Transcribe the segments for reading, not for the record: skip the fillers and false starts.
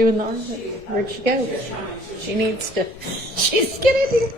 doing the argument. Where'd she go? She needs to. She's getting here.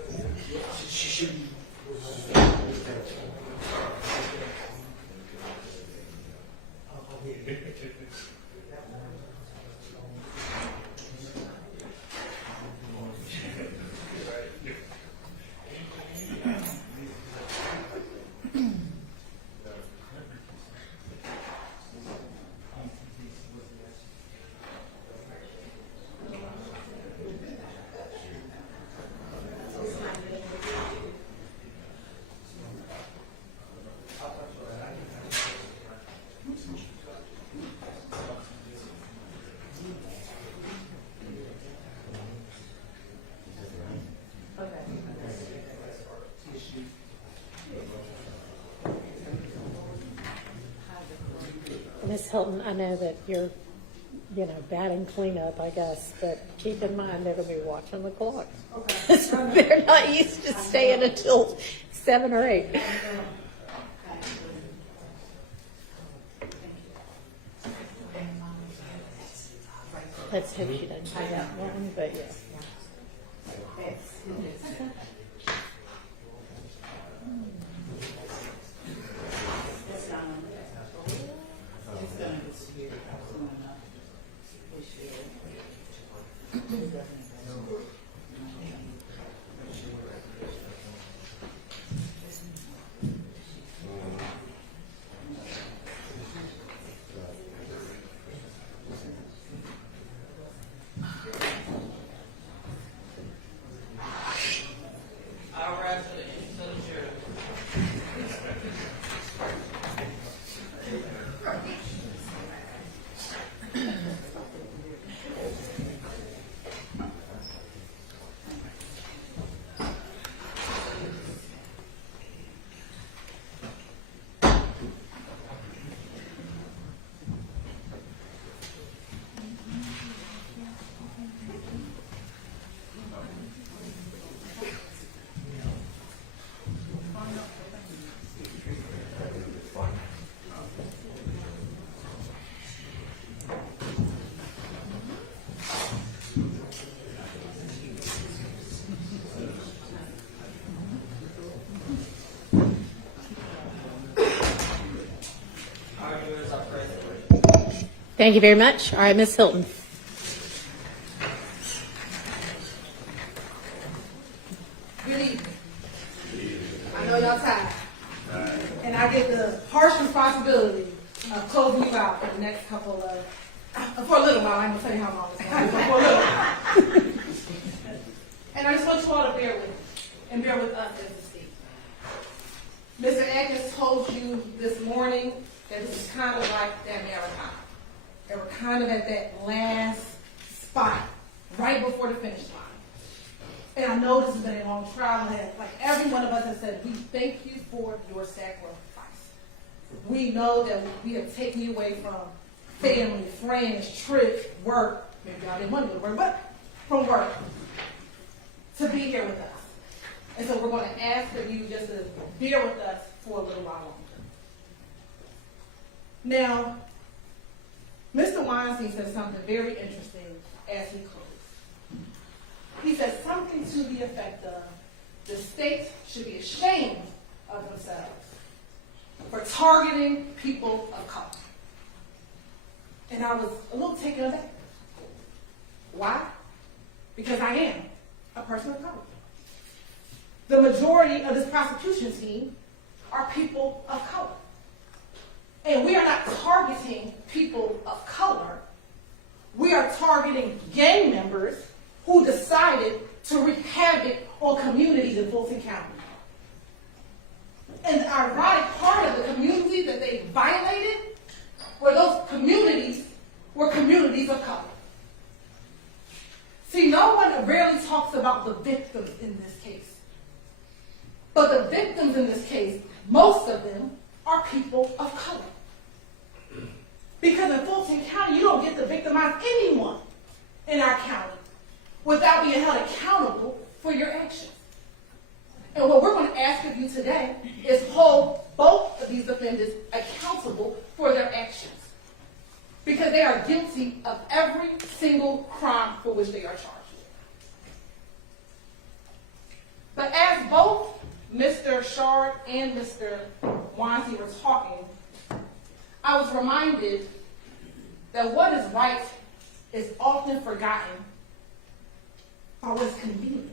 Miss Hylton, I know that you're, batting cleanup, I guess, but keep in mind they're going to be watching the clock. Okay. So they're not used to staying until 7 or 8. Let's hope she doesn't do that one, but yeah. Thank you very much. All right, Ms. Hylton. Good evening. I know y'all tired. And I get the harsh responsibility of closing you out for the next couple of, for a little while. I'm going to tell you how long it's going to be, but for a little while. And I just want you all to bear with me and bear with us as a state. Mr. Atkins told you this morning that this is kind of like that marathon. They were kind of at that last spot, right before the finish line. And I know this has been a long trial, and like every one of us has said, we thank you for your sacrifice. We know that we have taken you away from family, friends, trips, work. Maybe y'all didn't want to go to work, but from work to be here with us. And so we're going to ask of you just to bear with us for a little while longer. Now, Mr. Weinstein said something very interesting as he closed. He said something to the effect of, the state should be ashamed of themselves for targeting people of color. And I was a little taken aback. Why? Because I am a person of color. The majority of this prosecution team are people of color. And we are not targeting people of color. We are targeting gang members who decided to wreak havoc on communities in Fulton County. And the ironic part of the community that they violated were those communities were communities of color. See, no one rarely talks about the victims in this case. But the victims in this case, most of them are people of color. Because in Fulton County, you don't get to victimize anyone in our county without being held accountable for your actions. And what we're going to ask of you today is hold both of these defendants accountable for their actions. Because they are guilty of every single crime for which they are charged with. But as both Mr. Shard and Mr. Weinstein were talking, I was reminded that what is right is often forgotten by what is convenient.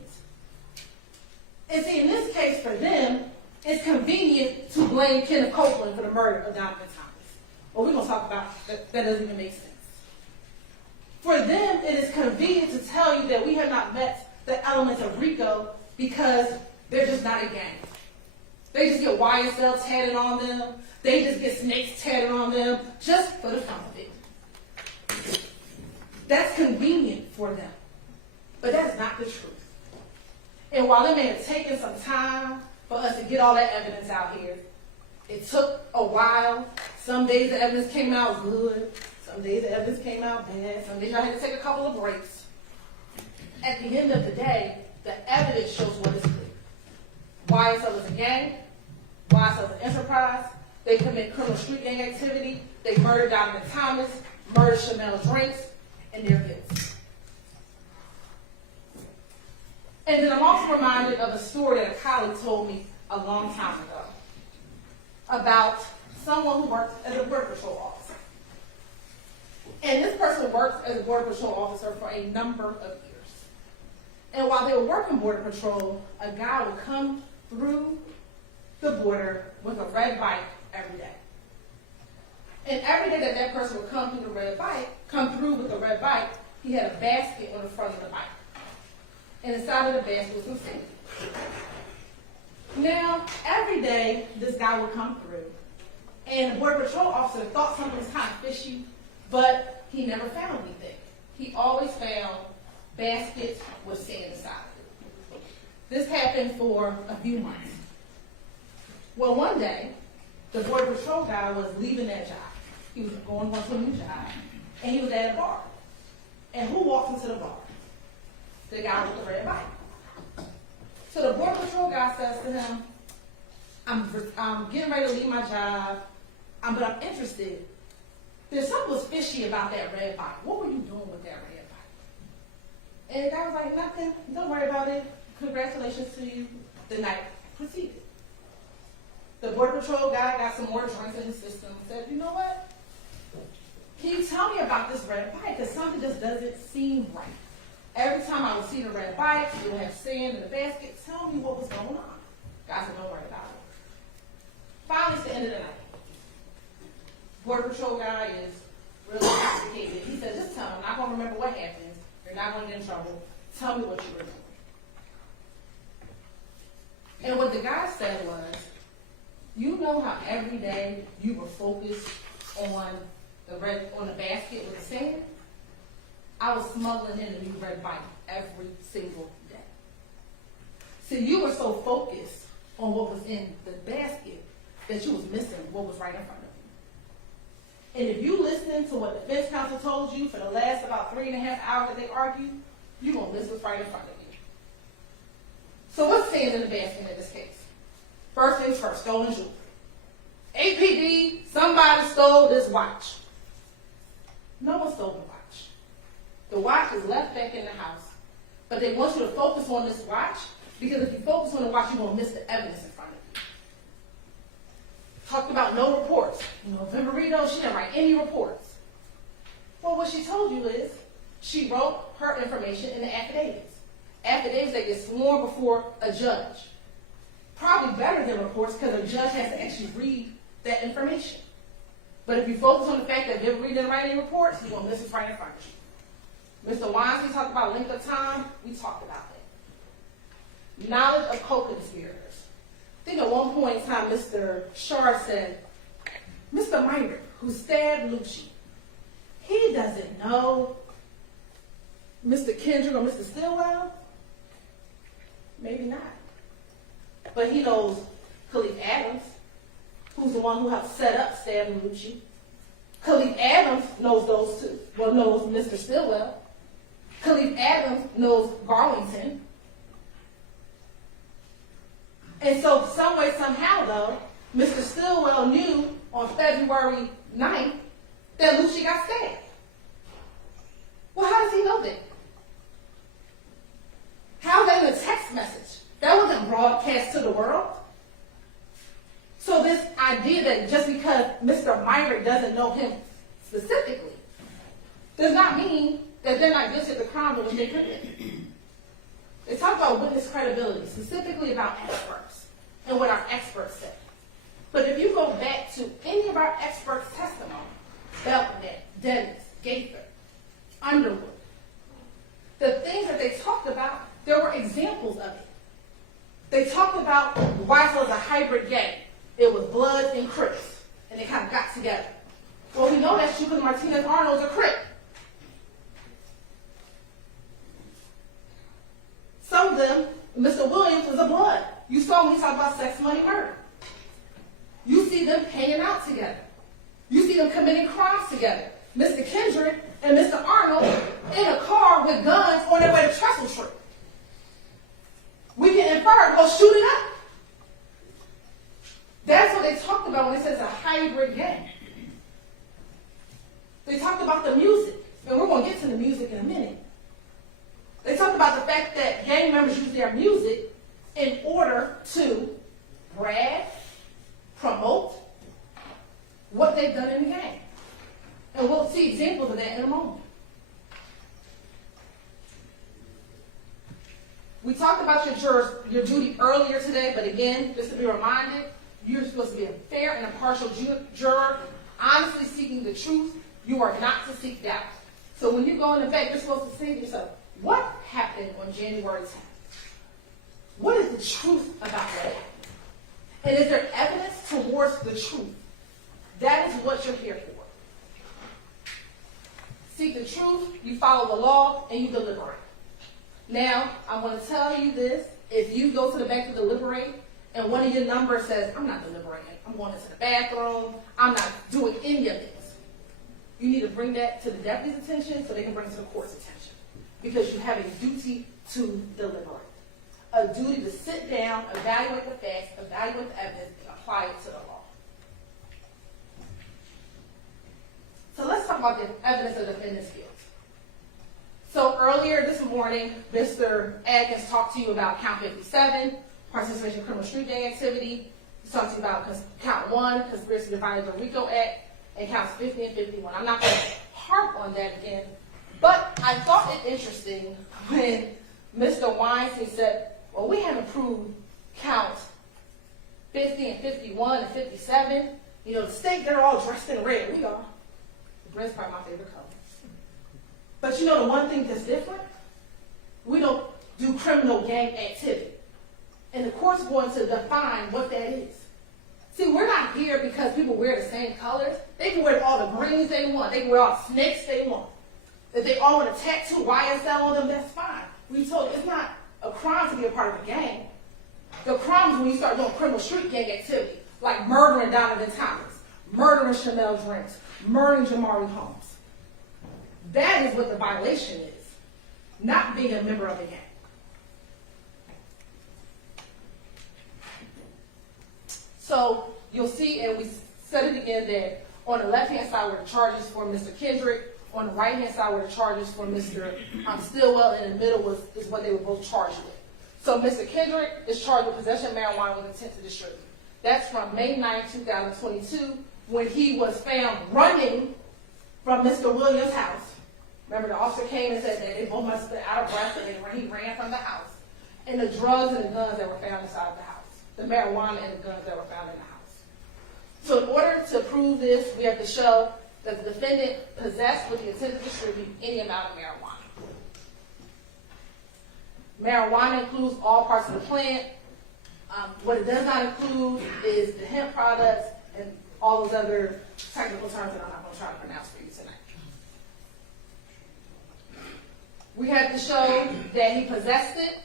And see, in this case for them, it's convenient to blame Kenneth Copeland for the murder of Donovan Thomas. Well, we're going to talk about that. That doesn't even make sense. For them, it is convenient to tell you that we have not met the elements of RICO because they're just not a gang. They just get YSL tatted on them. They just get snakes tatted on them just for the fun of it. That's convenient for them. But that's not the truth. And while it may have taken some time for us to get all that evidence out here, it took a while. Some days the evidence came out good. Some days the evidence came out bad. Some days I had to take a couple of breaks. At the end of the day, the evidence shows what is clear. YSL is a gang. YSL is an enterprise. They commit criminal street gang activity. They murdered Donovan Thomas, murdered Shymel Drinks, and they're guilty. And then I'm also reminded of a story that a colleague told me a long time ago about someone who worked as a Border Patrol officer. And this person worked as a Border Patrol officer for a number of years. And while they were working Border Patrol, a guy would come through the border with a red bike every day. And every day that that person would come through with the red bike, he had a basket on the front of the bike. And inside of the basket was some sand. Now, every day, this guy would come through, and the Border Patrol officer thought something was kind of fishy, but he never found anything. He always found baskets with sand inside of it. This happened for a few months. Well, one day, the Border Patrol guy was leaving that job. He was going to a new job, and he was at a bar. And who walked into the bar? The guy with the red bike. So the Border Patrol guy says to him, I'm getting ready to leave my job, but I'm interested. There's something was fishy about that red bike. What were you doing with that red bike? And the guy was like, nothing. Don't worry about it. Congratulations to you. The night proceeded. The Border Patrol guy got some more drinks in his system and said, you know what? Can you tell me about this red bike? Because something just doesn't seem right. Every time I would see the red bike, it would have sand in the basket. Tell me what was going on. Guy said, don't worry about it. Finally, it's the end of the night. Border Patrol guy is really intoxicated. He said, just tell me. I'm not going to remember what happened. You're not going to get in trouble. Tell me what you were doing. And what the guy said was, you know how every day you were focused on the basket with the sand? I was smuggling in a new red bike every single day. See, you were so focused on what was in the basket that you was missing what was right in front of you. And if you listen to what the defense counsel told you for the last about 3.5 hours that they argued, you're going to miss what's right in front of you. So what's sand in the basket in this case? First things first, stolen jewelry. APD, somebody stole this watch. No one stole the watch. The watch is left back in the house. But they want you to focus on this watch because if you focus on the watch, you're going to miss the evidence in front of you. Talked about no reports. November Rito, she didn't write any reports. Well, what she told you is she wrote her information in the affidavits. Affidavits that get sworn before a judge. Probably better than reports because a judge has to actually read that information. But if you focus on the fact that November Rito didn't write any reports, you're going to miss what's right in front of you. Mr. Weinstein talked about length of time. We talked about that. Knowledge of co-conspirators. I think at one point in time, Mr. Shard said, Mr. Minor, who stabbed Lucci, he doesn't know Mr. Kendrick or Mr. Stillwell? Maybe not. But he knows Khalif Adams, who's the one who helped set up stabbing Lucci. Khalif Adams knows those two. Well, knows Mr. Stillwell. Khalif Adams knows Garlington. And so some way, somehow, though, Mr. Stillwell knew on February 9th that Lucci got stabbed. Well, how does he know that? How is that in a text message? That wasn't broadcast to the world. So this idea that just because Mr. Myrick doesn't know him specifically does not mean that they're not guilty of the crime of which they committed. They talk about witness credibility, specifically about experts and what our experts say. But if you go back to any of our experts' testimony, Belknap, Dennis, Gaither, Underwood, the things that they talked about, there were examples of it. They talked about YSL as a hybrid gang. It was Bloods and Crips, and they kind of got together. Well, we know that's true because Martinez Arnold's a Crip. Some of them, Mr. Williams was a Blood. You saw when he talked about sex, money, murder. You see them hanging out together. You see them committing crimes together. Mr. Kendrick and Mr. Arnold in a car with guns on their way to Trestle Tree. We can infer, go shoot it up. That's what they talked about when they said it's a hybrid gang. They talked about the music, and we're going to get to the music in a minute. They talked about the fact that gang members use their music in order to brag, promote what they've done in the gang. And we'll see examples of that in a moment. We talked about your duty earlier today, but again, just to be reminded, you're supposed to be a fair and impartial juror, honestly seeking the truth. You are not to seek doubt. So when you go in the back, you're supposed to say to yourself, what happened on January 10th? What is the truth about what happened? And is there evidence towards the truth? That is what you're here for. Seek the truth, you follow the law, and you deliberate. Now, I want to tell you this. If you go to the back to deliberate, and one of your numbers says, I'm not deliberating, I'm going into the bathroom, I'm not doing any of this, you need to bring that to the deputy's attention so they can bring it to the court's attention. Because you have a duty to deliberate. A duty to sit down, evaluate the facts, evaluate the evidence, and apply it to the law. So let's talk about the evidence of defendant's guilt. So earlier this morning, Mr. Adkins talked to you about count 57, participation in criminal street gang activity. He talked to you about count 1, conspiracy to violate the RICO Act, and counts 50 and 51. I'm not going to harp on that again, but I thought it interesting when Mr. Weinstein said, well, we haven't proved count 50 and 51 and 57. You know, the state, they're all dressed in red. We are. Red's probably my favorite color. But you know the one thing that's different? We don't do criminal gang activity. And the court's going to define what that is. See, we're not here because people wear the same colors. They can wear all the greens they want. They can wear all the snakes they want. If they all want to tattoo YSL on them, that's fine. We told you it's not a crime to be a part of a gang. The crime is when you start doing criminal street gang activity, like murdering Donovan Thomas, murdering Shymel Drinks, murdering Jamari Holmes. That is what the violation is, not being a member of a gang. So you'll see, and we said it again, that on the left-hand side were the charges for Mr. Kendrick, on the right-hand side were the charges for Mr. Stillwell, and in the middle is what they were both charged with. So Mr. Kendrick is charged with possession of marijuana with intent to distribute. That's from May 9, 2022, when he was found running from Mr. Williams' house. Remember, the officer came and said that they both must have been out of breath, and he ran from the house. And the drugs and the guns that were found inside the house. The marijuana and the guns that were found in the house. So in order to prove this, we have to show that the defendant possessed with the intent to distribute any amount of marijuana. Marijuana includes all parts of the plant. What it does not include is the hemp products and all those other technical terms that I'm not going to try to pronounce for you tonight. We have to show that he possessed it,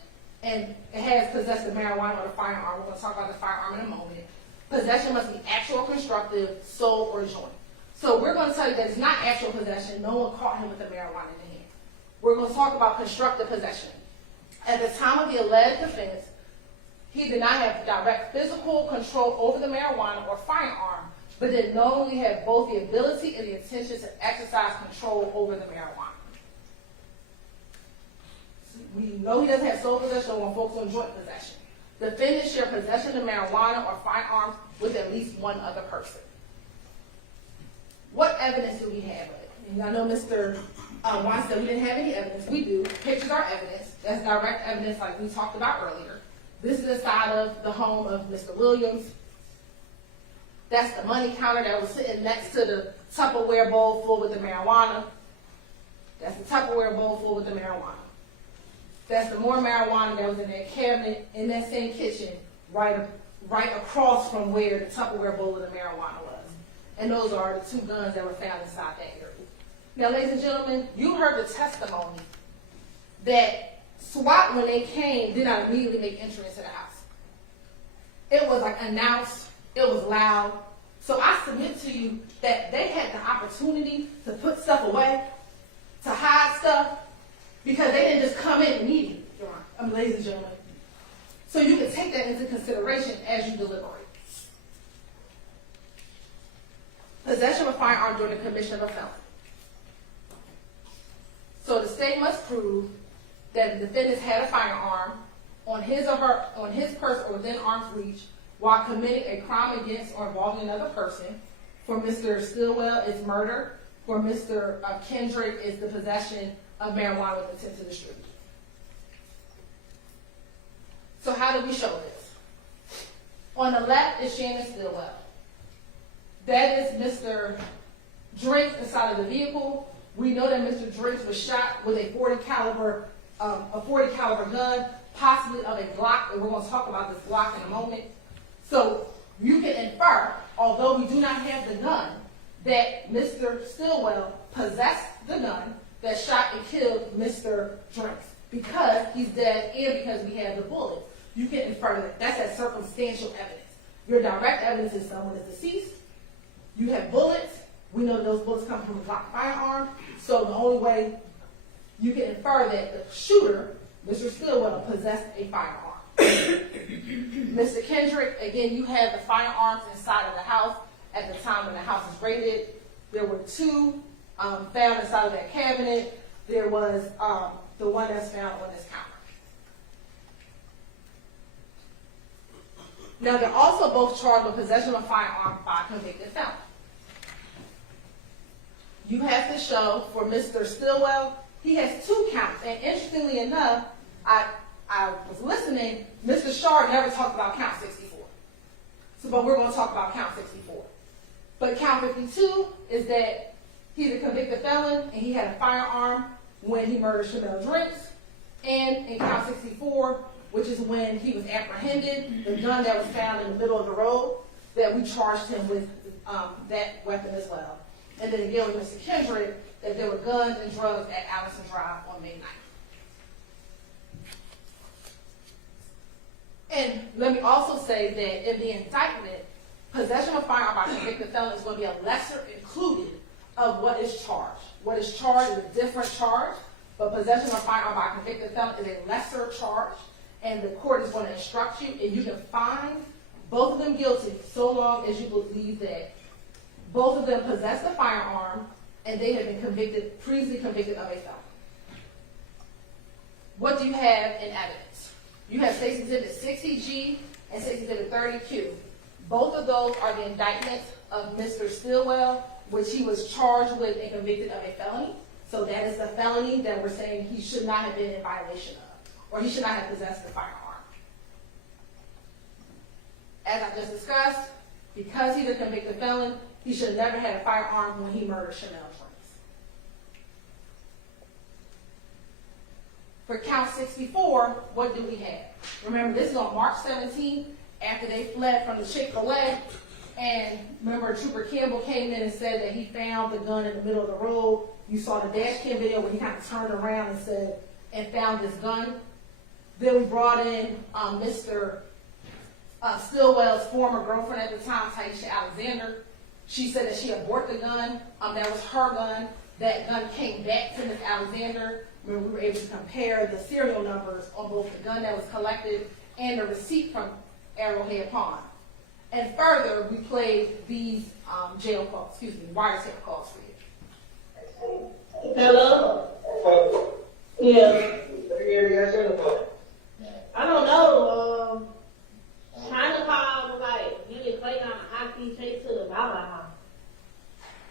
and it has possessed the marijuana or the firearm. We're going to talk about the firearm in a moment. Possession must be actual, constructive, sold, or joint. So we're going to tell you that it's not actual possession. No one caught him with the marijuana in the hand. We're going to talk about constructive possession. At the time of the alleged offense, he did not have direct physical control over the marijuana or firearm, but did not only have both the ability and the intention to exercise control over the marijuana. We know he doesn't have sole possession, or want focus on joint possession. Defendant share possession of marijuana or firearms with at least one other person. What evidence do we have of it? And I know Mr. Wine said we didn't have any evidence. We do. Pictures are evidence. That's direct evidence like we talked about earlier. This is inside of the home of Mr. Williams. That's the money counter that was sitting next to the Tupperware bowl full with the marijuana. That's the Tupperware bowl full with the marijuana. That's the more marijuana that was in that cabinet in that same kitchen, right across from where the Tupperware bowl of the marijuana was. And those are the 2 guns that were found inside that area. Now, ladies and gentlemen, you heard the testimony that SWAT, when they came, did not immediately make entry into the house. It was like announced, it was loud. So I submit to you that they had the opportunity to put stuff away, to hide stuff, because they didn't just come in immediately, ladies and gentlemen. So you can take that into consideration as you deliberate. Possession of a firearm during the commission of a felony. So the state must prove that the defendant had a firearm on his purse or within arm's reach while committing a crime against or involving another person. For Mr. Stillwell, it's murder. For Mr. Kendrick, it's the possession of marijuana with intent to distribute. So how do we show this? On the left is Shannon Stillwell. That is Mr. Drinks inside of the vehicle. We know that Mr. Drinks was shot with a 40 caliber gun, possibly of a Glock, and we're going to talk about this Glock in a moment. So you can infer, although we do not have the gun, that Mr. Stillwell possessed the gun that shot and killed Mr. Drinks, because he's dead and because we have the bullet. You can infer that. That's that circumstantial evidence. Your direct evidence is someone is deceased. You have bullets. We know that those bullets come from a Glock firearm. So the only way you can infer that the shooter, Mr. Stillwell, possessed a firearm. Mr. Kendrick, again, you have the firearms inside of the house at the time when the house was raided. There were 2 found inside of that cabinet. There was the one that's found on this counter. Now, they're also both charged with possession of a firearm by a convicted felon. You have to show for Mr. Stillwell, he has 2 counts. And interestingly enough, I was listening, Mr. Shard never talked about count 64. But we're going to talk about count 64. But count 52 is that he's a convicted felon and he had a firearm when he murdered Shymel Drinks. And in count 64, which is when he was apprehended, the gun that was found in the middle of the road, that we charged him with that weapon as well. And then again with Mr. Kendrick, that there were guns and drugs at Allison Drive on May 9th. And let me also say that in the indictment, possession of a firearm by a convicted felon is going to be a lesser included of what is charged. What is charged is a different charge, but possession of a firearm by a convicted felon is a lesser charge, and the court is going to instruct you, and you can find both of them guilty so long as you believe that both of them possess the firearm and they have been previously convicted of a felony. What do you have in evidence? You have State's Exhibit 60G and State's Exhibit 30Q. Both of those are the indictments of Mr. Stillwell, which he was charged with and convicted of a felony. So that is the felony that we're saying he should not have been in violation of, or he should not have possessed the firearm. As I just discussed, because he's a convicted felon, he should have never had a firearm when he murdered Shymel Drinks. For count 64, what do we have? Remember, this is on March 17th, after they fled from the Chick-fil-A, and remember Trooper Campbell came in and said that he found the gun in the middle of the road. You saw the dash cam video where he kind of turned around and said, and found this gun. Then we brought in Mr. Stillwell's former girlfriend at the time, Taisha Alexander. She said that she had bought the gun. That was her gun. That gun came back to Ms. Alexander. We were able to compare the serial numbers on both the gun that was collected and the receipt from Arrowhead Pond. And further, we played these wiretap calls for you. Hello? Yeah. I don't know. China called like he was playing on a high speed chase to the Baba house.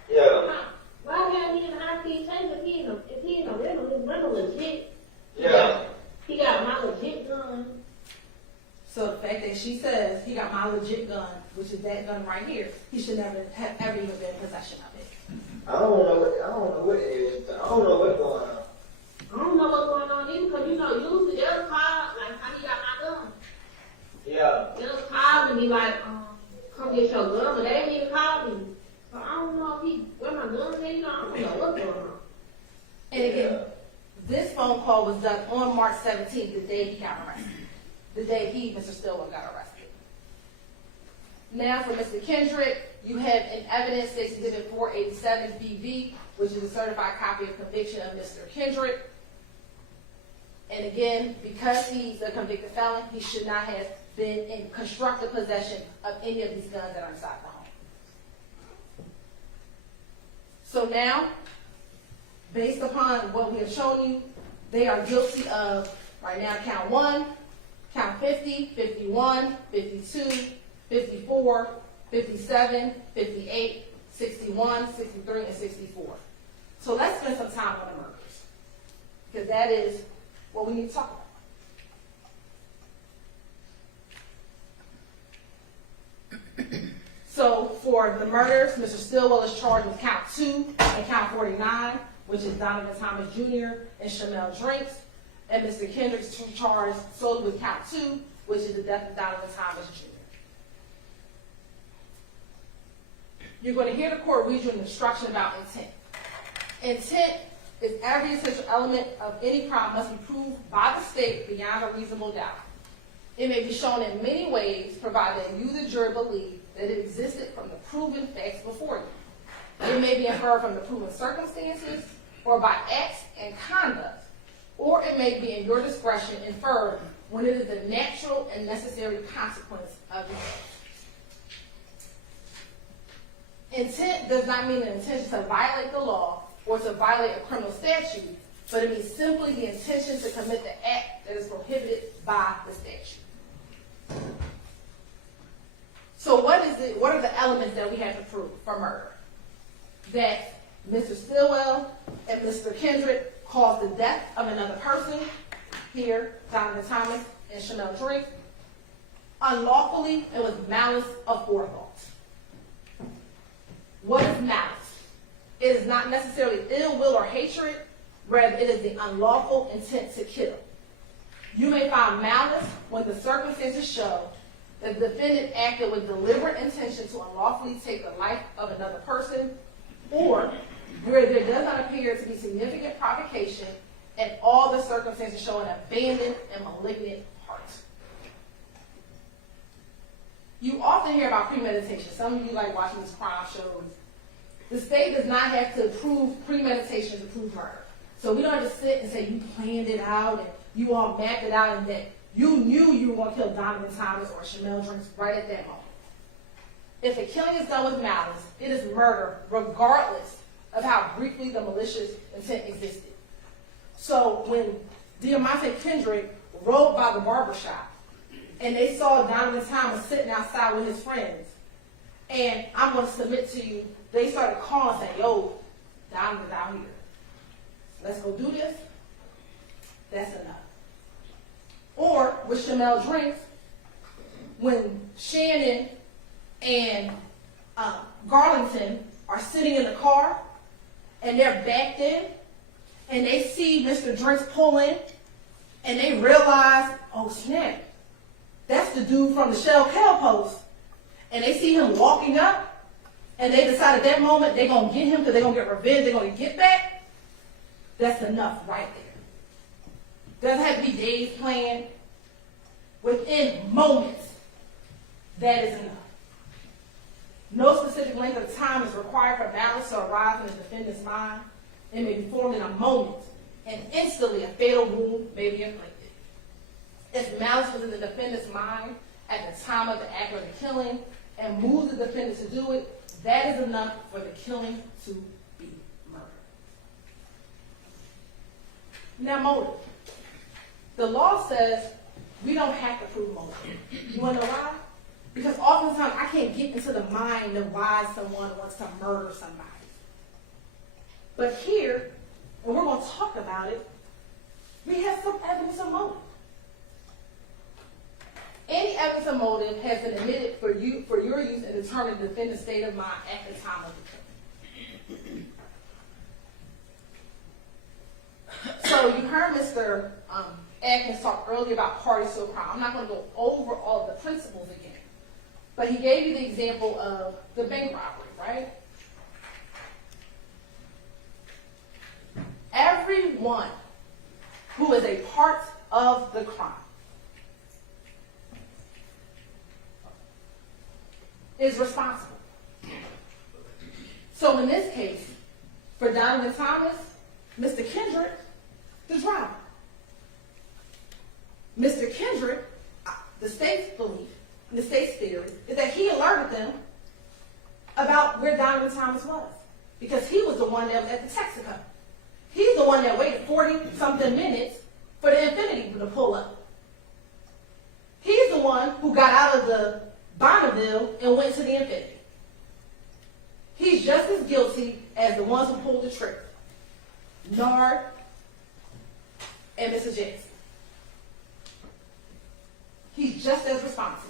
Yeah. Why have he in a high speed chase if he in a rental? His rental legit. Yeah. He got my legit gun. So the fact that she says he got my legit gun, which is that gun right here, he should never have ever even been in possession of it. I don't know what it is. I don't know what's going on. I don't know what's going on either, because usually they'll call, like how he got my gun. Yeah. They'll call me and be like, come get your gun, but they ain't even call me. So I don't know if where my gun is, I don't know what's going on. And again, this phone call was done on March 17th, the day he got arrested. The day Mr. Stillwell, got arrested. Now for Mr. Kendrick, you have in evidence Exhibit 487 BV, which is a certified copy of conviction of Mr. Kendrick. And again, because he's a convicted felon, he should not have been in constructive possession of any of these guns that are inside the home. So now, based upon what we have shown you, they are guilty of, right now, count 1, count 50, 51, 52, 54, 57, 58, 61, 63, and 64. So let's spend some time on the murders, because that is what we need to talk about. So for the murders, Mr. Stillwell is charged with count 2 and count 49, which is Donovan Thomas Jr. and Shymel Drinks. And Mr. Kendrick's charged solely with count 2, which is the death of Donovan Thomas Jr. You're going to hear the court read you an instruction about intent. Intent is every essential element of any crime must be proved by the state beyond a reasonable doubt. It may be shown in many ways, provided that you, the jury, believe that it existed from the proven facts before you. It may be inferred from the proven circumstances or by acts and conduct, or it may be in your discretion inferred when it is the natural and necessary consequence of the act. Intent does not mean the intention to violate the law or to violate a criminal statute, but it means simply the intention to commit the act that is prohibited by the statute. So what are the elements that we have to prove for murder? That Mr. Stillwell and Mr. Kendrick caused the death of another person, here, Donovan Thomas and Shymel Drinks, unlawfully and with malice aforethought. What is malice? It is not necessarily ill will or hatred, rather it is the unlawful intent to kill. You may find malice when the circumstances show that the defendant acted with deliberate intention to unlawfully take the life of another person, or where there does not appear to be significant provocation and all the circumstances show an abandoned and malignant heart. You often hear about premeditation. Some of you like watching these crime shows. The state does not have to prove premeditation to prove murder. So we don't have to sit and say you planned it out and you all mapped it out and that you knew you were going to kill Donovan Thomas or Shymel Drinks right at that moment. If the killing is done with malice, it is murder regardless of how briefly the malicious intent existed. So when Diamante Kendrick rode by the barbershop and they saw Donovan Thomas sitting outside with his friends, and I'm going to submit to you, they started calling saying, yo, Donovan's out here. Let's go do this. That's enough. Or with Shymel Drinks, when Shannon and Garlington are sitting in the car and they're backed in and they see Mr. Drinks pull in and they realize, oh snap, that's the dude from the Shell Cal post. And they see him walking up and they decide at that moment they're going to get him because they're going to get revenge, they're going to get back. That's enough right there. Doesn't have to be days planned. Within moments, that is enough. No specific length of time is required for malice to arise in the defendant's mind. It may be formed in a moment, and instantly a fatal wound may be inflicted. If malice was in the defendant's mind at the time of the act of the killing and moved the defendant to do it, that is enough for the killing to be murder. Now, motive. The law says we don't have to prove motive. You want to know why? Because oftentimes I can't get into the mind of why someone wants to murder somebody. But here, and we're going to talk about it, we have some evidence of motive. Any evidence of motive has been admitted for your use and determined to defend the state of mind at the time of the killing. So you heard Mr. Atkins talk earlier about parties to a crime. I'm not going to go over all of the principles again. But he gave you the example of the bank robbery, right? Everyone who is a part of the crime is responsible. So in this case, for Donovan Thomas, Mr. Kendrick, the driver. Mr. Kendrick, the state's belief, the state's theory, is that he alerted them about where Donovan Thomas was. Because he was the one that was at the Texaco. He's the one that waited 40-something minutes for the Infinity to pull up. He's the one who got out of the Bonneville and went to the Infinity. He's just as guilty as the ones who pulled the trigger. Nard and Mrs. Jackson. He's just as responsible.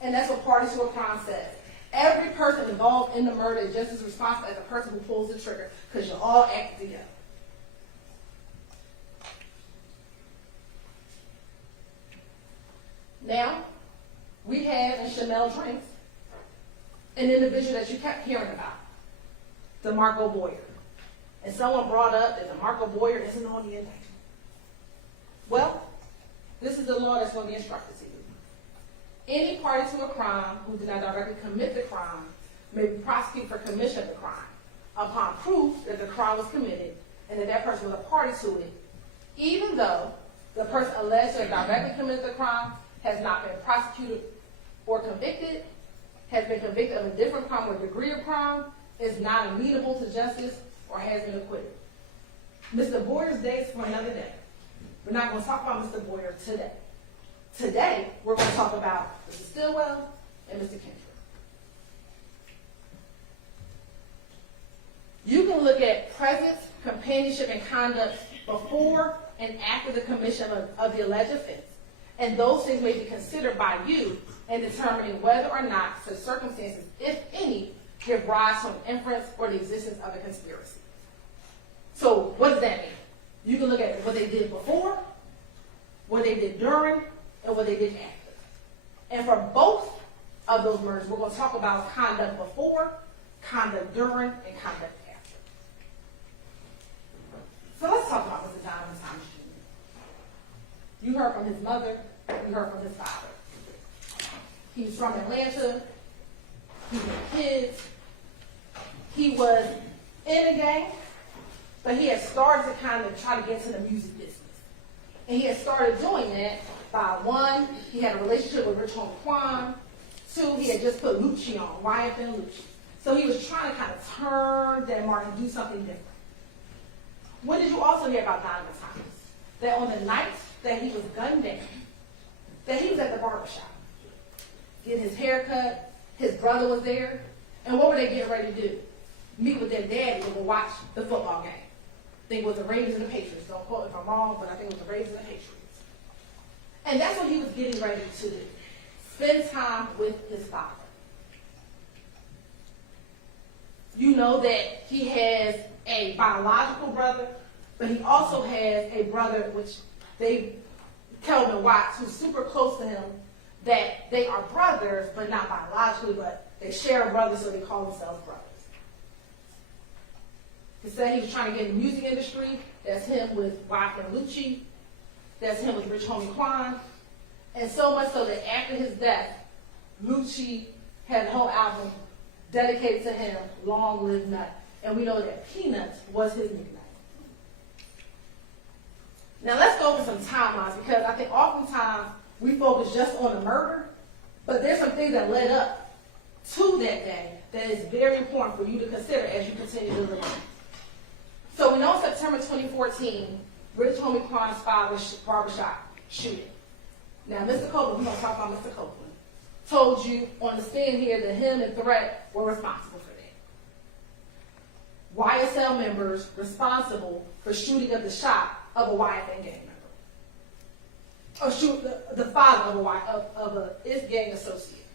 And that's what parties to a crime says. Every person involved in the murder is just as responsible as the person who pulls the trigger, because you all act together. Now, we have in Shymel Drinks an individual that you kept hearing about, DeMarco Boyer. And someone brought up that DeMarco Boyer isn't on the indictment. Well, this is the law that's going to be instructed to you. Any party to a crime who did not directly commit the crime may be prosecuted for commission of the crime upon proof that the crime was committed and that that person was a party to it, even though the person alleged to have directly committed the crime has not been prosecuted or convicted, has been convicted of a different crime or degree of crime, is not amenable to justice, or has been acquitted. Mr. Boyer's day is for another day. We're not going to talk about Mr. Boyer today. Today, we're going to talk about Mr. Stillwell and Mr. Kendrick. You can look at presence, companionship, and conduct before and after the commission of the alleged offense. And those things may be considered by you in determining whether or not such circumstances, if any, give rise to an inference or the existence of a conspiracy. So what does that mean? You can look at what they did before, what they did during, and what they did after. And for both of those murders, we're going to talk about conduct before, conduct during, and conduct after. So let's talk about Mr. Donovan Thomas Jr. You heard from his mother, you heard from his father. He's from Atlanta, he had kids, he was in a gang, but he had started to kind of try to get into the music business. And he had started doing that by, one, he had a relationship with Rich Homie Quan. Two, he had just put Lucci on, YSL Lucci. So he was trying to kind of turn that mark and do something different. When did you also hear about Donovan Thomas? That on the night that he was gunned down, that he was at the barbershop, getting his hair cut, his brother was there, and what were they getting ready to do? Meet with their daddy to go watch the football game. I think it was the Ravens and the Patriots. Don't quote me if I'm wrong, but I think it was the Ravens and the Patriots. And that's what he was getting ready to do. Spend time with his father. You know that he has a biological brother, but he also has a brother, which Kelvin Watts, who's super close to him, that they are brothers, but not biologically, but they share a brother, so they call themselves brothers. He said he was trying to get in the music industry. That's him with YSL Lucci. That's him with Rich Homie Quan. And so much so that after his death, Lucci had a whole album dedicated to him, Long Live Nut. And we know that Peanuts was his nickname. Now let's go over some timelines, because I think oftentimes we focus just on the murder, but there's some things that led up to that day that is very important for you to consider as you continue to live. So we know in September 2014, Rich Homie Quan's father's barbershop shooting. Now, Mr. Copeland, we're going to talk about Mr. Copeland, told you on the stand here that him and Threat were responsible for that. YSL members responsible for shooting up the shop of a YFN gang member. Or shoot the father of a gang associate.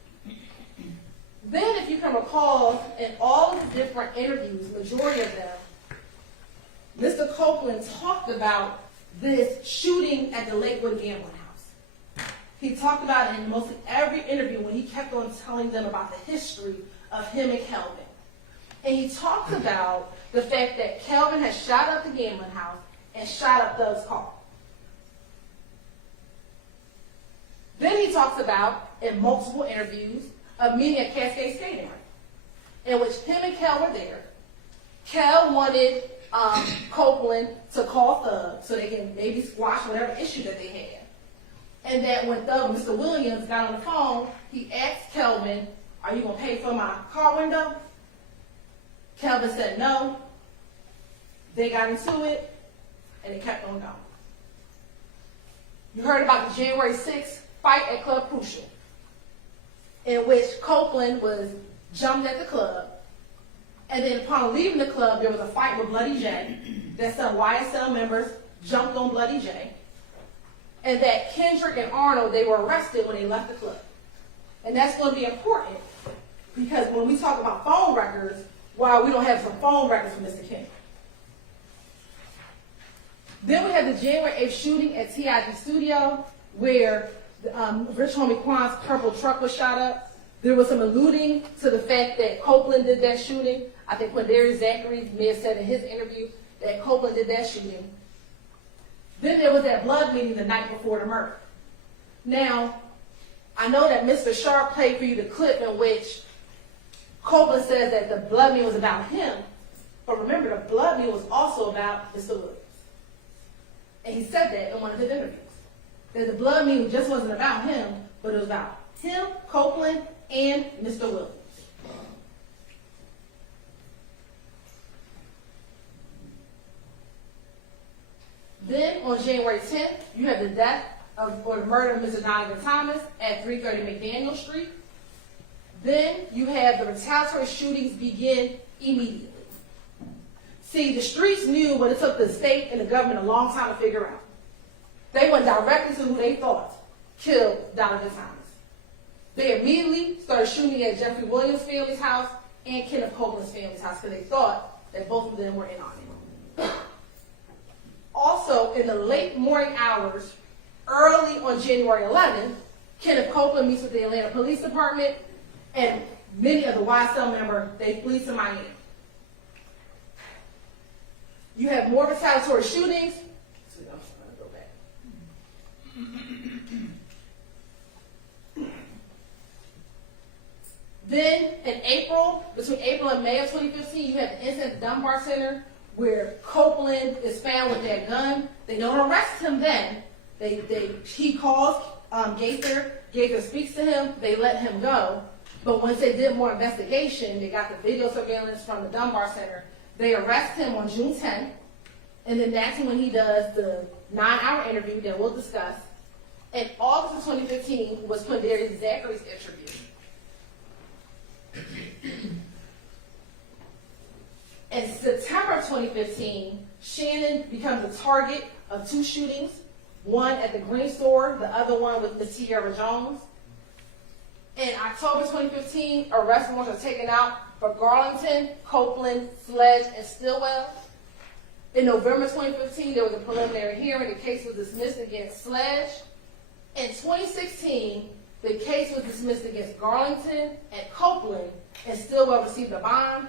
Then, if you can recall, in all of the different interviews, majority of them, Mr. Copeland talked about this shooting at the Lakewood gambling house. He talked about it in mostly every interview when he kept on telling them about the history of him and Kelvin. And he talked about the fact that Kelvin had shot up the gambling house and shot up Doug's car. Then he talks about, in multiple interviews, a meeting at Cascade Skating Rink, in which him and Kel were there. Kel wanted Copeland to call Thug so they can maybe squash whatever issue that they had. And that when Thug, Mr. Williams, got on the phone, he asked Kelvin, "Are you going to pay for my car window?" Kelvin said no. They got into it, and it kept on going. You heard about the January 6th fight at Club Crucial, in which Copeland was jumped at the club, and then upon leaving the club, there was a fight with Bloody J, that some YSL members jumped on Bloody J, and that Kendrick and Arnold, they were arrested when they left the club. And that's going to be important, because when we talk about phone records, while we don't have some phone records from Mr. Kendrick. Then we had the January 8th shooting at TIG Studio, where Rich Homie Quan's purple truck was shot up. There was some alluding to the fact that Copeland did that shooting. I think Quindarius Zachary may have said in his interview that Copeland did that shooting. Then there was that blood meeting the night before the murder. Now, I know that Mr. Sharp played for you the clip in which Copeland says that the blood meeting was about him, but remember, the blood meeting was also about Mr. Williams. And he said that in one of his interviews. That the blood meeting just wasn't about him, but it was about him, Copeland, and Mr. Williams. Then on January 10th, you have the death or the murder of Mr. Donovan Thomas at 330 McDaniel Street. Then you have the retaliatory shootings begin immediately. See, the streets knew what it took the state and the government a long time to figure out. They went directly to who they thought killed Donovan Thomas. They immediately started shooting at Jeffrey Williams' family's house and Kenneth Copeland's family's house because they thought that both of them were in on it. Also, in the late morning hours, early on January 11th, Kenneth Copeland meets with the Atlanta Police Department, and many of the YSL members, they flee to Miami. You have more retaliatory shootings. I'm going to go back. Then, in April, between April and May of 2015, you have the incident at the Dunbar Center where Copeland is found with that gun. They don't arrest him then. He calls Gaither. Gaither speaks to him. They let him go. But once they did more investigation, they got the video surveillance from the Dunbar Center. They arrest him on June 10th. And then that's when he does the 9-hour interview that we'll discuss. In August of 2015 was Quindarius Zachary's interview. In September of 2015, Shannon becomes the target of 2 shootings, one at the Green Store, the other one with Ms. Tierra Jones. In October 2015, arrest warrants are taken out for Garlington, Copeland, Sledge, and Stillwell. In November 2015, there was a preliminary hearing. The case was dismissed against Sledge. In 2016, the case was dismissed against Garlington and Copeland, and Stillwell received a bond.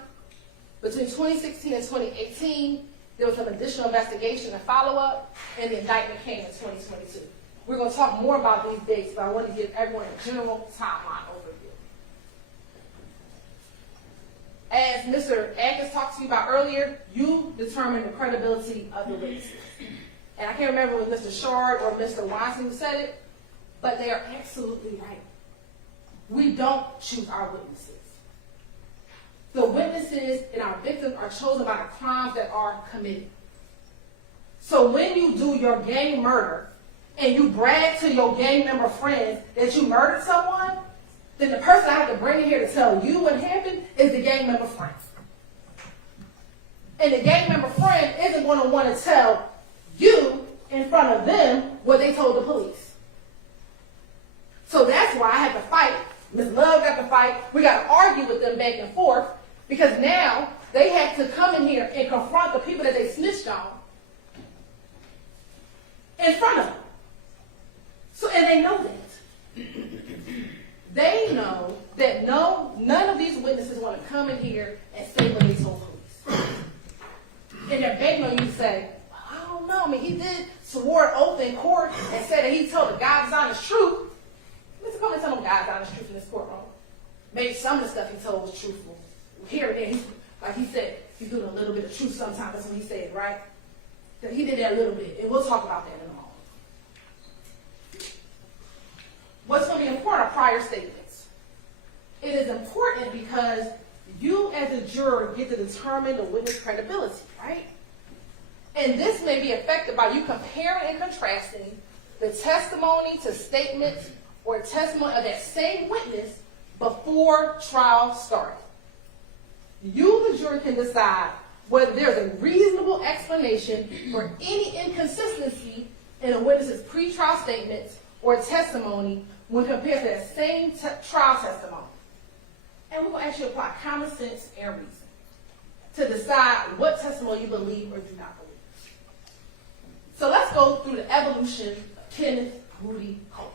Between 2016 and 2018, there was some additional investigation and follow-up, and the indictment came in 2022. We're going to talk more about these dates, but I want to give everyone a general timeline overview. As Mr. Atkins talked to you about earlier, you determine the credibility of the witnesses. And I can't remember if Mr. Shard or Mr. Weinstein said it, but they are absolutely right. We don't choose our witnesses. The witnesses and our victims are chosen by the crimes that are committed. So when you do your gang murder, and you brag to your gang member friends that you murdered someone, then the person I have to bring in here to tell you what happened is the gang member friend. And the gang member friend isn't going to want to tell you in front of them what they told the police. So that's why I had to fight. Ms. Love got to fight. We got to argue with them back and forth because now they had to come in here and confront the people that they snitched on in front of them. So, and they know that. They know that none of these witnesses want to come in here and say what they told police. And they're begging on you to say, well, I don't know. I mean, he did swore an oath in court and said that he told the God's honest truth. Mr. Coleman tell them God's honest truth in this courtroom. Maybe some of the stuff he told was truthful. Here and there, like he said, he's doing a little bit of truth sometimes. That's what he said, right? That he did that a little bit. And we'll talk about that in a moment. What's going to be important are prior statements. It is important because you as a juror get to determine the witness credibility, right? And this may be affected by you comparing and contrasting the testimony to statements or testimony of that same witness before trial started. You, the jury, can decide whether there's a reasonable explanation for any inconsistency in a witness's pretrial statements or testimony when compared to that same trial testimony. And we're going to actually apply common sense and reason to decide what testimony you believe or do not believe. So let's go through the evolution of Kenneth Rudy Coleman.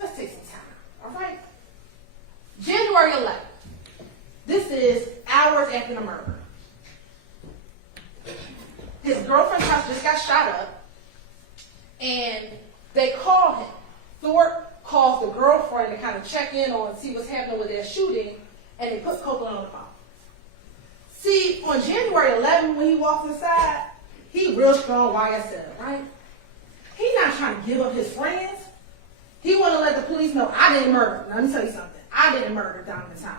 Let's take some time, all right? January 11th. This is hours after the murder. His girlfriend's house just got shot up, and they call him. Thorpe calls the girlfriend to kind of check in on and see what's happening with their shooting, and they put Copeland on the phone. See, on January 11th, when he walks inside, he real strong YSL, right? He's not trying to give up his friends. He want to let the police know, I didn't murder. Now, let me tell you something. I didn't murder Donovan Thomas.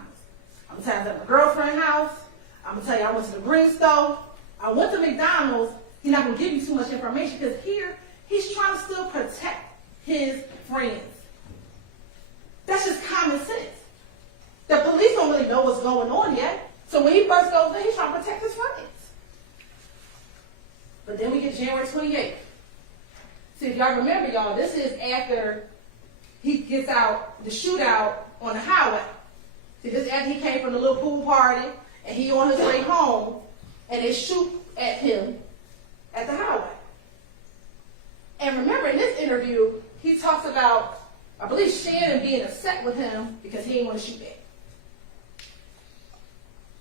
I'm going to tell you I was at my girlfriend's house. I'm going to tell you I went to the green stove. I went to McDonald's. He's not going to give you too much information because here, he's trying to still protect his friends. That's just common sense. The police don't really know what's going on yet. So when he first goes in, he's trying to protect his friends. But then we get January 28th. See, if y'all remember, y'all, this is after he gets out the shootout on the highway. See, this is after he came from the little pool party, and he on his way home, and they shoot at him at the highway. And remember, in this interview, he talks about, I believe, Shannon being upset with him because he didn't want to shoot back.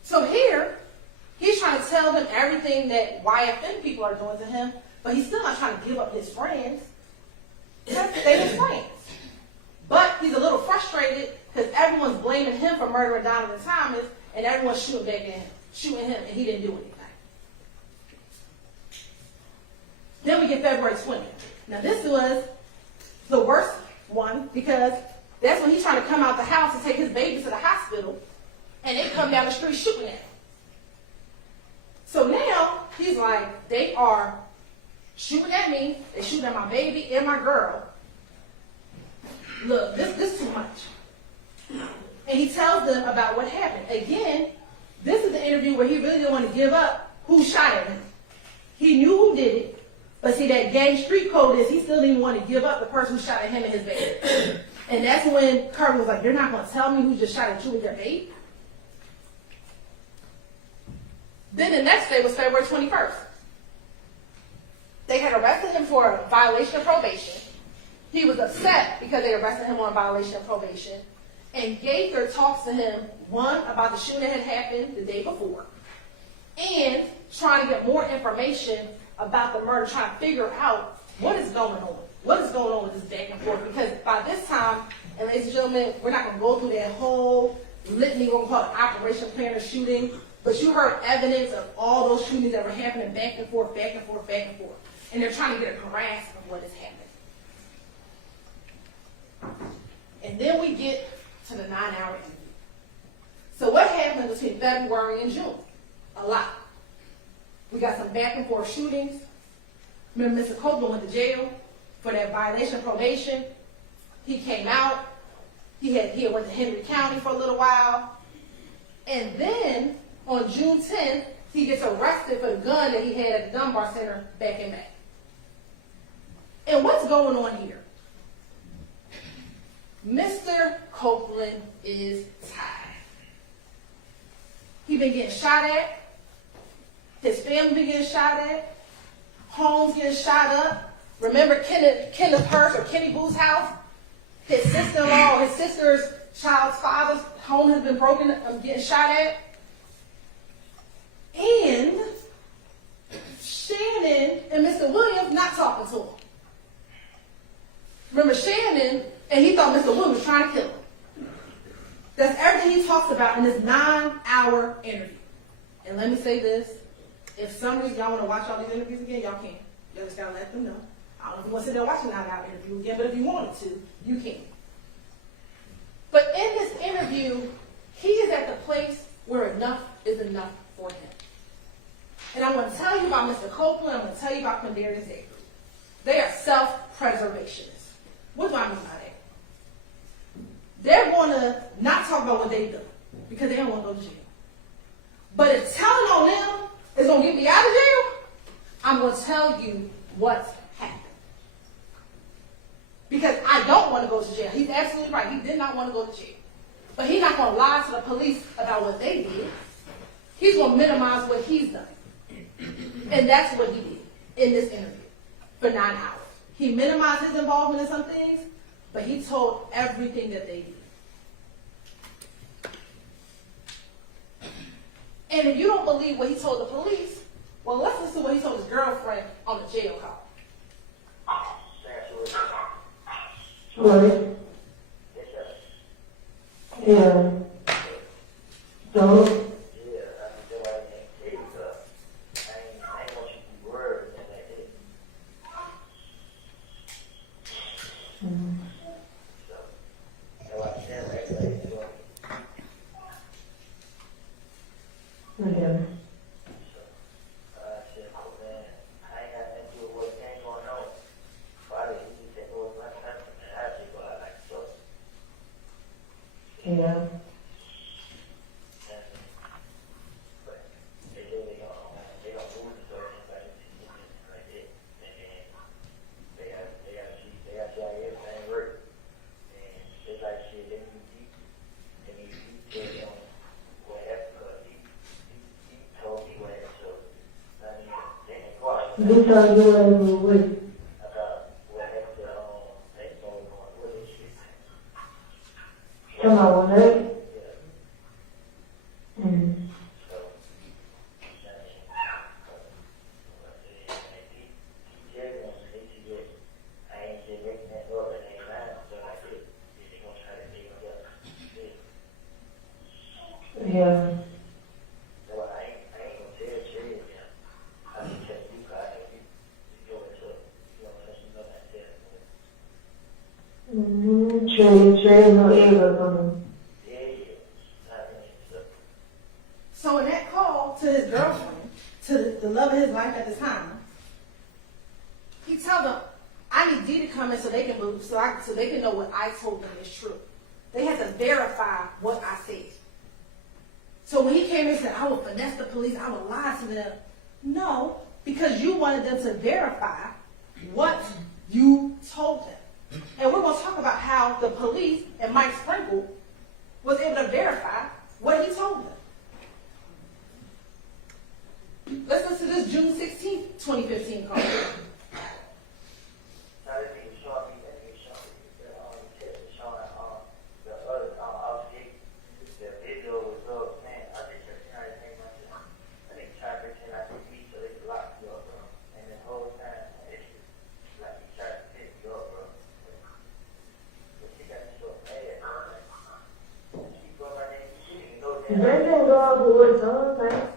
So here, he's trying to tell them everything that YFN people are doing to him, but he's still not trying to give up his friends. They're his friends. But he's a little frustrated because everyone's blaming him for murdering Donovan Thomas, and everyone's shooting back at him, and he didn't do anything. Then we get February 20th. Now this was the worst one because that's when he's trying to come out the house to take his baby to the hospital, and they come down the street shooting at him. So now he's like, they are shooting at me, they're shooting at my baby and my girl. Look, this is too much. And he tells them about what happened. Again, this is the interview where he really didn't want to give up who shot at him. He knew who did it, but see, that gang street code is he still didn't want to give up the person who shot at him and his baby. And that's when Kirby was like, you're not going to tell me who just shot at you and your baby? Then the next day was February 21st. They had arrested him for a violation of probation. He was upset because they arrested him on a violation of probation. And Gaither talks to him, one, about the shooting that had happened the day before, and trying to get more information about the murder, trying to figure out what is going on. What is going on with this back and forth? Because by this time, and ladies and gentlemen, we're not going to go through that whole litany, we're going to call it Operation Planner shooting, but you heard evidence of all those shootings that were happening back and forth, back and forth, back and forth. And they're trying to get a grasp of what is happening. And then we get to the 9-hour interview. So what happened between February and June? A lot. We got some back and forth shootings. Remember, Mr. Copeland went to jail. for that violation of probation. He came out. He had went to Henry County for a little while. And then on June 10th, he gets arrested for the gun that he had at the Dunbar Center back in May. And what's going on here? Mr. Copeland is tired. He been getting shot at. His family been getting shot at. Homes getting shot up. Remember Kenneth Hurst or Kenny Booth's house? His sister-in-law, his sister's child's father's home has been broken, getting shot at. And Shannon and Mr. Williams not talking to him. Remember Shannon, and he thought Mr. Williams was trying to kill him. That's everything he talks about in this 9-hour interview. And let me say this. If some reason y'all want to watch all these interviews again, y'all can. Y'all just gotta let them know. I don't know if you want to sit there watching the 9-hour interview again, but if you wanted to, you can. But in this interview, he is at the place where enough is enough for him. And I'm going to tell you about Mr. Copeland. I'm going to tell you about Quindarius Avery. They are self-preservationists. What do I mean by that? They're going to not talk about what they've done because they don't want to go to jail. But if telling on them is going to get me out of jail, I'm going to tell you what's happened. Because I don't want to go to jail. He's absolutely right. He did not want to go to jail. But he's not going to lie to the police about what they did. He's going to minimize what he's done. And that's what he did in this interview for 9 hours. He minimized his involvement in some things, but he told everything that they did. And if you don't believe what he told the police, well, let's listen to what he told his girlfriend on the jail call. Right. Yeah. So. Yeah. Yeah. This time you want to wait. Come on, right? Yeah. So in that call to his girlfriend, to the love of his life at the time, he told them, "I need D to come in so they can move, so they can know what I told them is true. They had to verify what I said." So when he came in and said, "I will finesse the police, I will lie to them," no, because you wanted them to verify what you told them. And we're going to talk about how the police and Mike Sprinkle was able to verify what he told them. Let's listen to this June 16th, 2015 call. They didn't go out with what's on, man.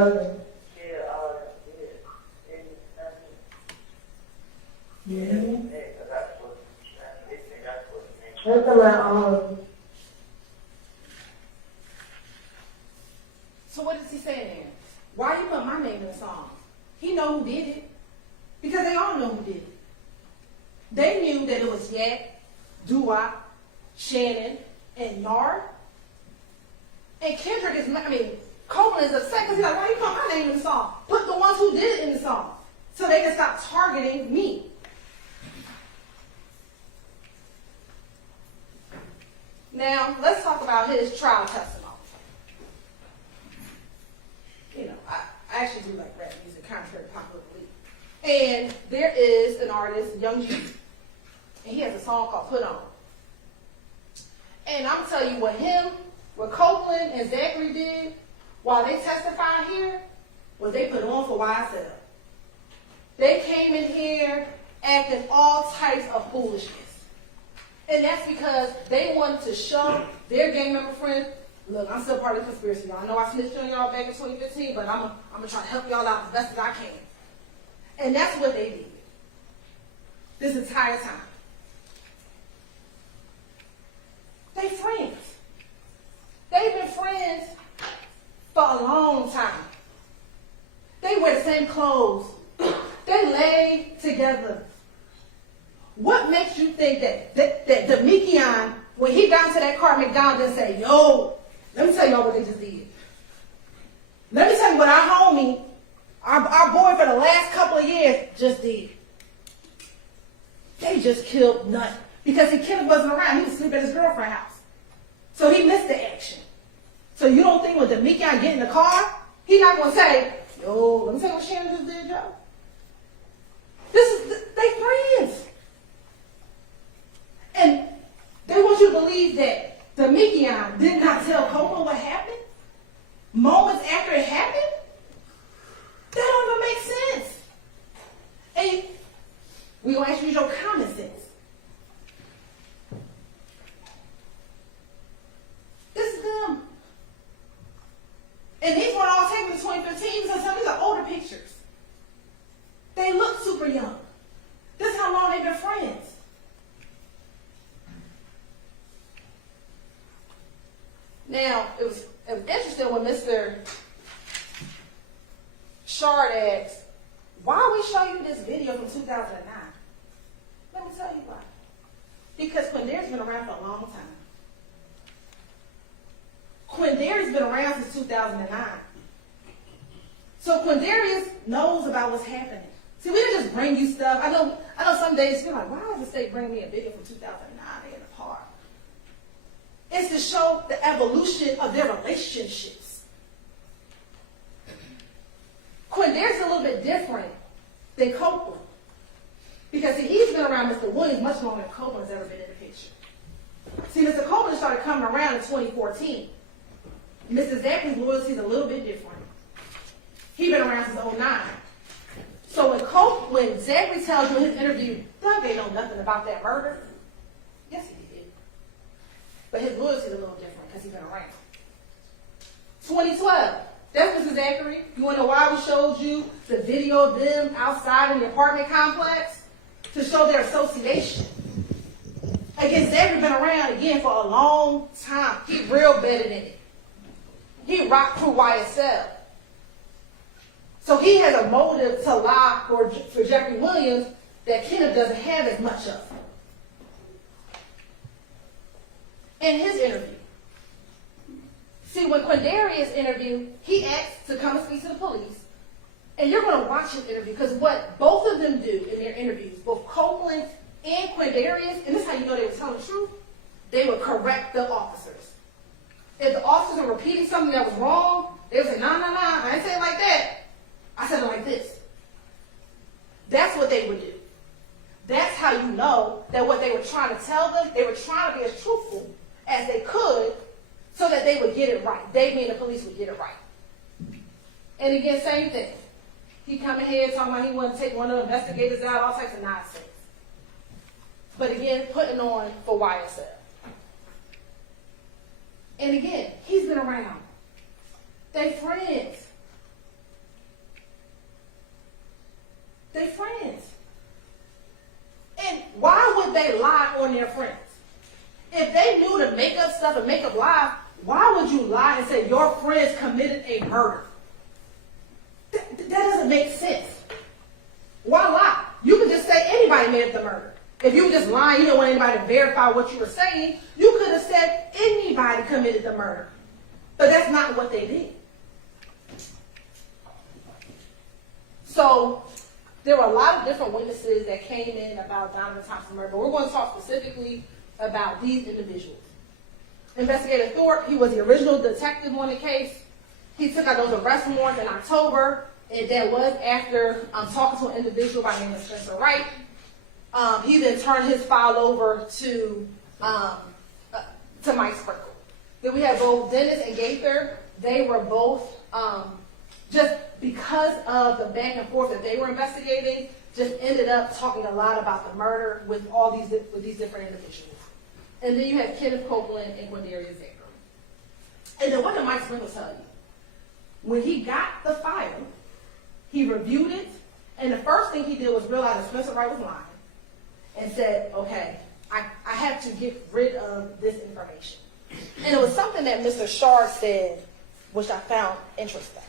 cousin. Mm-hmm. That's my So what is he saying there? Why you put my name in the song? He know who did it. Because they all know who did it. They knew that it was Yak, Doo-Wop, Shannon, and Yard. And Kendrick is, Copeland is upset because he's like, why you put my name in the song? Put the ones who did it in the song. So they can stop targeting me. Now, let's talk about his trial testimony. You know, I actually do like rap music, contrary to popular belief. And there is an artist, Young G, and he has a song called Put On. And I'm going to tell you what Copeland and Zachary did while they testified here, was they put on for YSL. They came in here acting all types of foolishness. And that's because they wanted to show their gang member friends, look, I'm still part of the conspiracy, y'all. I know I snitched on y'all back in 2015, but I'm going to try to help y'all out as best as I can. And that's what they did this entire time. They friends. They've been friends for a long time. They wear the same clothes. They lay together. What makes you think that Demekion, when he got into that car at McDonald's and say, yo, let me tell y'all what they just did. Let me tell you what our homie, our boy for the last couple of years just did. They just killed Nut. Because the kid wasn't around. He was asleep at his girlfriend's house. So he missed the action. So you don't think when Demekion get in the car, he's not going to say, yo, let me tell you what Shannon just did, Joe. They friends. And they want you to believe that Demekion did not tell Copeland what happened moments after it happened? That don't even make sense. And we're going to ask you your common sense. This is them. And these weren't all taken in 2015, so some of these are older pictures. They look super young. This is how long they've been friends. Now, it was interesting when Mr. Shard asked, why we show you this video from 2009? Let me tell you why. Because Quindarius been around for a long time. Quindarius been around since 2009. So Quindarius knows about what's happening. See, we didn't just bring you stuff. I know some days you're like, why does the state bring me a video from 2009 in the park? It's to show the evolution of their relationships. Quindarius is a little bit different than Copeland. Because see, he's been around Mr. Williams much longer than Copeland's ever been in the picture. See, Mr. Copeland started coming around in 2014. Mr. Zachary's loyalty is a little bit different. He's been around since 2009. So when Zachary tells you in his interview, Doug ain't know nothing about that murder. Yes, he did. But his loyalty is a little different because he's been around. 2012. That's Mr. Zachary. You want to know why we showed you the video of them outside in the apartment complex? To show their association. Again, Zachary been around again for a long time. He real better than it. He rocked through YSL. So he has a motive to lie for Jeffrey Williams that Kenneth doesn't have as much of. In his interview. See, when Quindarius interviewed, he asked to come and speak to the police. And you're going to watch his interview because what both of them do in their interviews, both Copeland and Quindarius, and this is how you know they were telling the truth, they would correct the officers. If the officers were repeating something that was wrong, they would say, no, I didn't say it like that. I said it like this. That's what they would do. That's how you know that what they were trying to tell them, they were trying to be as truthful as they could so that they would get it right. They, meaning the police, would get it right. And again, same thing. He come in here talking about he wanted to take one of the investigators out, all types of nonsense. But again, putting on for YSL. And again, he's been around. They friends. They friends. And why would they lie on their friends? If they knew to make up stuff and make up lies, why would you lie and say your friends committed a murder? That doesn't make sense. Why lie? You could just say anybody made up the murder. If you were just lying, you didn't want anybody to verify what you were saying, you could have said anybody committed the murder. But that's not what they did. So there were a lot of different witnesses that came in about Donovan Thompson's murder. But we're going to talk specifically about these individuals. Investigator Thorpe, he was the original detective on the case. He took out those arrest warrants in October, and that was after talking to an individual by the name of Spencer Wright. He then turned his file over to Mike Sprinkle. Then we have both Dennis and Gaither. They were both, just because of the back and forth that they were investigating, just ended up talking a lot about the murder with these different individuals. And then you have Kenneth Copeland and Quindarius Zachary. And then what did Mike Sprinkle tell you? When he got the file, he reviewed it, and the first thing he did was realize that Spencer Wright was lying, and said, okay, I have to get rid of this information. And it was something that Mr. Shard said, which I found interesting.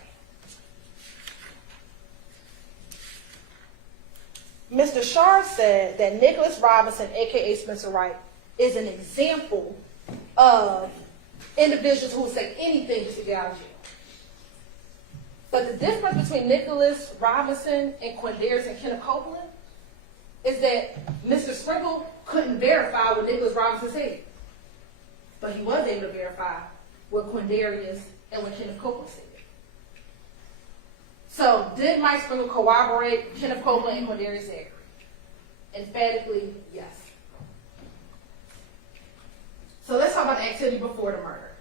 Mr. Shard said that Nicholas Robinson, aka Spencer Wright, is an example of individuals who would say anything just to get out of jail. But the difference between Nicholas Robinson and Quindarius and Kenneth Copeland is that Mr. Sprinkle couldn't verify what Nicholas Robinson said. But he was able to verify what Quindarius and what Kenneth Copeland said. So, did Mike Sprinkle corroborate Kenneth Copeland and Quindarius Zachary? Emphatically, yes. So let's talk about the activity before the murder.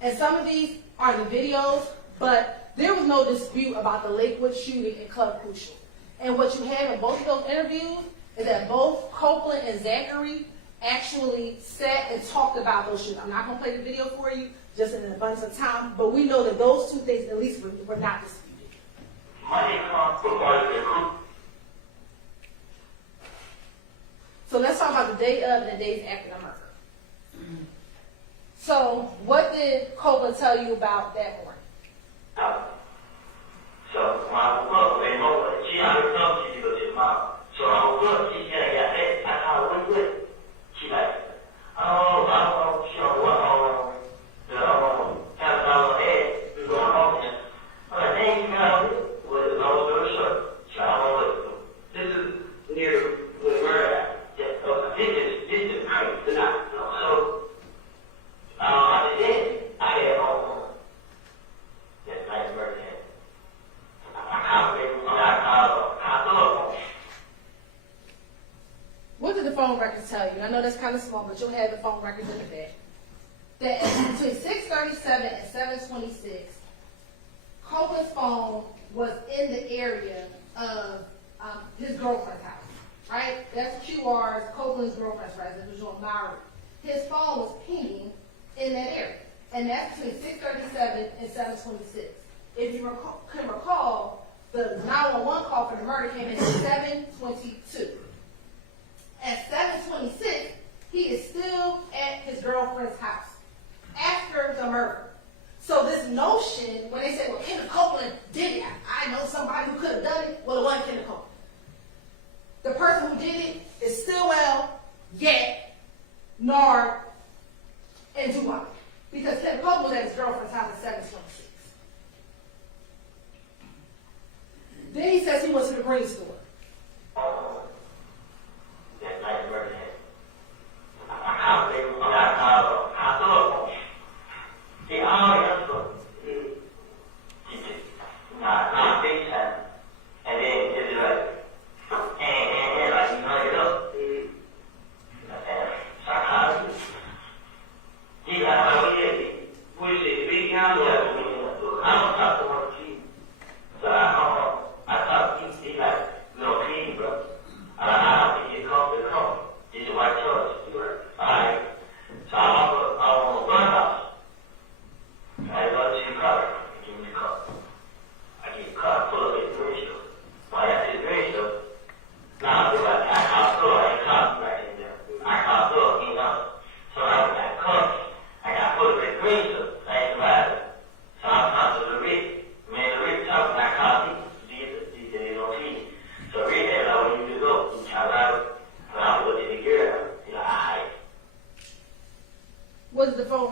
And some of these are the videos, but there was no dispute about the Lakewood shooting in Club Crucial. And what you have in both of those interviews is that both Copeland and Zachary actually sat and talked about those shootings. I'm not going to play the video for you, just in an abundance of time, but we know that those two things at least were not disputed. So let's talk about the day of and the days after the murder. So what did Copeland tell you about that morning? Phone records tell you. I know that's kind of small, but you'll have the phone records in the back. That between 6:37 and 7:26, Copeland's phone was in the area of his girlfriend's house. Right? That's QR's Copeland's girlfriend's residence, which was on Maury. His phone was pinging in that area, and that's between 6:37 and 7:26. If you can recall, the 911 call for the murder came in at 7:22. At 7:26, he is still at his girlfriend's house after the murder. So this notion, when they say, well, Kenneth Copeland did it, I know somebody who could have done it, well, it wasn't Kenneth Copeland. The person who did it is Stillwell, Yet, Nard, and Dumont. Because Kenneth Copeland was at his girlfriend's house at 7:26. Then he says he went to the green store.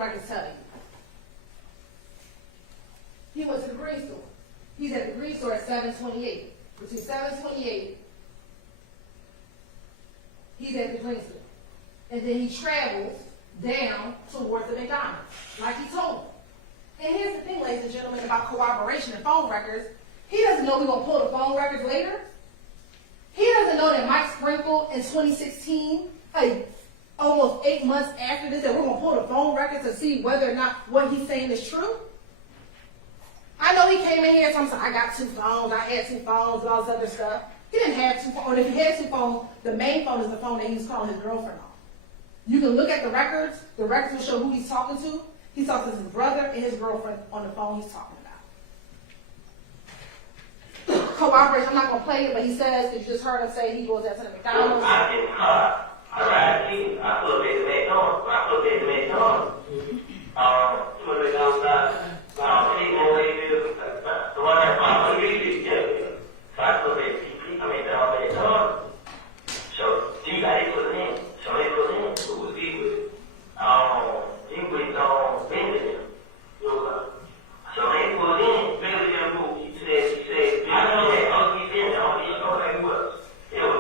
records tell you. He went to the green store. He's at the green store at 7:28. Between 7:28, he's at the green store. And then he travels down towards the McDonald's, like he told him. And here's the thing, ladies and gentlemen, about corroboration and phone records. He doesn't know we're going to pull the phone records later. He doesn't know that Mike Sprinkle in 2016, almost 8 months after this, that we're going to pull the phone records to see whether or not what he's saying is true. I know he came in here and said, I got 2 phones, I had 2 phones, and all this other stuff. He didn't have 2 phones. Or if he had 2 phones, the main phone is the phone that he was calling his girlfriend on. You can look at the records. The records will show who he's talking to. He's talking to his brother and his girlfriend on the phone he's talking about. Cooperation, I'm not going to play it, but he says, if you just heard him say he goes out to the McDonald's. I get caught. I ride cheap. I put it in the McDonald's. When I put it in the McDonald's, put it outside. The one that I'm usually together. So I put it in McDonald's. So he got it put in. So they put in. Who was he with? He was Benjamin. So they put in. Benjamin moved. He said, I know that. Oh, he's in there. He know that he was. It was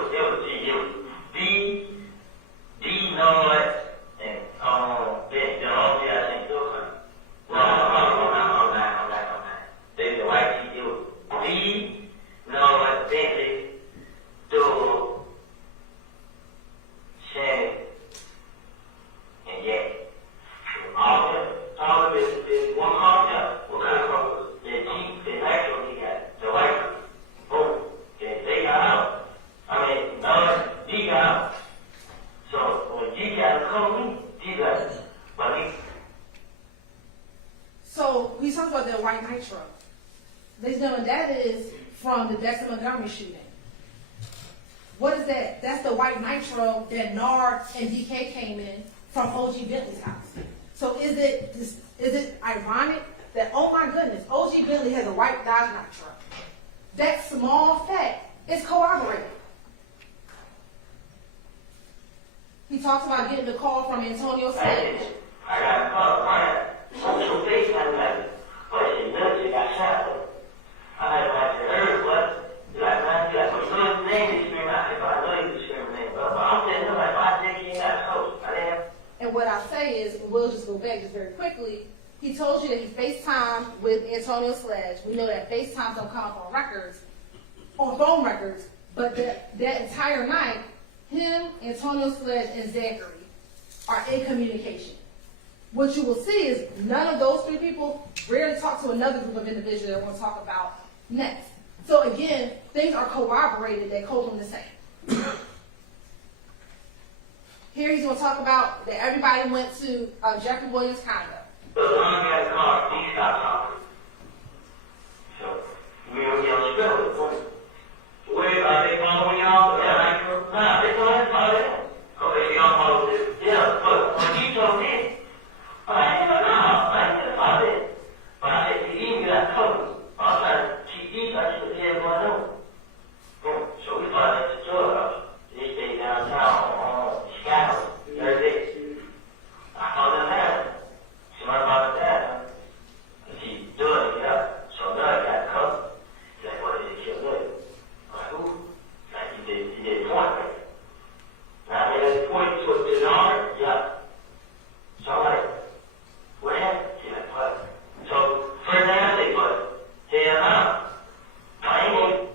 D, Nord, and then all the I think those are. No, I'm not. They the white it was D, Nord, Bentley, Doe, Shannon, and yeah. All of it is one concept. What kind of colors? The Jeep, the actually got the white. Boom. They got out. D got out. So when D got to come in, D got it. But So we talked about the white nitro. Ladies and gentlemen, that is from the Dexter Montgomery shooting. What is that? That's the white nitro that Nard and DK came in from OG Bentley's house. So is it ironic that, oh my goodness, OG Bentley has a white Dodge nitro? That small fact is corroborated. He talks about getting the call from Antonio Sledge. I got a call, Brian. Social FaceTime like, but she knows she got shot. I heard what? What's his name? He's screaming out. If I know he's screaming, but I'm telling him, like, I think he got close. And what I say is, we'll just go back just very quickly. He told you that he FaceTimed with Antonio Sledge. We know that FaceTimes don't come up on records, on phone records, but that entire night, him, Antonio Sledge, and Zachary are in communication. What you will see is none of those 3 people rarely talk to another group of individuals that we'll talk about next. So again, things are corroborated that Copeland is saying. Here he's going to talk about that everybody went to Jeffrey Williams' condo. So the one guy called, he stopped talking. So we were yelling, where are they following y'all? Nah, they don't follow them. Okay, they don't follow this. Yeah, but when he told me, I didn't follow it. But I said, you even got covered. I'm trying to keep these, I should have going on. So we followed the store house. They stayed downtown on Chicago. Every day. I followed them there. So I followed that. And she doing it, yeah. So now I got covered. Like, what did he kill me? Like, who? Like, he did point me. Now, he had point to the arm, yeah. So I'm like, what happened? He's like, what? So, first thing I say, what? Hell no. I ain't going.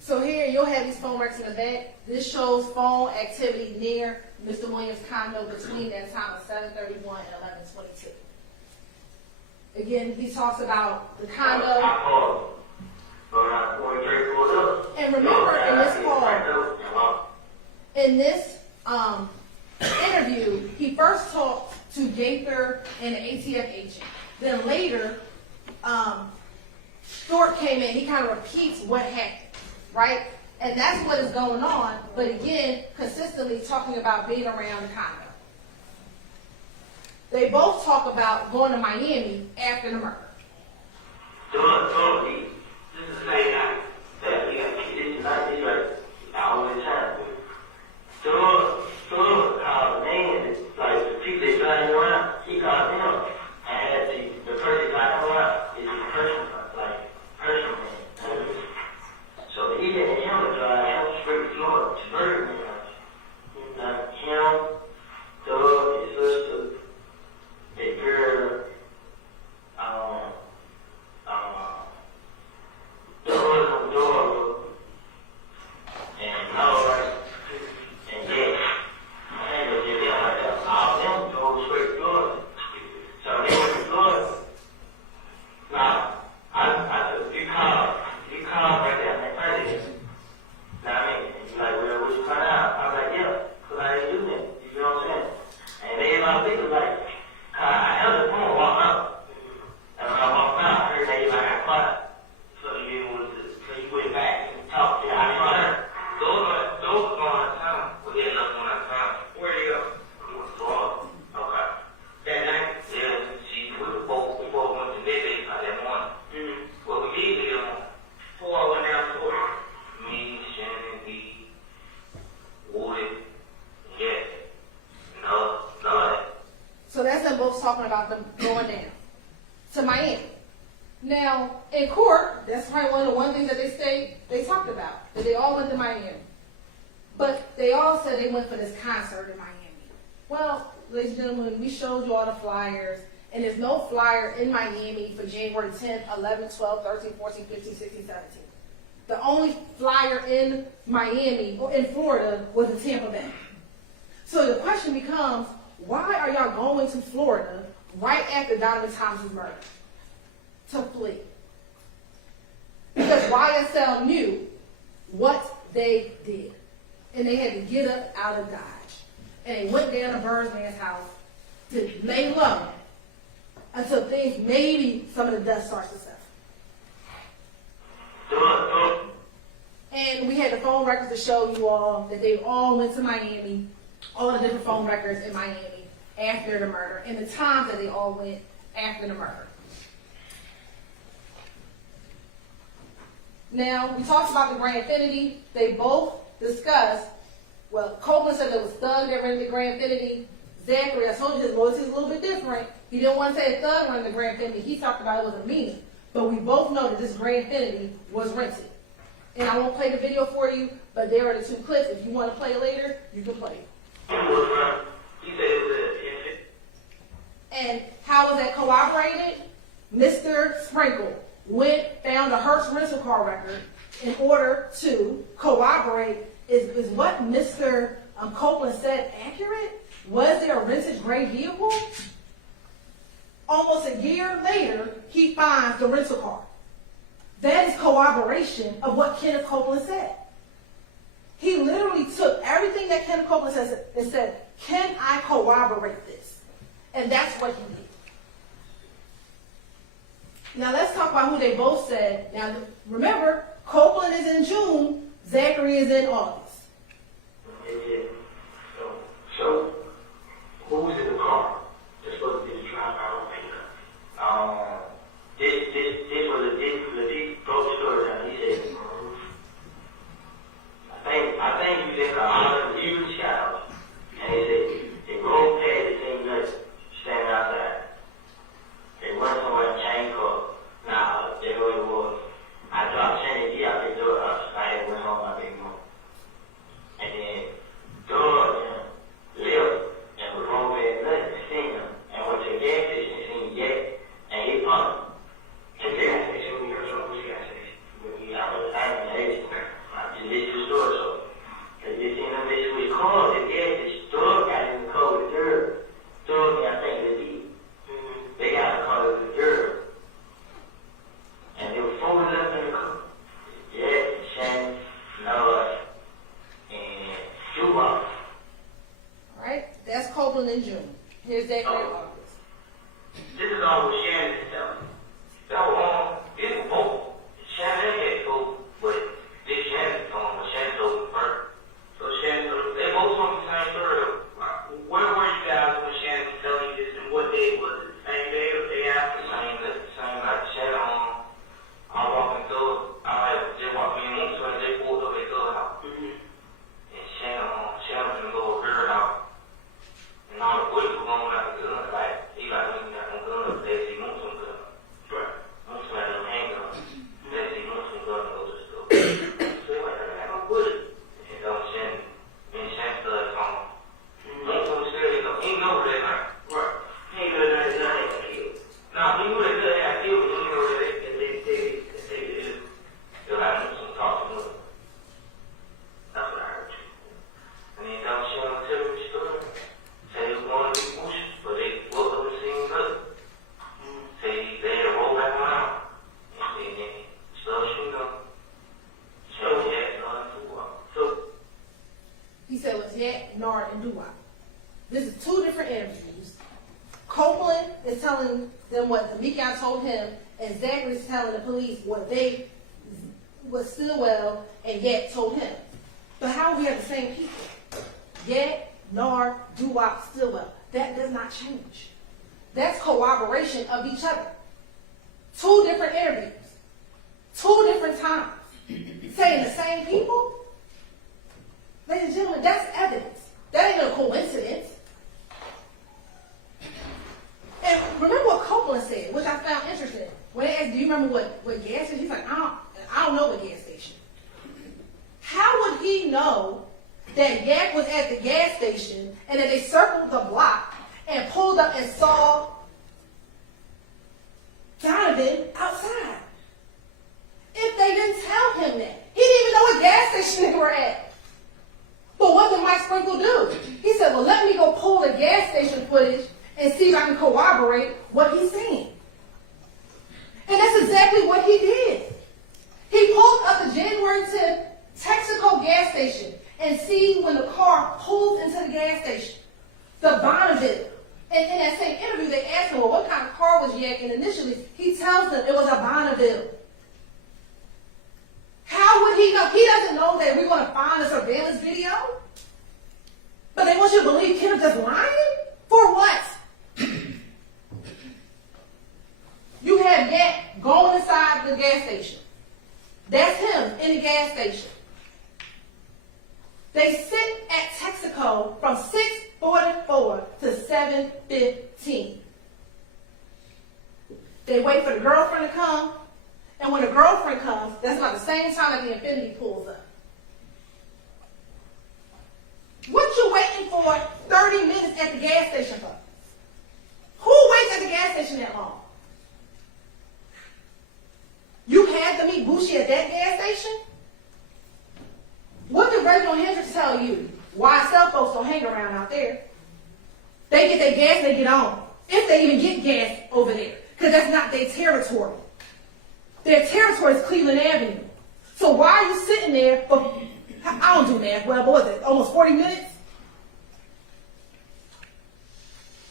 So here you'll have these phone records in the back. This shows phone activity near Mr. Williams' condo between that time of 7:31 and 11:22. Again, he talks about the condo. I called. And remember, in this call, in this interview, he first talked to Gaither and the ATF agent. Then later, Stewart came in. He kind of repeats what happened, right? And that's what is going on. But again, consistently talking about being around the condo. They both talk about going to Miami after the murder. Totally. This is the same night. You got to keep this night. It's like all the time. Man, like the people they driving around, he called me. was talking about them going down to Miami. Now, in court, that's probably one of the things that they talked about, that they all went to Miami. But they all said they went for this concert in Miami. Well, ladies and gentlemen, we showed you all the flyers, and there's no flyer in Miami for January 10th, 11th, 12th, 13th, 14th, 15th, 16th, 17th. The only flyer in Miami, or in Florida, was in Tampa Bay. So the question becomes, why are y'all going to Florida right after Donovan Thomas was murdered? To flee. Because YSL knew what they did. And they had to get up out of Dodge. And they went down to Birdman's house to lay low until things, maybe some of the dust starts to settle. And we had the phone records to show you all that they all went to Miami, all the different phone records in Miami after the murder, and the times that they all went after the murder. Now, we talked about the Grand Infinity. They both discussed, well, Copeland said it was Thug that rented the Grand Infinity. Zachary, I told you his voice is a little bit different. He didn't want to say Thug rented the Grand Infinity. He talked about it was a meaning. But we both know that this Grand Infinity was rented. And I won't play the video for you, but there are the two clips. If you want to play it later, you can play it. And how was that corroborated? Mr. Sprinkle found a Hertz rental car record in order to corroborate, is what Mr. Copeland said accurate? Was there a rented gray vehicle? Almost a year later, he finds the rental car. That is corroboration of what Kenneth Copeland said. He literally took everything that Kenneth Copeland said and said, can I corroborate this? And that's what he did. Now let's talk about who they both said. Now remember, Copeland is in June, Zachary is in August. So who's in the car? That's supposed to be the driver. This was a deep broke story. And he said, I think you think all of the huge shadows. And he said, they rolled past the same night, standing outside. They went somewhere and changed clothes. Nah, they know it was. I dropped Sandy out the door. I went home my big mom. And then Doug lived and was wrong past nothing and seen him. And went to the gas station and seen Jack. And he pumped. To the gas station, we heard from the gas station. I was angry. I just did the store, so. They just seen him, they switched cars. The gas station, Doug got in the car with the girl. Doug, I think, the deep. They got in the car with the girl. And they were four left in the car. Jack, Shannon, Noah, and Dubois. All right, that's Copeland in June. Here's Zachary in August. This is all what Shannon is telling me. That was this was both. Shannon had both, but this Shannon told me. Shannon told me first. So Shannon told me, they both told me the same story. Where were you guys when Shannon was telling you this, and what day was it? The same day or the day after? Same night. Shannon, I walked into it. They walked me in so they pulled up their girl house. And Shannon was go with her house. And all the boys were going out the gun. Like, he got me got no gun. They see most of them gun. Right. Most of them handgun. They see most of them gun and go to the store. So they went, I don't put it. And Shannon started calling. Most of them said, he know where they like. Right. He ain't know that they ain't gonna kill. Nah, he knew that they had killed, but he knew that they'll have some talk to them. That's what I heard. And then Shannon tell me the story. Say they was going to be bushes, but they woke up and seen nothing. Say they had to roll back around. And then started shooting them. So yeah, so He said it was Jack, Nard, and Dubois. This is two different interviews. Copeland is telling them what D'Amico told him, and Zachary is telling the police what they was Stillwell and Yak told him. But how we have the same people? Yak, Nard, Dubois, Stillwell. That does not change. That's corroboration of each other. Two different interviews. Two different times. Saying the same people? Ladies and gentlemen, that's evidence. That ain't no coincidence. a gas station and then they circled the block and pulled up and saw Donovan outside. If they didn't tell him that, he didn't even know what gas station they were at. But what did Mike Sprinkle do? He said, well, let me go pull the gas station footage and see if I can corroborate what he's saying. And that's exactly what he did. He pulled up the January 10th Texaco gas station and see when the car pulled into the gas station. The Bonneville. And in that same interview, they asked him, well, what kind of car was yakking initially? He tells them it was a Bonneville. How would he know? He doesn't know that we're going to find a surveillance video. But they want you to believe Kenneth just lying? For what? You have Yak going inside the gas station. That's him in the gas station. They sit at Texaco from 6:44 to 7:15. They wait for the girlfriend to come. And when the girlfriend comes, that's about the same time that the Infinity pulls up. What you waiting for 30 minutes at the gas station for? Who waits at the gas station that long? You had to meet Bushi at that gas station? What did Reginald Hendricks tell you? YSL folks don't hang around out there. They get their gas and they get on. If they even get gas over there. Because that's not their territory. Their territory is Cleveland Avenue. So why are you sitting there for, I don't do math well, but what is it, almost 40 minutes?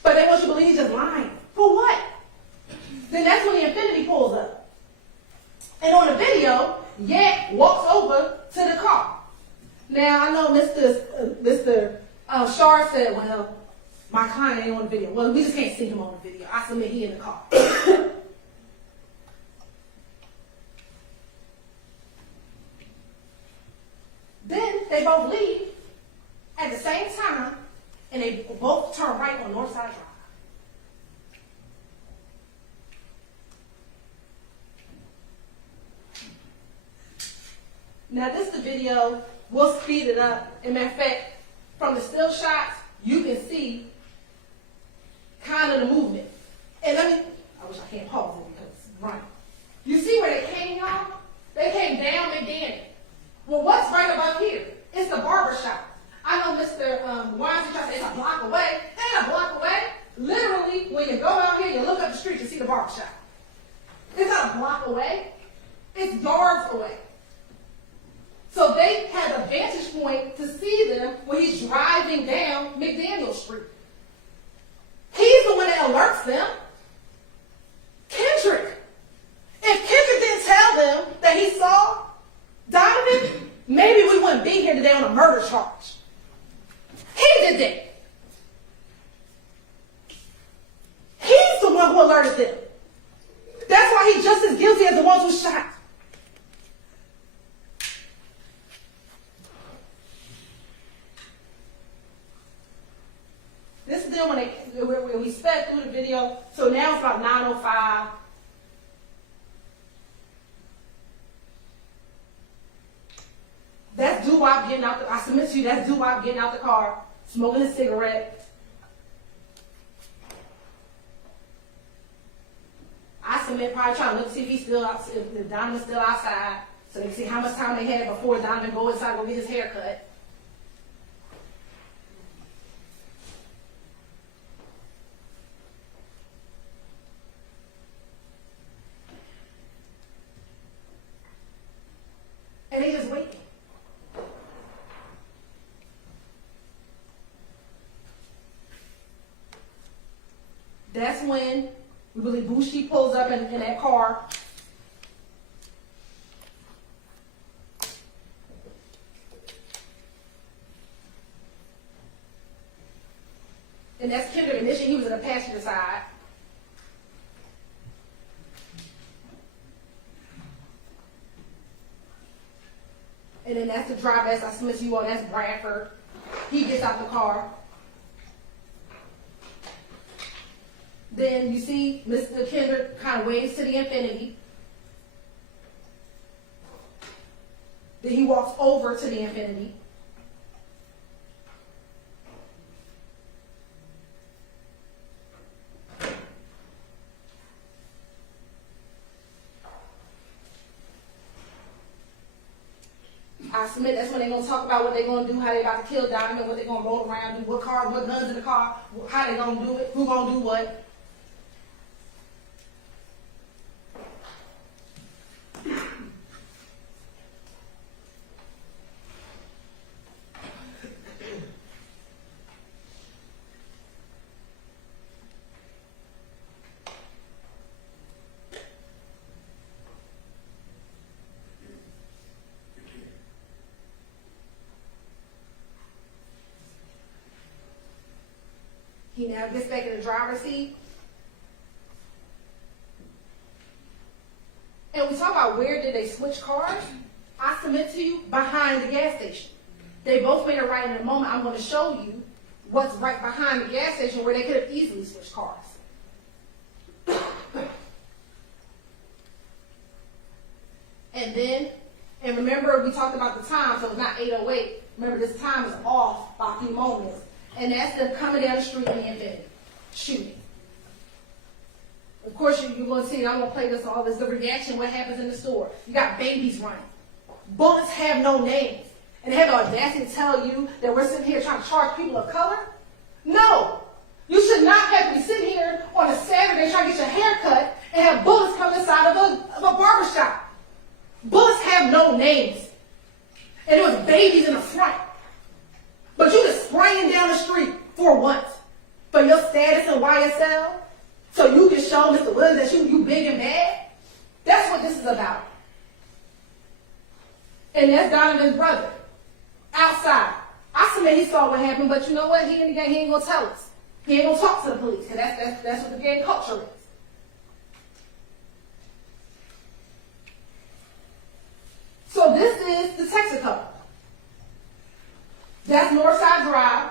But they want you to believe he's just lying. For what? Then that's when the Infinity pulls up. And on the video, Yak walks over to the car. Now, I know Mr. Shar said, well, my client ain't on the video. Well, we just can't see him on the video. I submit he in the car. Then they both leave at the same time, and they both turn right on Northside Drive. Now this is the video. We'll speed it up. As a matter of fact, from the still shots, you can see kind of the movement. And I wish I can't pause it because it's running. You see where they came, y'all? They came down McDaniel. Well, what's right about here? It's the barber shop. I know Mr. Wines tries to say it's a block away. It ain't a block away. Literally, when you go out here, you look up the street, you see the barber shop. It's not a block away. It's yards away. So they had a vantage point to see them when he's driving down McDaniel Street. He's the one that alerts them. Kendrick. If Kendrick didn't tell them that he saw Donovan, maybe we wouldn't be here today on a murder charge. He did that. He's the one who alerted them. That's why he's just as guilty as the ones who shot. This is them when we sped through the video. So now it's about 9:05. That's Doo-Wop getting out I submit to you, that's Doo-Wop getting out the car, smoking a cigarette. I submit probably trying to look to see if he's still out, if Donovan's still outside, so they can see how much time they had before Donovan go inside and go get his hair cut. And they just waiting. That's when we believe Bushi pulls up in that car. And that's Kendrick. Initially, he was in the passenger side. And then that's the driver, as I submit to you all, that's Bradford. He gets out the car. Then you see Mr. Kendrick kind of waves to the Infinity. Then he walks over to the Infinity. submit that's when they're gonna talk about what they're gonna do, how they about to kill Donovan, what they're gonna roll around, do what cars, what guns in the car, how they gonna do it, who gonna do what. He now gets back in the driver's seat. And we talk about where did they switch cars. I submit to you behind the gas station. They both made a right in a moment. I'm going to show you what's right behind the gas station where they could have easily switched cars. And remember we talked about the time, so it's not 8:08. Remember this time is off by a few moments. And that's them coming down the street in the Infinity, shooting. Of course, you're going to see, I'm going to play this all this, the reaction, what happens in the store. You got babies running. Bullets have no names. And they have the audacity to tell you that we're sitting here trying to charge people of color? No. You should not have to be sitting here on a Saturday trying to get your hair cut and have bullets come inside of a barbershop. Bullets have no names. And there was babies in the front. But you just spraying down the street for what? For your status in YSL? So you can show Mr. Williams that you big and bad? That's what this is about. And that's Donovan's brother. Outside. I submit he saw what happened, but you know what? He ain't going to tell us. He ain't going to talk to the police, because that's what the gang culture is. So this is the Texaco. That's Northside Drive.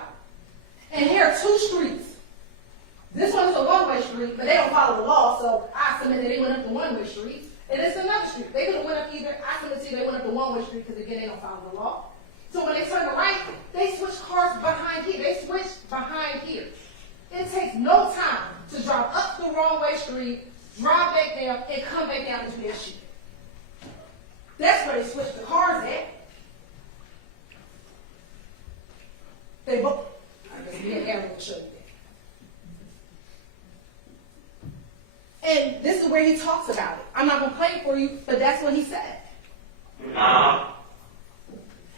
And here are two streets. This one is a one-way street, but they don't follow the law, so I submit that they went up the one-way street. And it's another street. They could have went up either. I submit to you they went up the one-way street because, again, they don't follow the law. So when they turn the right, they switch cars behind here. They switch behind here. It takes no time to drive up the wrong-way street, drive back down, and come back down into their street. That's where they switch the cars at. They both. I guess we didn't ever show you that. And this is where he talks about it. I'm not going to play it for you, but that's what he said.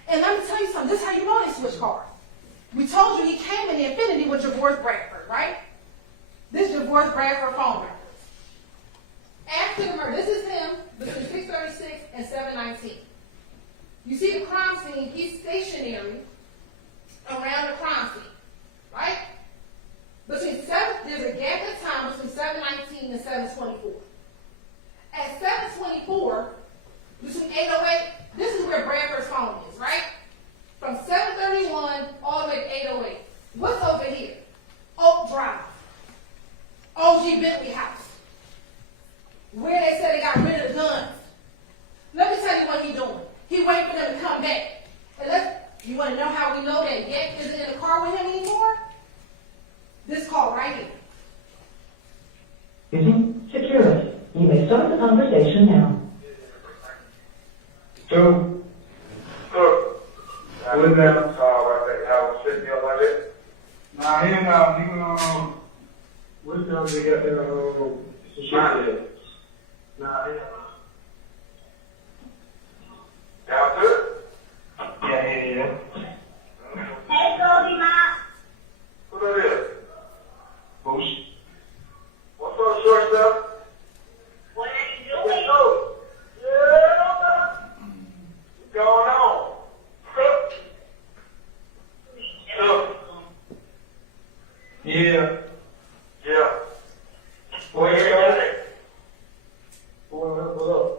And let me tell you something. This is how you know they switch cars. We told you he came in the Infinity with Javorth Bradford, right? This is Javorth Bradford phone records. After the murder, this is him between 6:36 and 7:19. You see the crime scene, he's stationary around the crime scene, right? There's a gap in time between 7:19 and 7:24. At 7:24, between 8:08, this is where Bradford's phone is, right? From 7:31 all the way to 8:08. What's over here? Oak Drive. OG Bentley House. Where they said they got rid of the guns. Let me tell you what he's doing. He waiting for them to come back. And you want to know how we know that Yak isn't in the car with him anymore? This call right here. Using security. You may start the conversation now. So, what is that? I was sitting there like that. Nah, he went what's the other they got there? Security. Nah, down to it? Yeah. Hey, Goldie, Ma. Who that is? Boosh. What's up, shortstop? What are you doing? Yeah. What's going on? Yeah. Where you at? What up?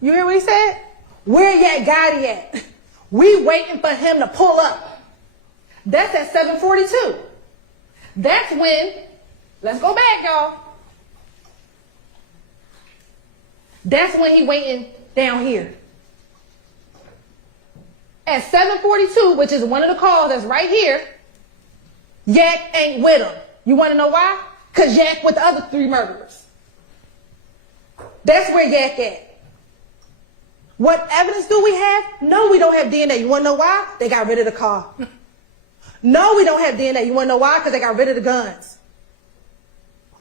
You hear what he said? Where Yak Gotti at? We waiting for him to pull up. That's at 7:42. That's when, let's go back, y'all. That's when he waiting down here. At 7:42, which is one of the calls that's right here, Yak ain't with him. You want to know why? Because Yak with the other 3 murderers. That's where Yak at. What evidence do we have? No, we don't have DNA. You want to know why? They got rid of the car. No, we don't have DNA. You want to know why? Because they got rid of the guns.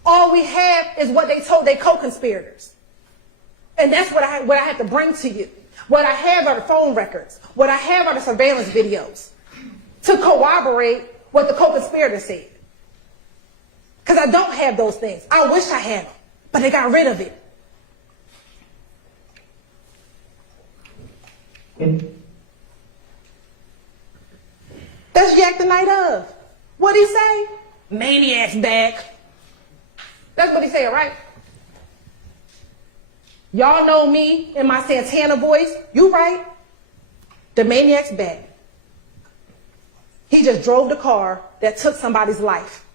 All we have is what they told their co-conspirators. And that's what I have to bring to you. What I have are the phone records. What I have are the surveillance videos to corroborate what the co-conspirators said. Because I don't have those things. I wish I had them, but they got rid of it. That's Jack the night of. What'd he say? Maniac's back. That's what he said, right? Y'all know me in my Santana voice. You right. The maniac's back. He just drove the car that took somebody's life.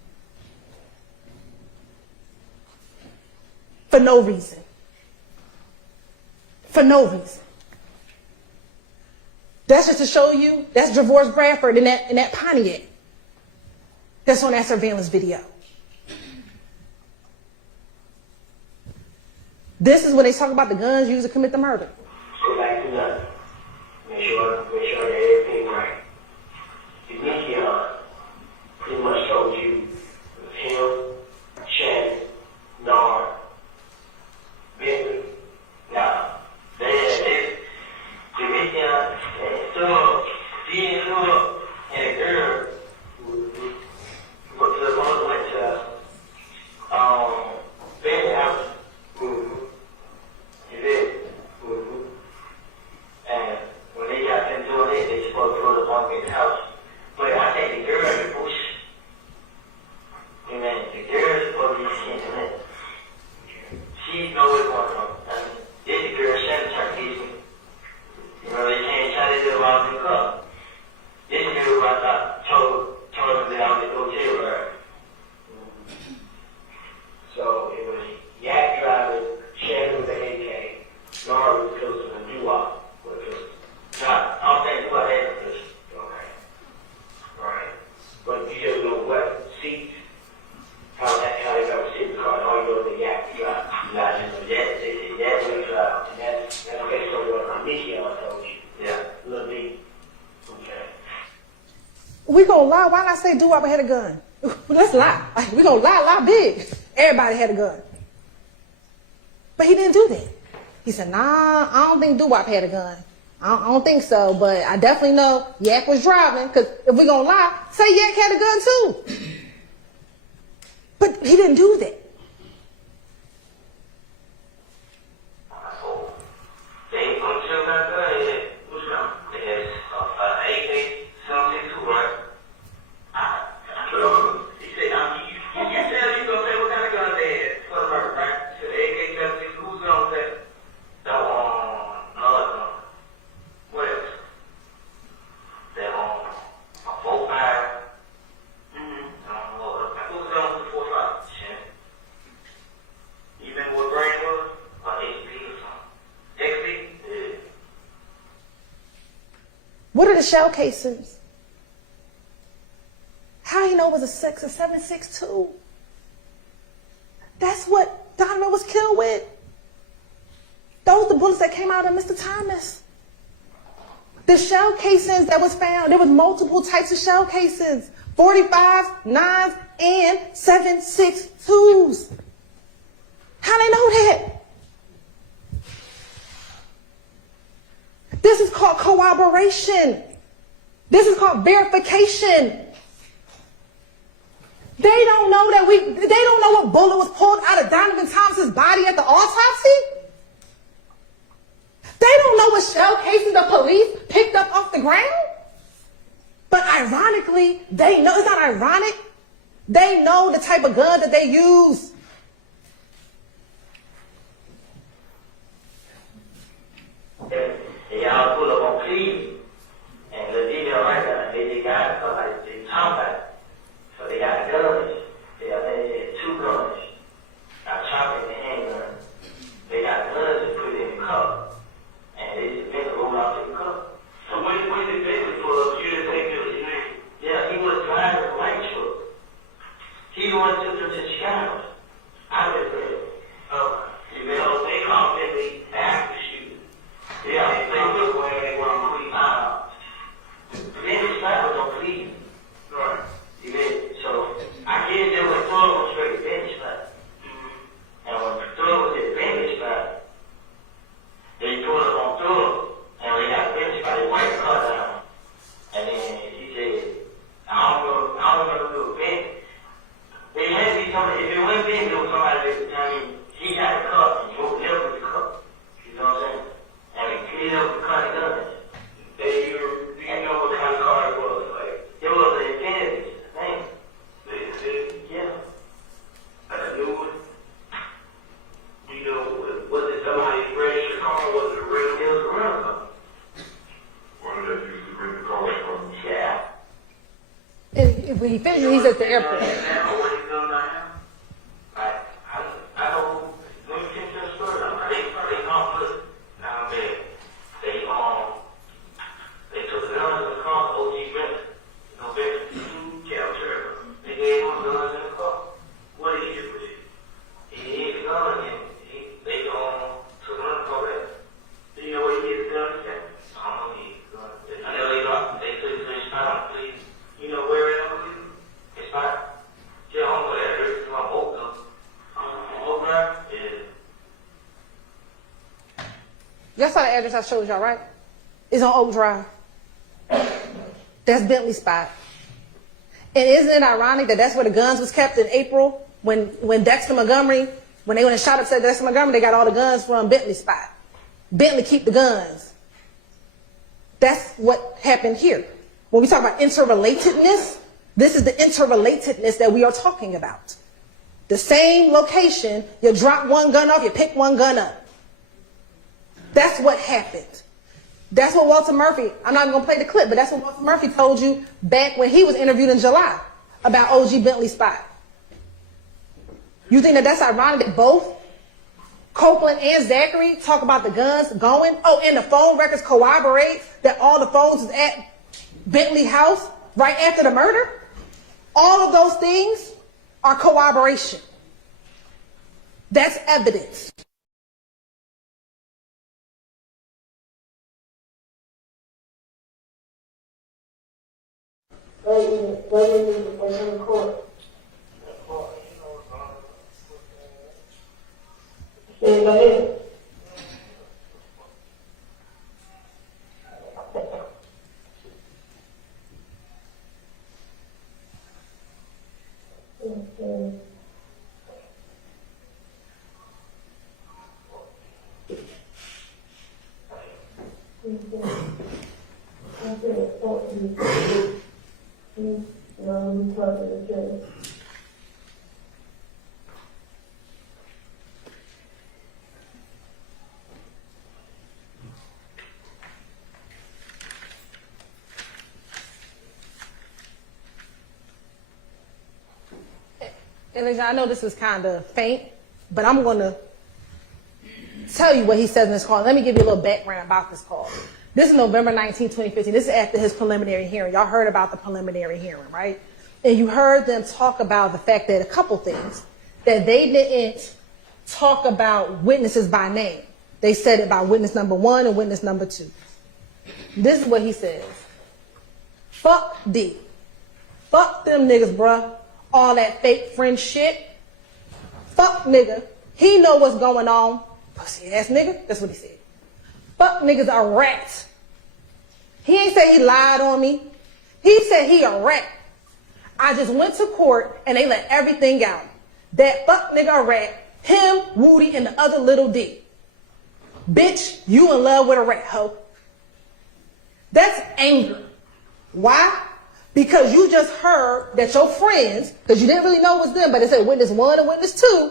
For no reason. For no reason. That's just to show you, that's Javorce Bradford in that Pontiac. That's on that surveillance video. This is when they talk about the guns used to commit the murder. Go back to nothing. Make sure that everything right. Demetrius pretty much told you him, Shannon, Nard, Bentley. Now, Demetrius and a girl went to Bentley house. And when they got them doing it, they supposed to go to one big house. But I think the girl in the bush, the girl is supposed to be seeing it. She knows what's going on. And this the girl Shannon Turkey. They can't try to do around the club. This girl I thought told them that I was the hotel room. So it was Yak driving, Shannon with the AK, Nard was close to the Doo-Wop. Now, I don't think Doo-Wop had a pistol. Okay. Right. But you just know what seats, how they got to sit in the car, and all you know is the Yak drive. They say that way drive. And that's based on what Mickey I told you. Yeah. Little B. Okay. We gonna lie. Why not say Doo-Wop had a gun? Let's lie. We gonna lie big. Everybody had a gun. But he didn't do that. He said, nah, I don't think Doo-Wop had a gun. I don't think so, but I definitely know Yak was driving, because if we gonna lie, say Yak had a gun too. But he didn't do that. They put you back there, what's wrong? They had AK-762, right? He said, you said you gonna say what kind of gun they had for the murder, right? He said AK-762, who's gonna say? That one, what else? That one, a 4.5. Who's going to 4.5? You remember what brand it was? HP or something. XP? Yeah. What are the shell casings? How you know it was a 7.62? That's what Donovan was killed with. Those are the bullets that came out of Mr. Thomas. The shell casings that was found, there was multiple types of shell casings. 45s, 9s, and 7.62s. How they know that? This is called corroboration. This is called verification. They don't know that they don't know what bullet was pulled out of Donovan Thomas's body at the autopsy. They don't know what shell casings the police picked up off the ground. But ironically, they know, it's not ironic, they know the type of gun that they use. And y'all pull up on Cleveland, and the detail right there, they got somebody, they talk about it. So they got guns, they had 2 guns, a chopper and a handgun. They got guns and put it in the car, and they just bent roll out to the car. So when did Bentley pull up, you didn't think it was him? Yeah, he was driving a white truck. He the one took them to Chicago. I was there. They called Bentley after the shooting. Yeah. And when he finishes, he's at the airport. Now, what he's doing right now, I know when you get to the store, they come put down there. They took the guns in the car, OG Rent, no better, capture. They gave him guns in the car. What did he do with it? He hid the gun and they took him for that. Do you know where he hid the gun at? I don't know where he hid the gun. I know they took his spot, please. You know where it is? His spot? Yeah, I don't know that address. It's on Oak Drive. Oak Drive? Yeah. Y'all saw the address I showed y'all, right? It's on Oak Drive. That's Bentley's spot. And isn't it ironic that that's where the guns was kept in April when Dexter Montgomery, when they went and shot up Dexter Montgomery, they got all the guns from Bentley's spot. Bentley keep the guns. That's what happened here. When we talk about interrelatedness, this is the interrelatedness that we are talking about. The same location, you drop one gun off, you pick one gun up. That's what happened. That's what Walter Murphy, I'm not even going to play the clip, but that's what Walter Murphy told you back when he was interviewed in July about OG Bentley's spot. You think that that's ironic that both Copeland and Zachary talk about the guns going? Oh, and the phone records corroborate that all the phones was at Bentley house right after the murder? All of those things are corroboration. That's evidence. In court. Say go ahead. And I know this is kind of faint, but I'm going to tell you what he says in this call. Let me give you a little background about this call. This is November 19, 2015. This is after his preliminary hearing. Y'all heard about the preliminary hearing, right? And you heard them talk about the fact that a couple things, that they didn't talk about witnesses by name. They said about witness number 1 and witness number 2. This is what he says. Fuck D. Fuck them niggas, bruh. All that fake friend shit. Fuck nigga. He know what's going on. Pussy ass nigga. That's what he said. Fuck niggas a rat. He ain't say he lied on me. He said he a rat. I just went to court and they let everything out. That fuck nigga a rat. Him, Woody, and the other little D. Bitch, you in love with a rat, hoe. That's anger. Why? Because you just heard that your friends, because you didn't really know it was them, but it said witness 1 and witness 2,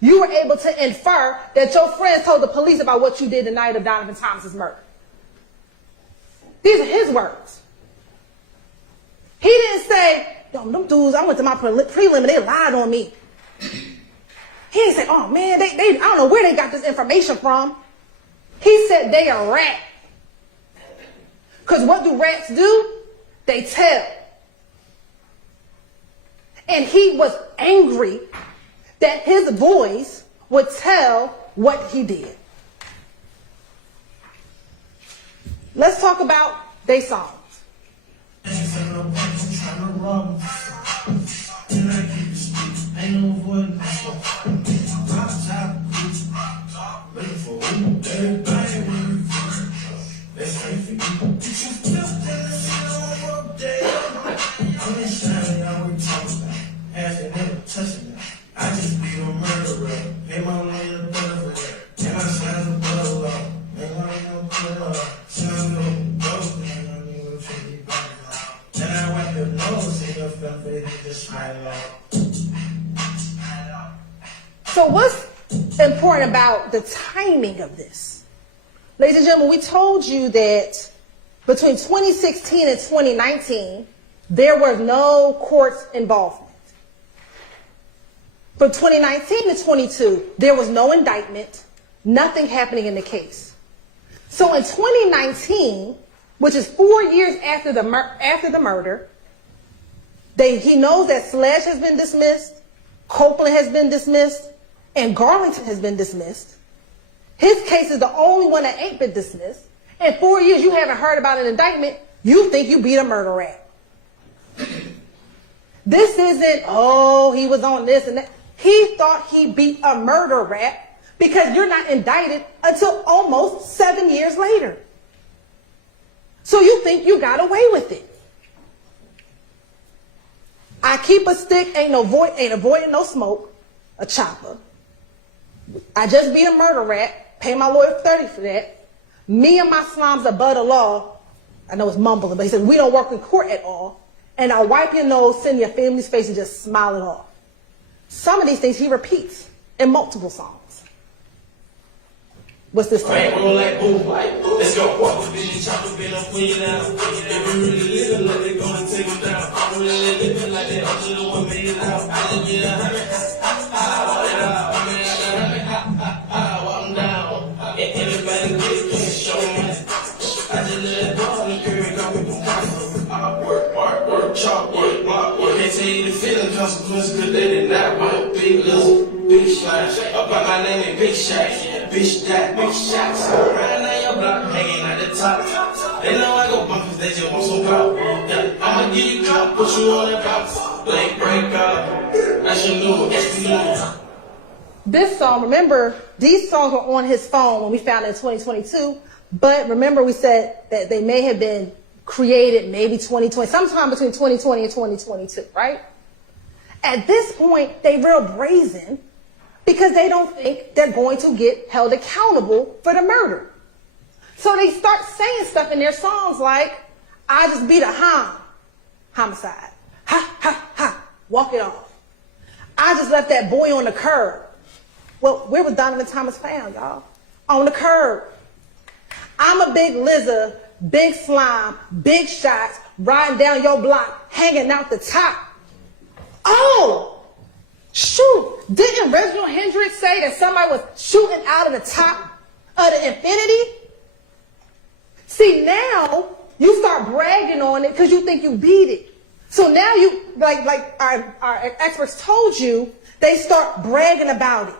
you were able to infer that your friends told the police about what you did the night of Donovan Thomas's murder. These are his words. He didn't say, yo, them dudes, I went to my prelim and they lied on me. He didn't say, oh man, they I don't know where they got this information from. He said they a rat. Because what do rats do? They tell. And he was angry that his voice would tell what he did. Let's talk about they songs. I just be a murderer. Pay my money to better. Can I sign the blood law? Make my no blood. Sign no ghost. And I need to 50 bucks. Then I wipe your nose in your film, baby. Just smile out. So what's important about the timing of this? Ladies and gentlemen, we told you that between 2016 and 2019, There was no courts involvement. From 2019 to 22, there was no indictment, nothing happening in the case. So in 2019, which is 4 years after the murder, he knows that Sledge has been dismissed, Copeland has been dismissed, and Garlington has been dismissed. His case is the only one that ain't been dismissed. In 4 years, you haven't heard about an indictment. You think you beat a murder rap. This isn't, oh, he was on this and that. He thought he beat a murder rap because you're not indicted until almost 7 years later. So you think you got away with it. I keep a stick, ain't avoiding no smoke, a chopper. I just beat a murder rap, pay my lawyer $30 for that. Me and my slimes above the law, I know it's mumbling, but he said, we don't work in court at all. And I'll wipe your nose, send your family's face, and just smile it off. Some of these things he repeats in multiple songs. What's this song? Let's go. Walk with these choppers, been up, put it down. If you really living like they gonna take them down. I'm really living like they up to the 1 million out. I just get 100. Walk them down. And anybody get it, can show me. I just let it go on the curve, got me from work, chalk work, block work. Can't tell you the feeling consequences, cause they did not want big little, big shots. Up by my name in big shots. Bitch that, big shots. Riding on your block, hanging at the top. They know I go bumpers, they just want some pop. Yeah, I'ma give you drop, put you on that box. Blank break up. That's your new, that's the new. This song, remember, these songs were on his phone when we found it in 2022. But remember, we said that they may have been created maybe 2020, sometime between 2020 and 2022, right? At this point, they real brazen because they don't think they're going to get held accountable for the murder. So they start saying stuff in their songs like, I just beat a homicide. Ha, ha, ha, walk it off. I just left that boy on the curb. Well, where was Donovan Thomas found, y'all? On the curb. I'm a big lizard, big slime, big shots, riding down your block, hanging out the top. Oh, shoot. Didn't Reginald Hendricks say that somebody was shooting out of the top of the infinity? See, now you start bragging on it because you think you beat it. So now you, like our experts told you, they start bragging about it.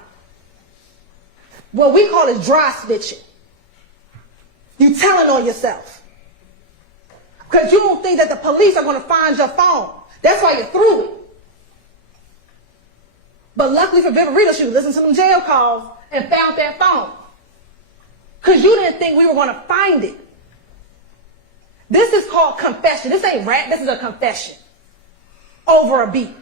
What we call is dry snitching. You telling on yourself. Because you don't think that the police are going to find your phone. That's why you threw it. But luckily for Viverito, she listened to them jail calls and found that phone. Because you didn't think we were going to find it. This is called confession. This ain't rap. This is a confession. Over a beat.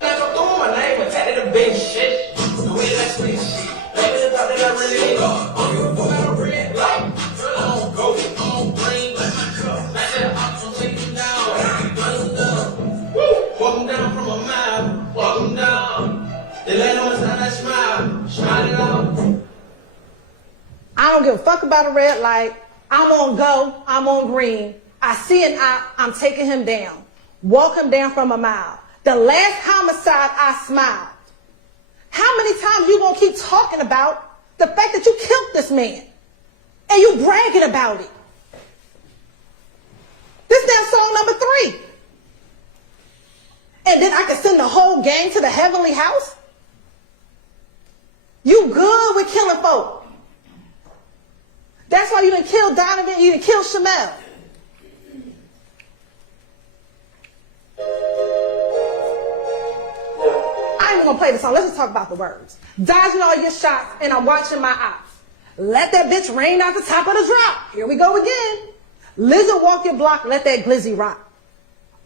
Never threw my name and tatted the big shit. The way that sweet shit. Baby, thought that I really go. On you, pull out a red light. I don't go, I don't bring like my cup. I said, I'm gonna take you down. Woo! Walk them down from a mile. Walk them down. They land on us, and I smile. Smile it out. I don't give a fuck about a red light. I'm on go. I'm on green. I see an eye. I'm taking him down. Walk him down from a mile. The last homicide, I smiled. How many times you gonna keep talking about the fact that you killed this man? And you bragging about it? This damn song number 3. And then I can send the whole gang to the heavenly house? You good with killing folk. That's why you didn't kill Donovan, you didn't kill Shymel. I ain't even gonna play the song. Let's just talk about the words. Dodging all your shots, and I'm watching my eyes. Let that bitch rain out the top of the drop. Here we go again. Lizard walk your block, let that glizzy rock.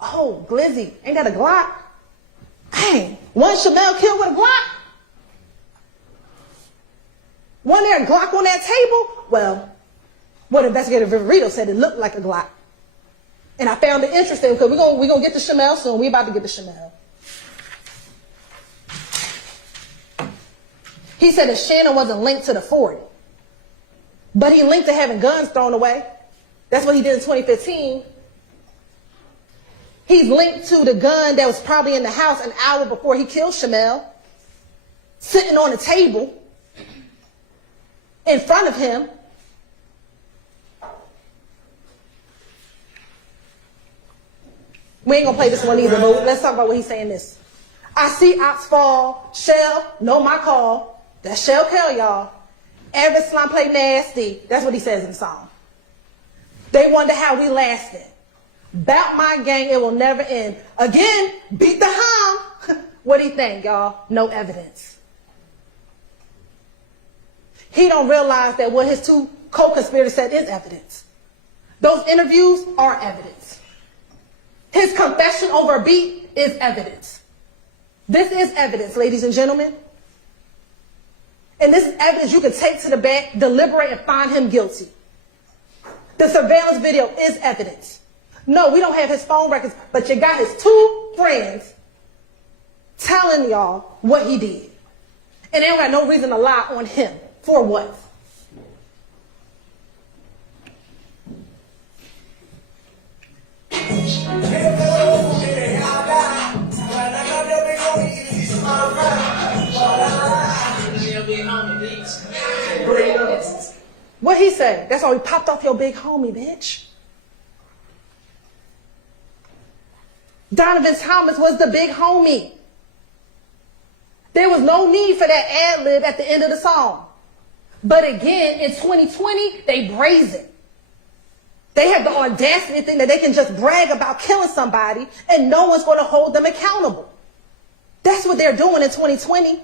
Oh, glizzy, ain't that a Glock? Dang, one Shymel killed with a Glock? Wasn't there a Glock on that table? Well, what investigator Viverito said it looked like a Glock. And I found it interesting because we're gonna get to Shymel soon. We're about to get to Shymel. He said that Shannon wasn't linked to the 40, but he linked to having guns thrown away. That's what he did in 2015. He's linked to the gun that was probably in the house an hour before he killed Shymel, sitting on the table in front of him. We ain't gonna play this one either, but let's talk about what he's saying this. I see ops fall, Shell, know my call. That Shell kill y'all. Every slime play nasty. That's what he says in the song. They wonder how we lasted. Bout my gang, it will never end. Again, beat the hum. What do you think, y'all? No evidence. He don't realize that what his two co-conspirators said is evidence. Those interviews are evidence. His confession over a beat is evidence. This is evidence, ladies and gentlemen. And this is evidence you can take to the back, deliberate, and find him guilty. The surveillance video is evidence. No, we don't have his phone records, but you got his two friends telling y'all what he did. And they don't got no reason to lie on him. For what? What he say? That's why we popped off your big homie, bitch. Donovan Thomas was the big homie. There was no need for that ad lib at the end of the song. But again, in 2020, they brazen. They have the audacity to think that they can just brag about killing somebody and no one's going to hold them accountable. That's what they're doing in 2020.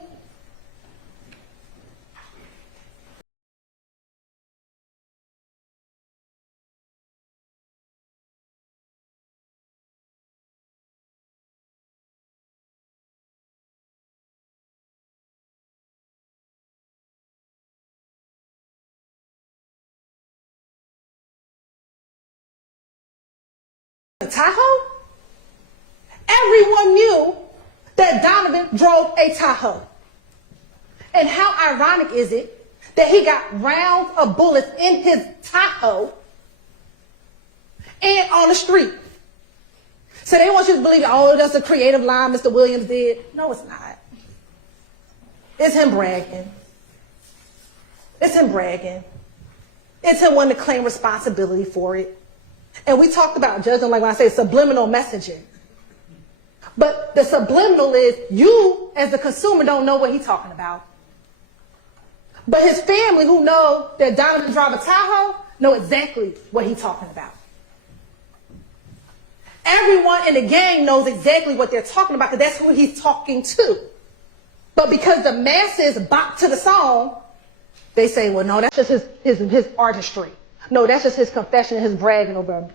Tahoe? Everyone knew that Donovan drove a Tahoe. And how ironic is it that he got rounds of bullets in his Tahoe and on the street? So they want you to believe, oh, that's a creative line Mr. Williams did. No, it's not. It's him bragging. It's him bragging. It's him wanting to claim responsibility for it. And we talked about judging, like when I say subliminal messaging. But the subliminal is you, as the consumer, don't know what he's talking about. But his family, who know that Donovan drive a Tahoe, know exactly what he's talking about. Everyone in the gang knows exactly what they're talking about because that's who he's talking to. But because the masses bop to the song, they say, well, no, that's just his artistry. No, that's just his confession and his bragging over him.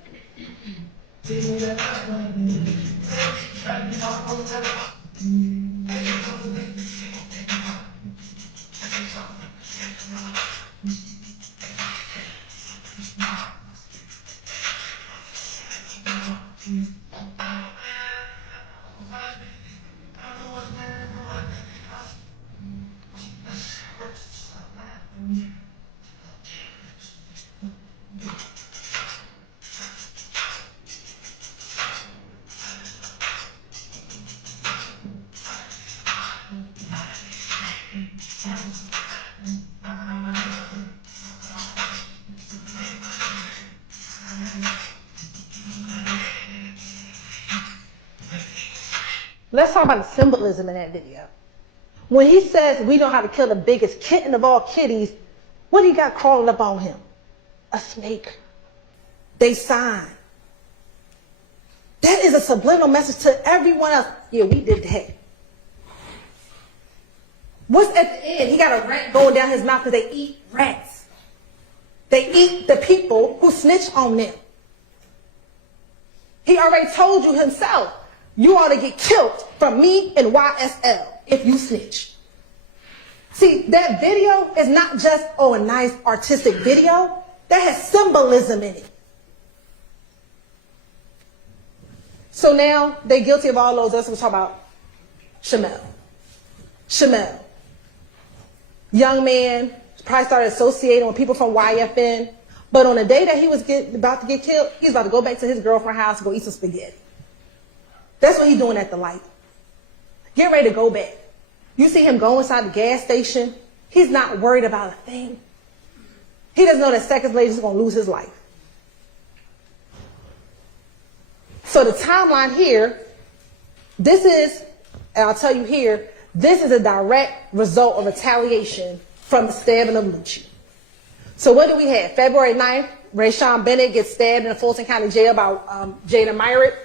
Let's talk about the symbolism in that video. When he says we know how to kill the biggest kitten of all kitties, what do you got crawling up on him? A snake. They sign. That is a subliminal message to everyone else. Yeah, we did that. What's at the end? He got a rat going down his mouth because they eat rats. They eat the people who snitch on them. He already told you himself, you ought to get killed from me and YSL if you snitch. See, that video is not just, oh, a nice artistic video. That has symbolism in it. So now they're guilty of all those. That's what we're talking about. Shymel. Young man, probably started associating with people from YFN. But on the day that he was about to get killed, he's about to go back to his girlfriend's house and go eat some spaghetti. That's what he's doing at the light. Get ready to go back. You see him go inside the gas station. He's not worried about a thing. He doesn't know that seconds later he's going to lose his life. So the timeline here, this is, and I'll tell you here, this is a direct result of retaliation from the stabbing of Lucci. So what do we have? February 9th, Rayshawn Bennett gets stabbed in the Fulton County Jail by Jada Myrick.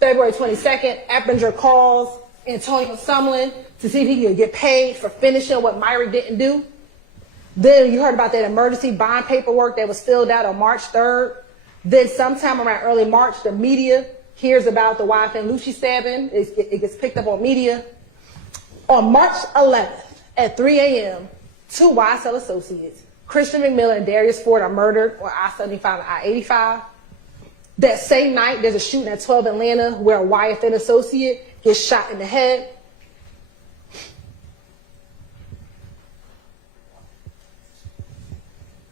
February 22nd, Eppinger calls Antonio Sumlin to see if he could get paid for finishing what Myrick didn't do. Then you heard about that emergency bond paperwork that was filled out on March 3rd. Then sometime around early March, the media hears about the YFN Lucci stabbing. It gets picked up on media. On March 11th at 3 a.m., two YSL associates, Christian McMillan and Darius Ford, are murdered on I-75 and I-85. That same night, there's a shooting at 12 Atlanta where a YFN associate gets shot in the head.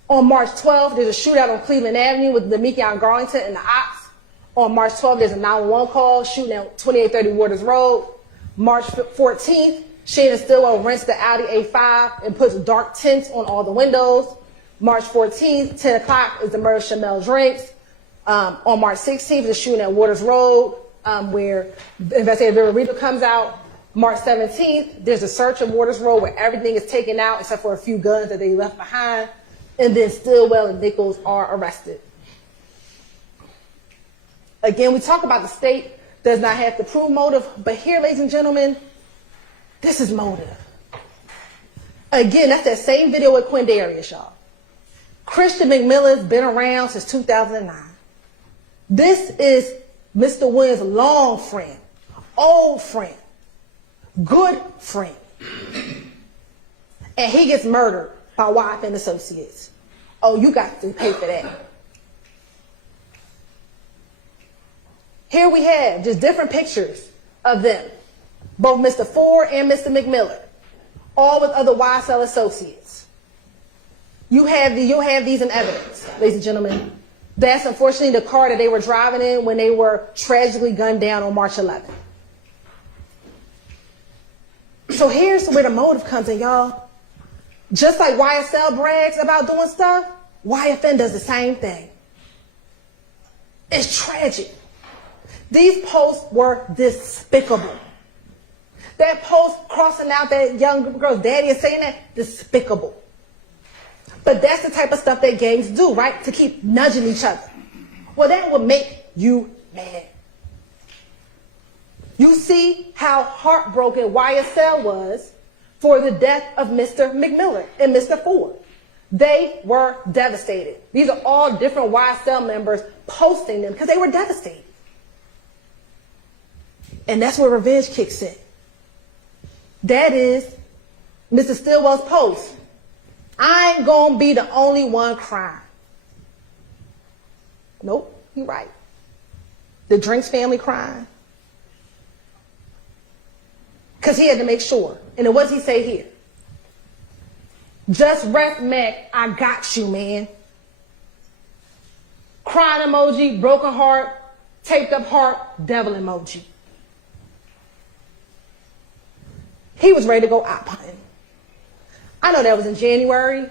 On March 12th, there's a shootout on Cleveland Avenue with Demekion Garlington and the Ops. On March 12th, there's a 911 call shooting at 2830 Waters Road. March 14th, Shannon Stillwell rents the Audi A5 and puts dark tints on all the windows. March 14th, 10 o'clock, is the murder of Shymel Drinks. On March 16th, the shooting at Waters Road, where investigator Rita comes out. March 17th, there's a search of Waters Road where everything is taken out except for a few guns that they left behind. And then Stillwell and Nichols are arrested. Again, we talk about the state does not have to prove motive, but here, ladies and gentlemen, this is motive. Again, that's that same video with Quindarius, y'all. Christian McMillan's been around since 2009. This is Mr. Williams' long friend, old friend, good friend. And he gets murdered by YFN associates. Oh, you got to pay for that. Here we have just different pictures of them, both Mr. Ford and Mr. McMillan, all with other YSL associates. You'll have these in evidence, ladies and gentlemen. That's unfortunately the car that they were driving in when they were tragically gunned down on March 11th. So here's where the motive comes in, y'all. Just like YSL brags about doing stuff, YFN does the same thing. It's tragic. These posts were despicable. That post crossing out that young girl's daddy and saying that, despicable. But that's the type of stuff that gangs do, right? To keep nudging each other. Well, that would make you mad. You see how heartbroken YSL was for the death of Mr. McMillan and Mr. Ford. They were devastated. These are all different YSL members posting them because they were devastated. And that's where revenge kicks in. That is Mr. Stillwell's post. I ain't gonna be the only one crying. Nope, you're right. The Drinks family crying. Because he had to make sure. And then what does he say here? Just rest, Mac, I got you, man. Crying emoji, broken heart, taped up heart, devil emoji. He was ready to go op hunting. I know that was in January,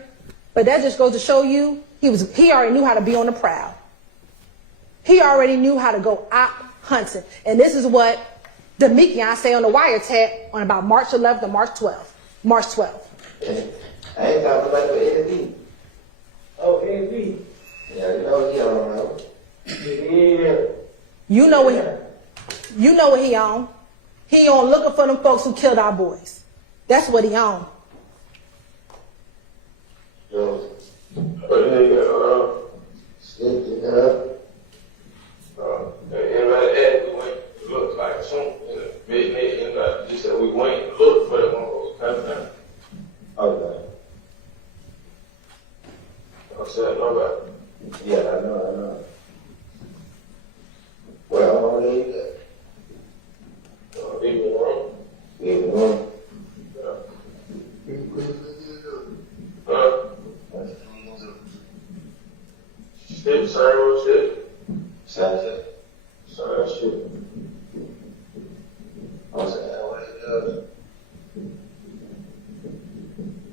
but that just goes to show you he already knew how to be on the prowl. He already knew how to go op hunting. And this is what Demekion say on the wiretap on about March 11th and March 12th. March 12th. I ain't talking about the AV. Oh, AV. Yeah, you know he don't know. Yeah. You know what he on. He on looking for them folks who killed our boys. That's what he on. So, stick it up. Everybody asked me when it looks like something in the big head, and just said we went and looked for it when it was coming down. Okay. I said, nobody. Yeah, I know. Well, I'm gonna leave that. Leave it alone. Leave it alone. Huh? background shit. Sounds like, So that shit. I'm saying, what it does.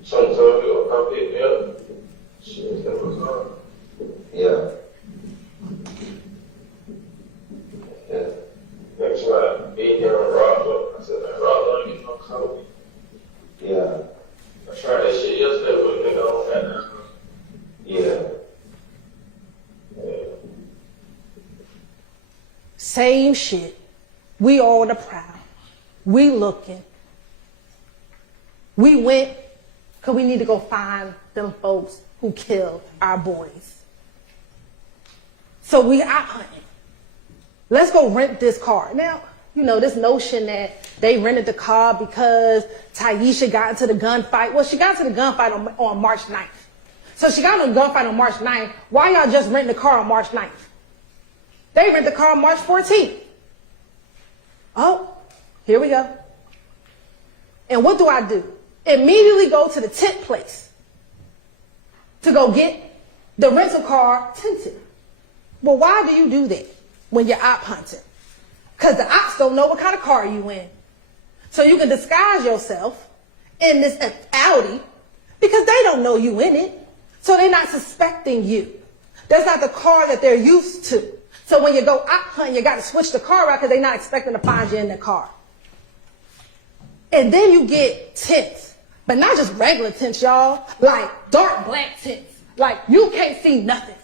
Sometimes he'll come pick me up. Shit, that was on. Yeah. Yeah. Next time, me and Rob, I said, man, Rob, don't get no coat. Yeah. I tried that shit yesterday with a nigga on that now. Yeah. Yeah. Same shit. We all the proud. We looking. We went because we need to go find them folks who killed our boys. So we out hunting. Let's go rent this car. Now, you know, this notion that they rented the car because Taisha got into the gunfight. Well, she got into the gunfight on March 9th. So she got into the gunfight on March 9th. Why y'all just renting the car on March 9th? They rent the car on March 14th. Oh, here we go. And what do? Immediately go to the tent place to go get the rental car tinted. Well, why do you do that when you're op hunting? Because the ops don't know what kind of car you in. So you can disguise yourself in this Audi because they don't know you in it. So they're not suspecting you. That's not the car that they're used to. So when you go op hunting, you got to switch the car out because they're not expecting to find you in the car. And then you get tents, but not just regular tents, y'all, like dark black tents. Like you can't see nothing.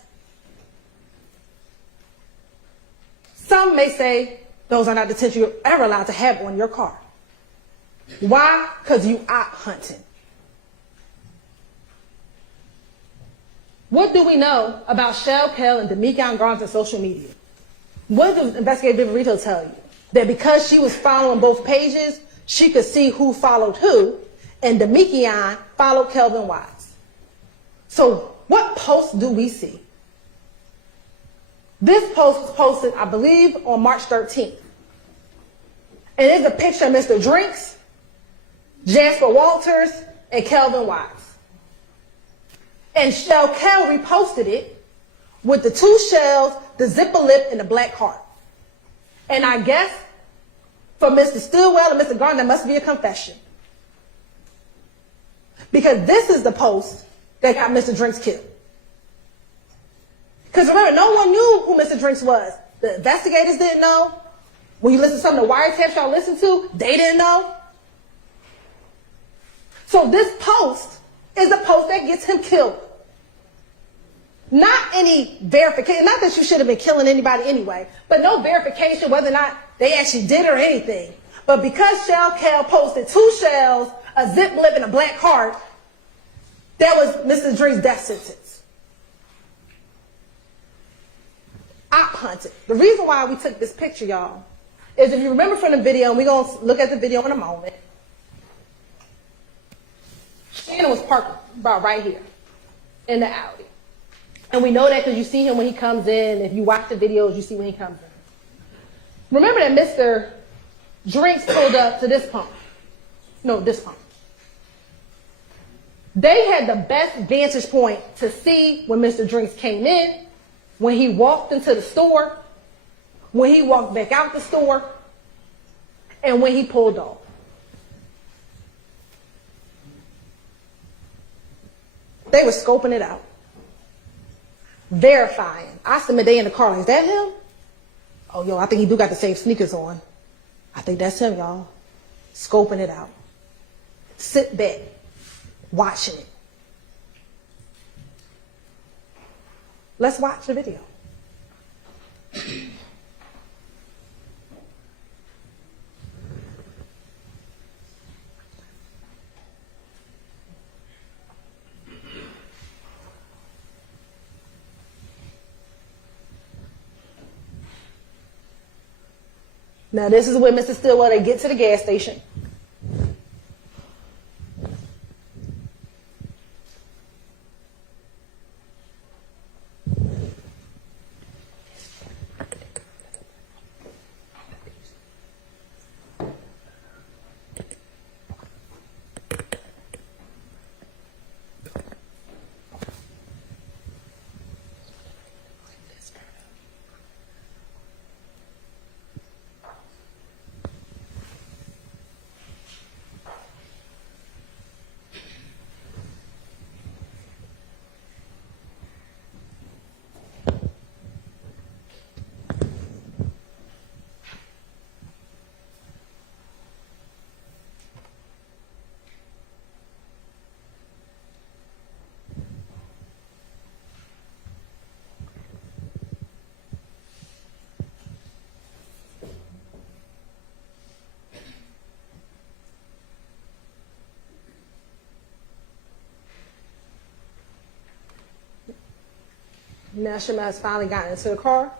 Some may say those are not the tents you're ever allowed to have on your car. Why? Because you op hunting. What do we know about Shell Kell and Demikian Grimes on social media? What does investigative Rito tell you? That because she was following both pages, she could see who followed who, and Demikian followed Kelvin Wise. So what post do we see? This post was posted, I believe, on March 13th. And it's a picture of Mr. Drinks, Jasper Walters, and Kelvin Wise. And Shell Kell reposted it with the 2 shells, the zipper lip, and the black heart. And I guess for Mr. Stillwell and Mr. Garner, there must be a confession. Because this is the post that got Mr. Drinks killed. Because remember, no one knew who Mr. Drinks was. The investigators didn't know. When you listen to some of the wiretaps y'all listen to, they didn't know. So this post is the post that gets him killed. Not any verification, not that you should have been killing anybody anyway, but no verification whether or not they actually did or anything. But because Shell Kell posted 2 shells, a zip lip, and a black heart, that was Mr. Drinks' death sentence. Op hunted. The reason why we took this picture, y'all, is if you remember from the video, and we're going to look at the video in a moment, Shannon was parked about right here in the Audi. And we know that because you see him when he comes in. If you watch the videos, you see when he comes in. Remember that Mr. Drinks pulled up to this pump. No, this pump. They had the best vantage point to see when Mr. Drinks came in, when he walked into the store, when he walked back out the store, and when he pulled off. They were scoping it out. Verifying. I submit they in the car like, is that him? Oh, yo, I think he do got the same sneakers on. I think that's him, y'all. Scoping it out. Sit back. Watching it. Let's watch the video. Now this is where Mr. Stillwell, they get to the gas station. Now Shymel has finally gotten into the car.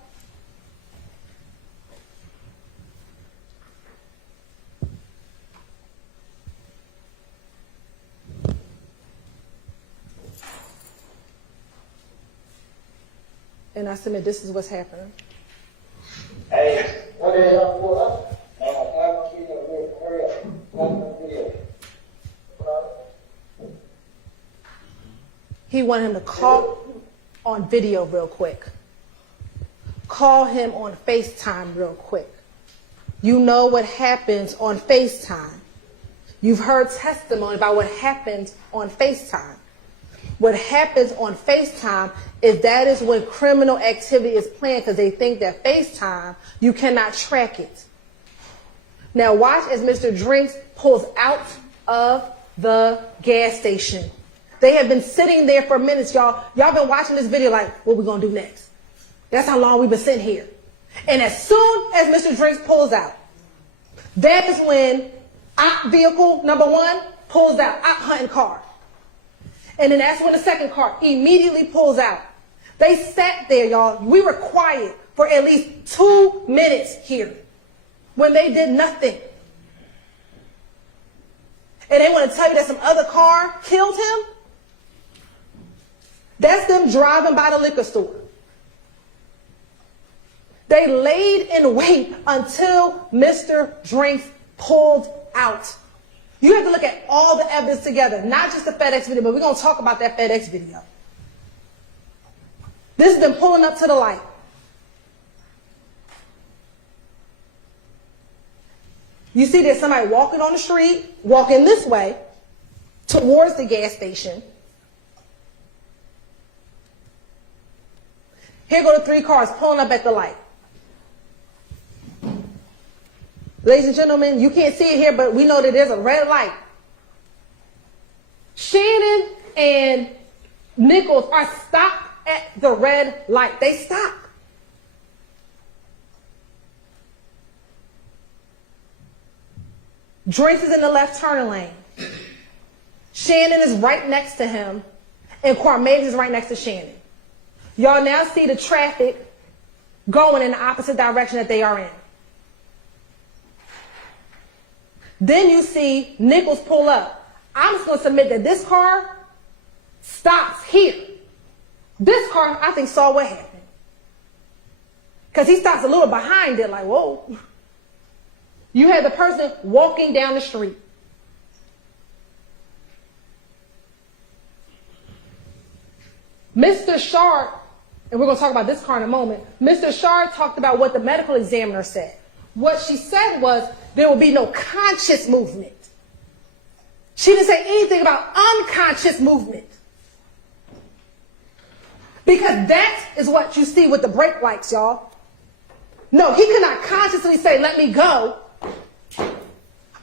And I submit this is what's happening. Hey, what the hell pull up? I video, hurry up. Video. He wanted him to call on video real quick. Call him on FaceTime real quick. You know what happens on FaceTime. You've heard testimony about what happens on FaceTime. What happens on FaceTime is that is when criminal activity is planned because they think that FaceTime, you cannot track it. Now watch as Mr. Drinks pulls out of the gas station. They have been sitting there for minutes, y'all. Y'all been watching this video like, what we gonna do next? That's how long we've been sitting here. And as soon as Mr. Drinks pulls out, that is when op vehicle number 1 pulls out, op hunting car. And then that's when the second car immediately pulls out. They sat there, y'all. We were quiet for at least 2 minutes here when they did nothing. And they want to tell you that some other car killed him? That's them driving by the liquor store. They laid in wait until Mr. Drinks pulled out. You have to look at all the evidence together, not just the FedEx video, but we're going to talk about that FedEx video. This is them pulling up to the light. You see there's somebody walking on the street, walking this way towards the gas station. Here go the 3 cars pulling up at the light. Ladies and gentlemen, you can't see it here, but we know that there's a red light. Shannon and Nichols are stopped at the red light. They stop. Drinks is in the left turning lane. Shannon is right next to him, and Quarmez is right next to Shannon. Y'all now see the traffic going in the opposite direction that they are in. Then you see Nichols pull up. I'm just going to submit that this car stops here. This car, I think, saw what happened. Because he stops a little behind it, like, whoa. You had the person walking down the street. Mr. Sharp, and we're going to talk about this car in a moment, Mr. Sharp talked about what the medical examiner said. What she said was there will be no conscious movement. She didn't say anything about unconscious movement. Because that is what you see with the brake lights, y'all. No, he could not consciously say, let me go.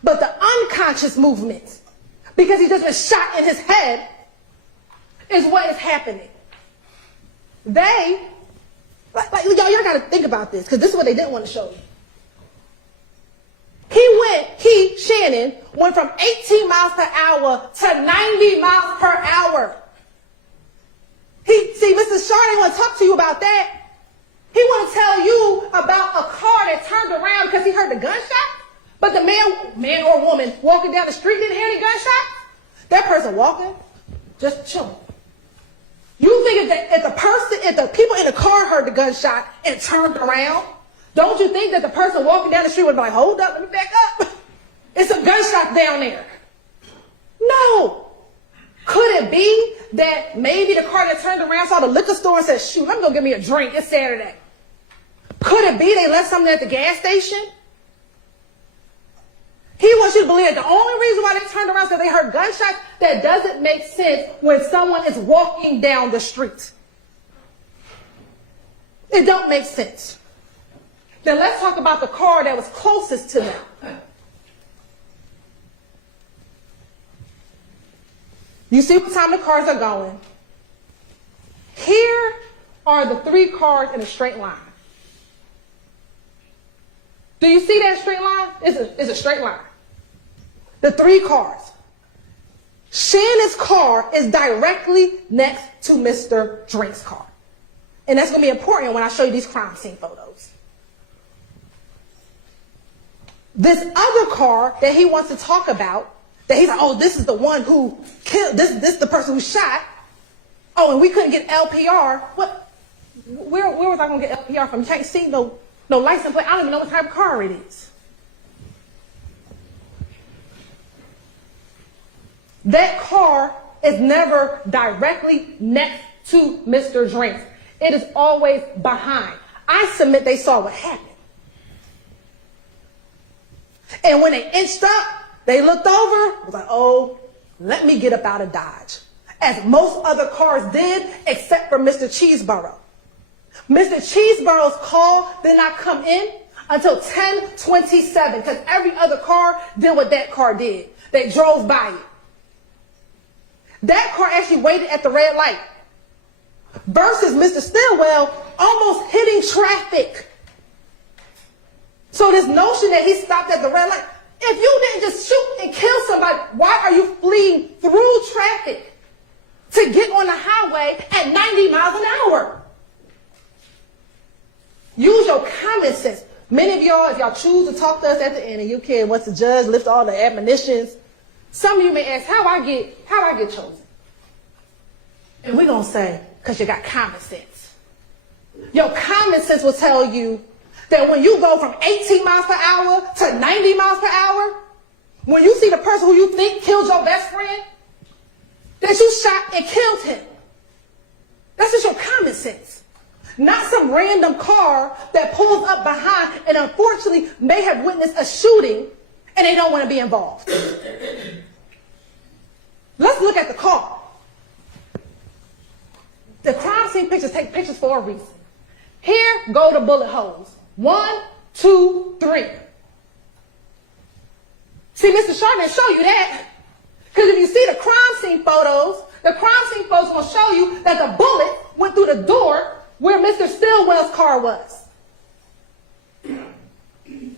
But the unconscious movement, because he just been shot in his head, is what is happening. They, y'all got to think about this, because this is what they didn't want to show you. Shannon went from 18 miles per hour to 90 miles per hour. Mr. Shaw didn't want to talk to you about that. He want to tell you about a car that turned around because he heard the gunshot. But the man or woman walking down the street didn't hear any gunshots. That person walking, just chilling. You think if the people in the car heard the gunshot and turned around, don't you think that the person walking down the street would be like, hold up, let me back up. It's a gunshot down there. No. Could it be that maybe the car that turned around saw the liquor store and said, shoot, let me go get me a drink. It's Saturday. Could it be they left something at the gas station? He wants you to believe that the only reason why they turned around is because they heard gunshots. That doesn't make sense when someone is walking down the street. It don't make sense. Then let's talk about the car that was closest to them. You see what time the cars are going. Here are the 3 cars in a straight line. Do you see that straight line? It's a straight line. The 3 cars. Shannon's car is directly next to Mr. Drinks' car. And that's going to be important when I show you these crime scene photos. This other car that he wants to talk about, that he's like, oh, this is the one who killed, this is the person who shot. Oh, and we couldn't get LPR. What? Where was I going to get LPR from? You can't see no license plate. I don't even know what type of car it is. That car is never directly next to Mr. Drinks. It is always behind. I submit they saw what happened. And when they inched up, they looked over, was like, oh, let me get up out of Dodge. As most other cars did, except for Mr. Cheeseborough. Mr. Cheeseborough's call did not come in until 10:27, because every other car did what that car did. They drove by it. That car actually waited at the red light. Versus Mr. Stillwell almost hitting traffic. So this notion that he stopped at the red light, if you didn't just shoot and kill somebody, why are you fleeing through traffic to get on the highway at 90 miles an hour? Use your common sense. Many of y'all, if y'all choose to talk to us at the end and you can, once the judge lift all the admonitions, some of you may ask, how I get chosen? And we're going to say, because you got common sense. Your common sense will tell you that when you go from 18 miles per hour to 90 miles per hour, when you see the person who you think killed your best friend, that you shot and killed him. That's just your common sense. Not some random car that pulls up behind and unfortunately may have witnessed a shooting and they don't want to be involved. Let's look at the car. The crime scene pictures take pictures for a reason. Here go the bullet holes. 1, 2, 3. See, Mr. Sharp didn't show you that. Because if you see the crime scene photos will show you that the bullet went through the door where Mr. Stillwell's car was. And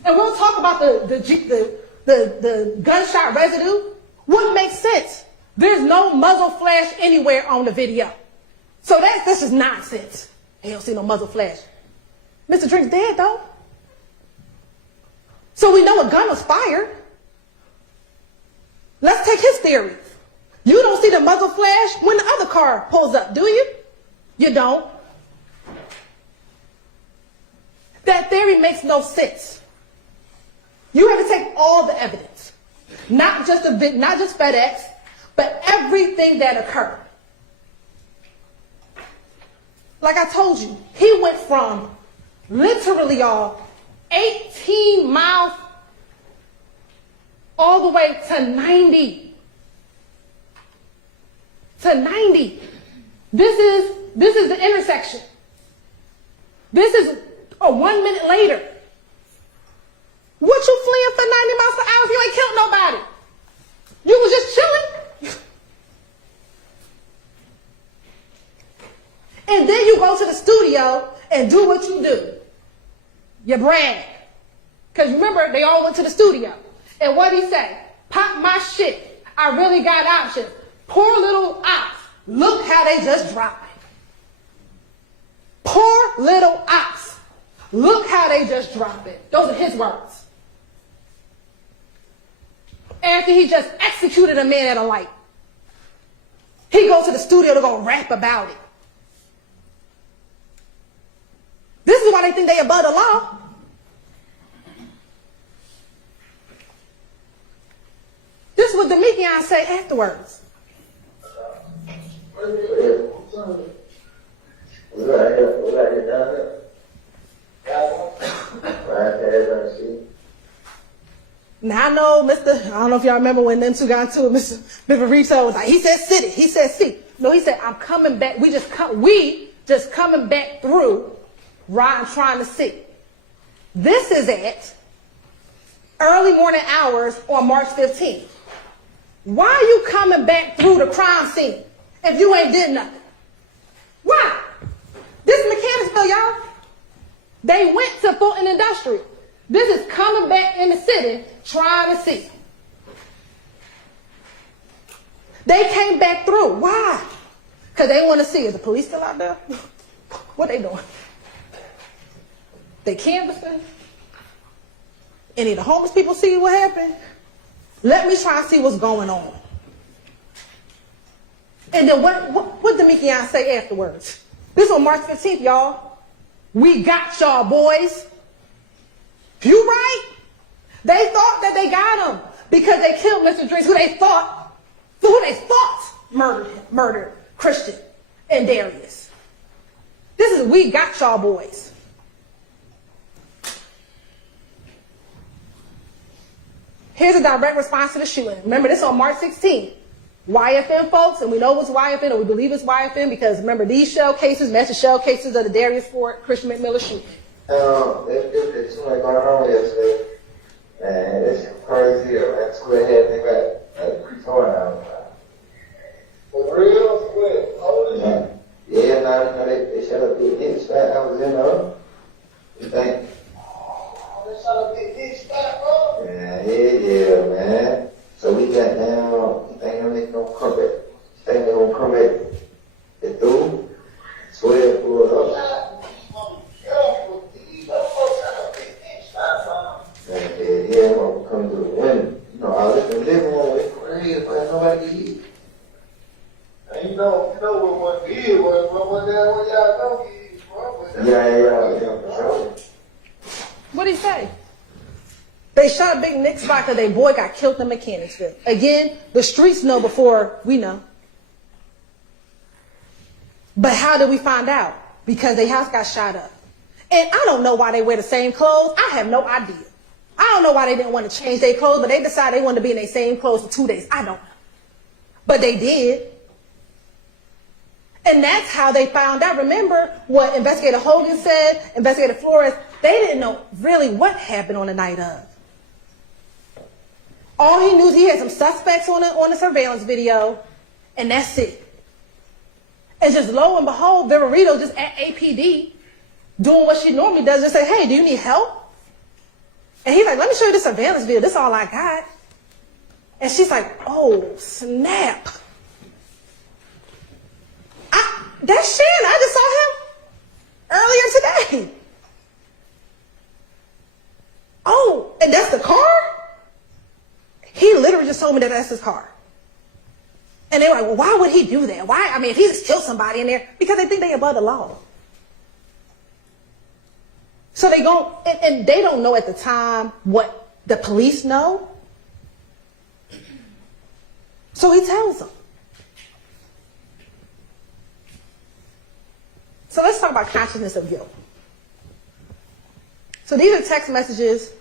we'll talk about the gunshot residue. Wouldn't make sense. There's no muzzle flash anywhere on the video. So that's just nonsense. You don't see no muzzle flash. Mr. Drinks dead, though. So we know a gun was fired. Let's take his theory. You don't see the muzzle flash when the other car pulls up, do you? You don't. That theory makes no sense. You have to take all the evidence. Not just FedEx, but everything that occurred. Like I told you, he went from literally, y'all, 18 miles all the way to 90. To 90. This is the intersection. This is 1 minute later. What you fleeing for 90 miles per hour if you ain't killed nobody? You was just chilling. And then you go to the studio and do what you do. You brag. Because remember, they all went to the studio. And what did he say? Pop my shit. I really got options. Poor little ops. Look how they just dropped it. Poor little ops. Look how they just dropped it. Those are his words. After he just executed a man at a light. He goes to the studio to go rap about it. This is why they think they above the law. This is what Demekian say afterwards. Now I know I don't know if y'all remember when them two got into it, Mr. Bivarito was like, he said city, he said see. No, he said, I'm coming back. We just coming back through. Riding, trying to see. This is at early morning hours on March 15th. Why are you coming back through the crime scene if you ain't did nothing? Why? This is Mechanicsville, y'all. They went to Fulton Industrial. This is coming back in the city trying to see. They came back through. Why? Because they want to see, is the police still out there? What they doing? They canvassing? Any of the homeless people see what happened? Let me try and see what's going on. And then what did Mikian say afterwards? This on March 15th, y'all. We got y'all, boys. You right? They thought that they got him because they killed Mr. Drinks, who they thought murdered Christian and Darius. This is we got y'all, boys. Here's a direct response to the shooting. Remember, this on March 16th. YFN folks, and we know it's YFN, or we believe it's YFN, because remember these shell cases, match shell cases of the Darius Ford, Christian McMillan shooting. It's too much going on yesterday. Man, it's crazy. That's what they had. They got Pretoria now. For real? Wait, yeah, no, they shut up big dick spot. I was in you think? They shut up big dick spot, bro? Yeah, man. So we got down, you think they gonna come back? You think they gonna come back? They do? Swear for it up. Yeah, I'm gonna come to the window. You know, I was in the living room waiting for the head, but nobody can eat. And you know what one did, what y'all know is, bro. Yeah, for sure. What'd he say? They shot a big Nick spot because their boy got killed in Mechanicsville. Again, the streets know before we know. But how did we find out? Because their house got shot up. And I don't know why they wear the same clothes. I have no idea. I don't know why they didn't want to change their clothes, but they decided they wanted to be in their same clothes for 2 days. I don't know. But they did. And that's how they found out. Remember what Investigator Hogan said, Investigator Flores, they didn't know really what happened on the night of. All he knew is he had some suspects on the surveillance video, and that's it. And just lo and behold, Viverito just at APD doing what she normally does, just say, hey, do you need help? And he's like, let me show you the surveillance video. This is all I got. And she's like, oh, snap. That's Shannon. I just saw him earlier today. Oh, and that's the car? He literally just told me that that's his car. And they were like, well, why would he do that? Why? I mean, if he just killed somebody in there, because they think they're above the law. So they go, and they don't know at the time what the police know. So he tells them. So let's talk about consciousness of guilt. So these are text messages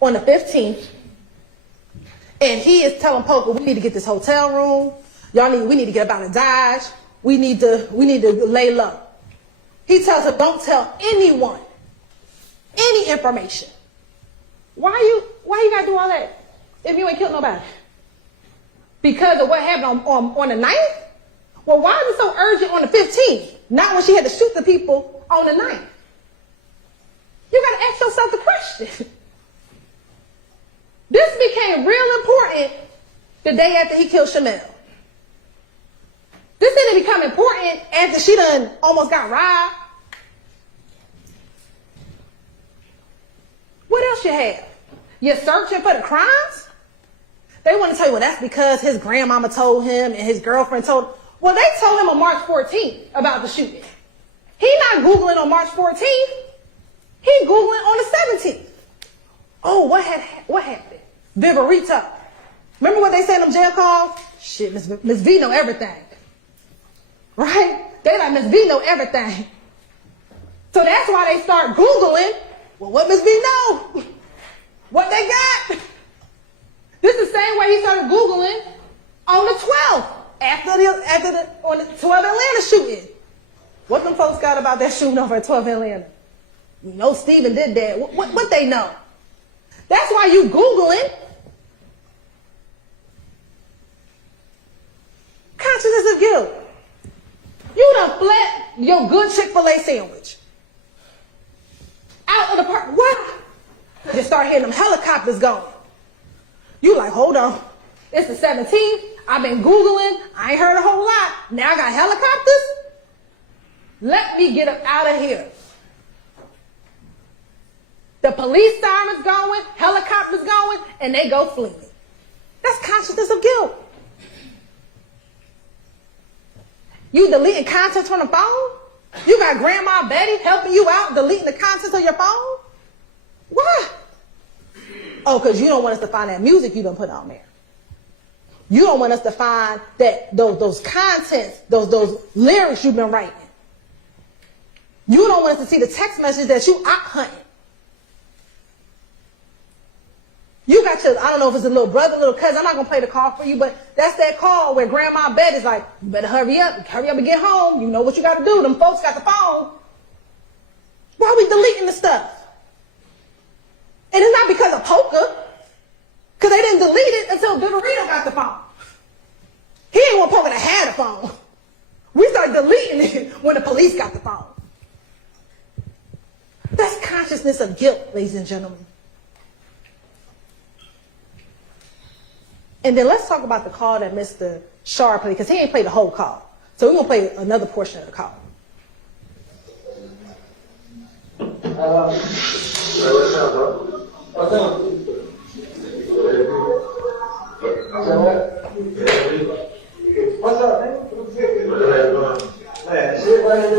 on the 15th. And he is telling Poker, we need to get this hotel room. We need to get up out of Dodge. We need to lay low. He tells her, don't tell anyone any information. Why you gotta do all that if you ain't killed nobody? Because of what happened on the 9th? Well, why is it so urgent on the 15th? Not when she had to shoot the people on the 9th. You gotta ask yourself the question. This became real important the day after he killed Shymel. This didn't become important after she done almost got robbed. What else you have? You're searching for the crimes? They want to tell you, well, that's because his grandmama told him and his girlfriend told him. Well, they told him on March 14th about the shooting. He not Googling on March 14th. He Googling on the 17th. Oh, what happened? Viverito. Remember what they said in them jail calls? Shit, Miss V know everything. Right? They like, Miss V know everything. So that's why they start Googling, well, what Miss V know? What they got? This is the same way he started Googling on the 12th, on the 12 Atlanta shooting. What them folks got about that shooting over at 12 Atlanta? We know Steven did that. What they know? That's why you Googling. Consciousness of guilt. You done fled your good Chick-fil-A sandwich. Out of the park. What? You start hearing them helicopters going. You like, hold on. It's the 17th. I've been Googling. I ain't heard a whole lot. Now I got helicopters? Let me get up out of here. The police sirens going, helicopters going, and they go fleeing. That's consciousness of guilt. You deleting contents from the phone? You got Grandma Betty helping you out deleting the contents of your phone? Why? Oh, because you don't want us to find that music you done put on there. You don't want us to find that those contents, those lyrics you've been writing. You don't want us to see the text message that you out hunting. You got your, I don't know if it's a little brother, little cousin, I'm not going to play the call for you, but that's that call where Grandma Betty's like, you better hurry up and get home. You know what you got to do. Them folks got the phone. Why are we deleting the stuff? And it's not because of poker, because they didn't delete it until Viverito got the phone. He ain't want poker to have the phone. We started deleting it when the police got the phone. That's consciousness of guilt, ladies and gentlemen. And then let's talk about the call that Mr. Shar played, because he ain't played the whole call. So we're going to play another portion of the call. What's up, bro? What's up? What's up, man? Man, shit, why did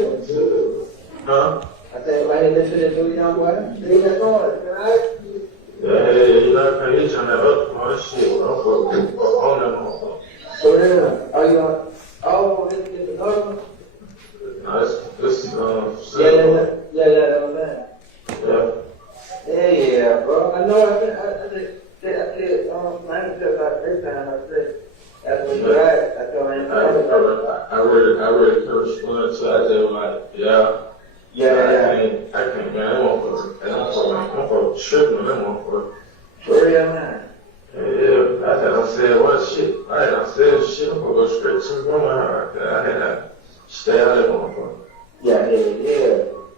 this Huh? I said, why did this do, young boy? See that going, right? Yeah, you know, he's on that other part of shit. On that motherfucker. So then, are you on? Oh, this is another one? No, this Yeah, that was that. Yeah, bro. I know. I did. Mine just like this time. I said, that's what you're right. I told him. I really corresponded, so I just like, yeah. I can't, man. I'm for tripping on that motherfucker. For real, man. Yeah, I said, what shit? I said shit. I'm gonna go straight to the woman. I had to stay out of that motherfucker. Yeah.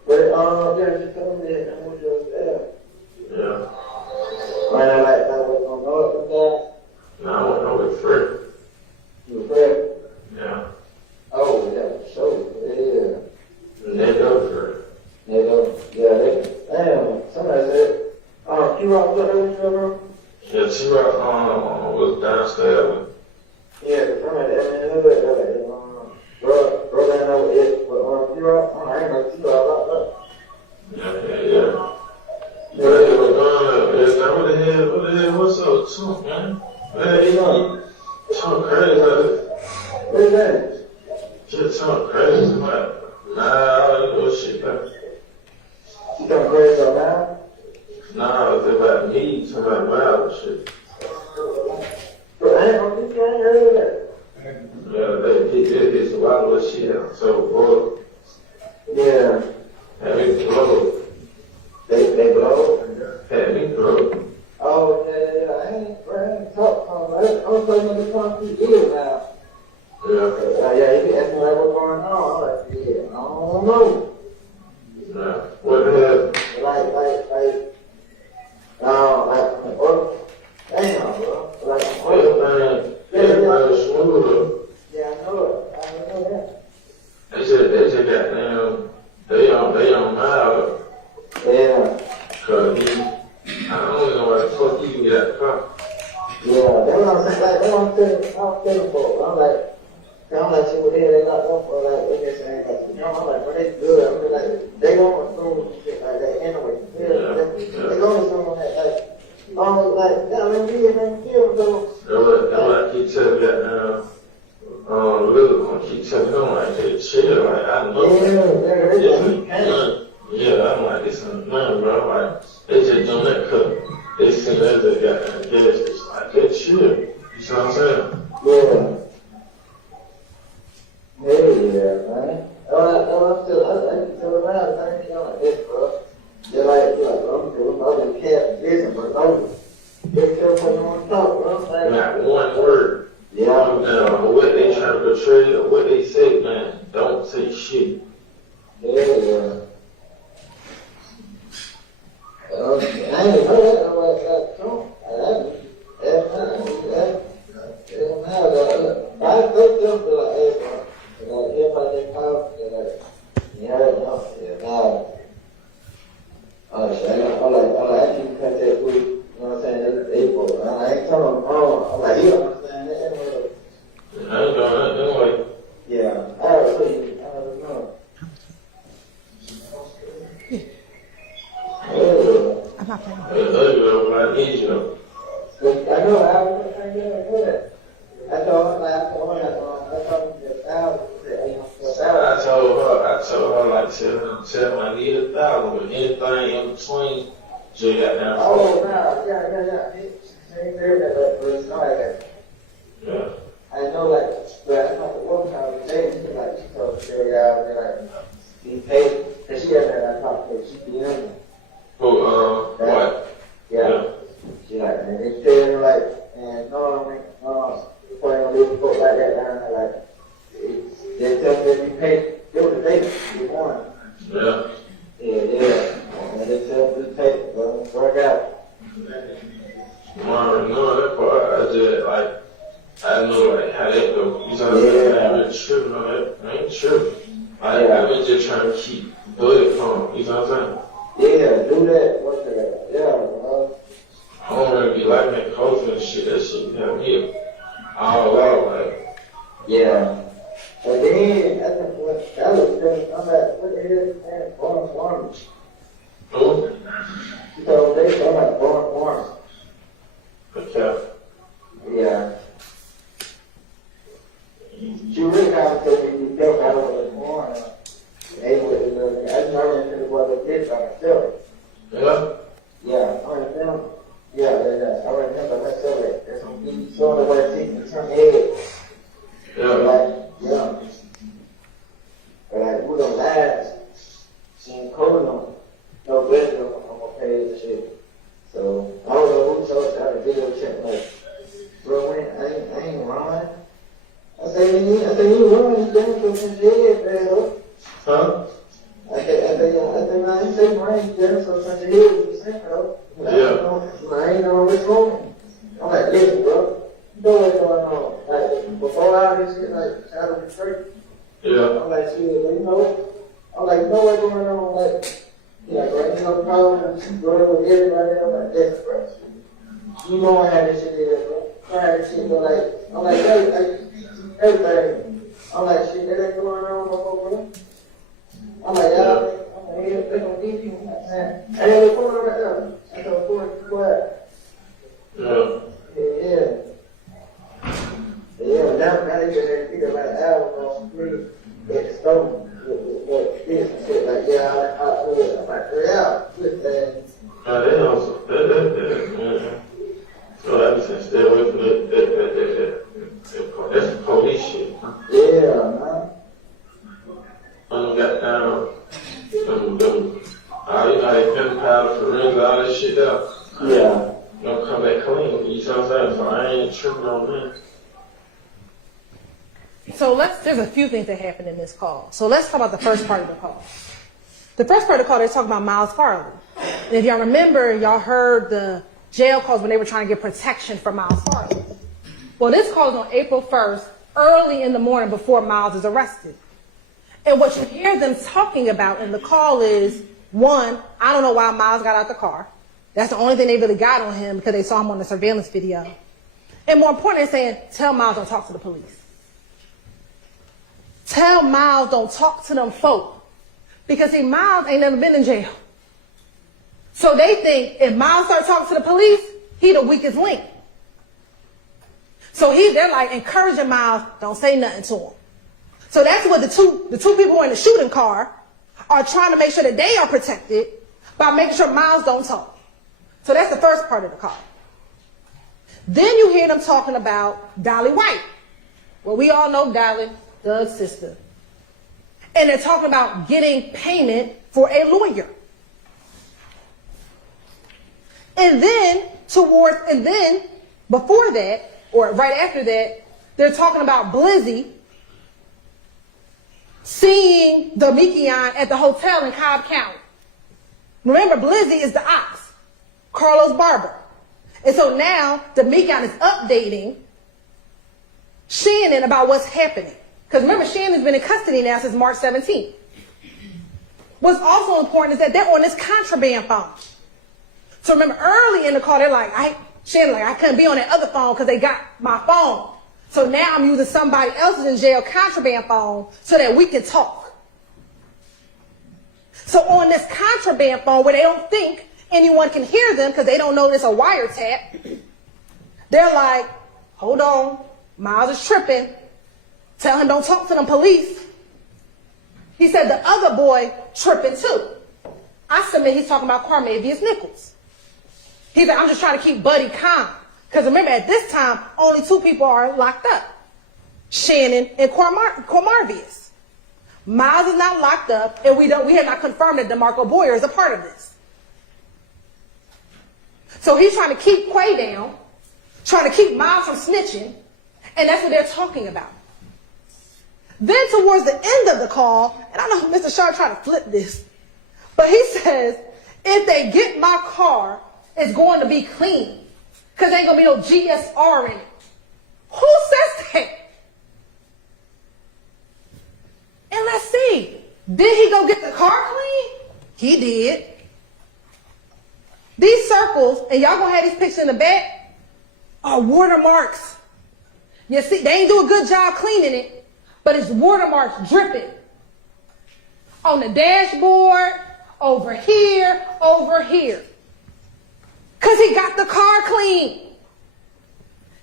But she told me that I want you to stay. Yeah. When I like that was gonna go up and down. No, I want to know it's free. You afraid? Yeah. Oh, yeah, sure. Yeah. And they go for it. They go. Yeah, damn. Somebody said, Q-Rock, what that was your room? Yeah, T-Rock was downstairs. Yeah, somebody that bro down there with it, but Q-Rock, I ain't no Q-Rock like that. Yeah. What the hell, what's up, Tunk, man? Man, Tunk crazy. What is that? Just Tunk crazy, man. Nah, I don't know shit, man. You talking crazy right now? Nah, it's about me, it's about wild shit. But I ain't heard of that. Yeah, it's a lot of shit. So, boy, Yeah. had me blow. They blow? Had me blow. Oh, yeah, I ain't talked on that. I'm talking to the country either now. Yeah. Yeah, you can ask me like what's going on. I'm like, yeah, I don't know. Yeah. What the hell? Damn, bro. Everybody was smooth. Yeah, I know it. I know that. They just got them. They on mild. Yeah. Cause I don't know why the fuck you can get that car. Yeah, that's what I'm saying. Like, that's what I'm telling folks. I'm like, shit with they got one for like, what they saying, like, I'm like, well, they good. I'm just like, they gonna assume shit like that anyway. They gonna assume that, like, yeah, I mean, we didn't kill them, That's what I keep telling that little one, keep telling them like, hey, chill, like, I know. Yeah, I'm like, this is nothing, bro. Like, they just doing that cut. They send that they got gas. It's like, they chill. You see what I'm saying? Yeah. Hey, yeah, man. I can tell around, I ain't like this, bro. They're like, I'm doing other cat business, but no. Just tell them you want to talk, bro. Not one word. Yeah. What they trying to portray or what they say, man, don't say shit. Yeah. I ain't know that. I'm like, I Oh shit, I'm like, I keep contact with, you know what I'm saying, it's April. I ain't telling him, I'm like, you don't understand that anyway. I ain't doing that anyway. Yeah, I already know. I'm not playing. I need you. I know, I was trying to get it. I told him, I told him the I told her like tell him I need 1,000, but anything in between, she got down. Oh, no, yeah. She ain't there that first night. Yeah. I know, like, but I know the one time the day, she told Sherry out, and like, he paid, and she had that I talked to her, she be in there. What? Yeah. She like, man, they tell her like, and no, before they don't leave folk like that down there, like, they tell me that we paid, it was a day, we won. Yeah. Yeah. And they tell me we paid, well, work out. I know that part. I just like, I know like how that go. You know what I'm saying? I ain't tripping on that. I ain't tripping. I've been just trying to keep bullet from, you know what I'm saying? Yeah, do that. What's that? Yeah, I don't really be like that culture and shit. That shit have me all out, like. yeah. But then, I think what that was just, I'm like, what the hell is that? Farm. Who? So they come like farm. Okay. Yeah. She really kind of told me you built out of the farm. I just remember the boy that did by myself. Yeah? Yeah, I remember. Yeah. I remember myself. That's when you saw the way she turned head. Yeah. But like, we don't last. She ain't cold on. No better on my page and shit. So, I don't know who told us how to video check. Like, bro, I ain't running. I say, you running, you damn for some shit, man. Huh? I said, man, you say rain, damn for some shit, you say, bro. I ain't know what's wrong. I'm like, listen, bro. You know what's going on. Like, before all this shit, like, shadow the church. Yeah. I'm like, shit, you know? I'm like, you know what's going on? Like, yeah, bro, you know, problems, bro, with everybody. I'm like, that's bro. You know how this shit is, bro. I had this shit, but like, I'm like, hey, everything. I'm like, shit, that ain't going on no more, bro. I'm like, y'all, they're gonna get you. And they're recording right now. I told Corey, quiet. Yeah. Yeah, now they just had to figure out an album on free at the store. With this and shit, like, yeah, I'm like, yeah, good thing. They also, that. So I just stay away from that. That's the police shit. Yeah, man. Got down, you know, they pen powder for rings, all that shit up. Yeah. Don't come back clean, you know what I'm saying? So I ain't tripping on that. So there's a few things that happened in this call. So let's talk about the first part of the call. The first part of the call, they're talking about Miles Farley. And if y'all remember, y'all heard the jail calls when they were trying to get protection for Miles Farley. Well, this call is on April 1st, early in the morning before Miles is arrested. And what you hear them talking about in the call is, one, I don't know why Miles got out the car. That's the only thing they really got on him because they saw him on the surveillance video. And more importantly, they're saying, tell Miles don't talk to the police. Tell Miles don't talk to them folk. Because see, Miles ain't never been in jail. So they think if Miles starts talking to the police, he the weakest link. So they're like encouraging Miles, don't say nothing to him. So that's what the two people who are in the shooting car are trying to make sure that they are protected by making sure Miles don't talk. So that's the first part of the call. Then you hear them talking about Dolly White. Well, we all know Dolly, Doug's sister. And they're talking about getting payment for a lawyer. And then before that, or right after that, they're talking about Blizzy seeing the Mikion at the hotel in Cobb County. Remember, Blizzy is the ops, Carlos Barber. And so now the Mikion is updating Shannon about what's happening. Because remember, Shannon's been in custody now since March 17th. what's also important is that they're on this contraband phone. So remember, early in the call, they're like, Shannon, I couldn't be on that other phone because they got my phone. So now I'm using somebody else's in jail contraband phone so that we can talk. So on this contraband phone where they don't think anyone can hear them because they don't know it's a wiretap, they're like, hold on, Miles is tripping. Tell him don't talk to them police. He said the other boy tripping too. I submit he's talking about Carmavius Nichols. He said, I'm just trying to keep Buddy calm. Because remember, at this time, only 2 people are locked up. Shannon and Cormarvius. Miles is not locked up, and we have not confirmed that DeMarco Boyer is a part of this. So he's trying to keep Quay down, trying to keep Miles from snitching, and that's what they're talking about. Then towards the end of the call, and I know Mr. Shaw tried to flip this, but he says, if they get my car, it's going to be clean. Because there ain't going to be no GSR in it. Who says that? And let's see. Did he go get the car clean? He did. These circles, and y'all going to have these pictures in the back, are watermarks. You see, they ain't do a good job cleaning it, but it's watermarks dripping. On the dashboard, over here, over here. Because he got the car clean.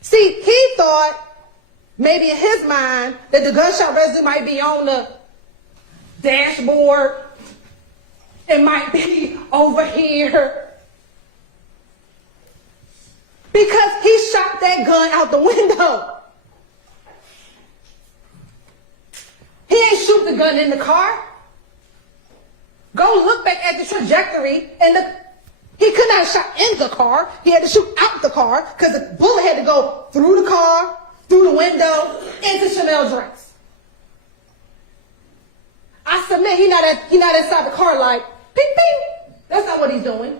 See, he thought, maybe in his mind, that the gunshot residue might be on the dashboard. It might be over here. Because he shot that gun out the window. He ain't shoot the gun in the car. Go look back at the trajectory and he could not have shot in the car. He had to shoot out the car because the bullet had to go through the car, through the window, into Shymel Drinks. I submit he not inside the car like, ping, ping. That's not what he's doing.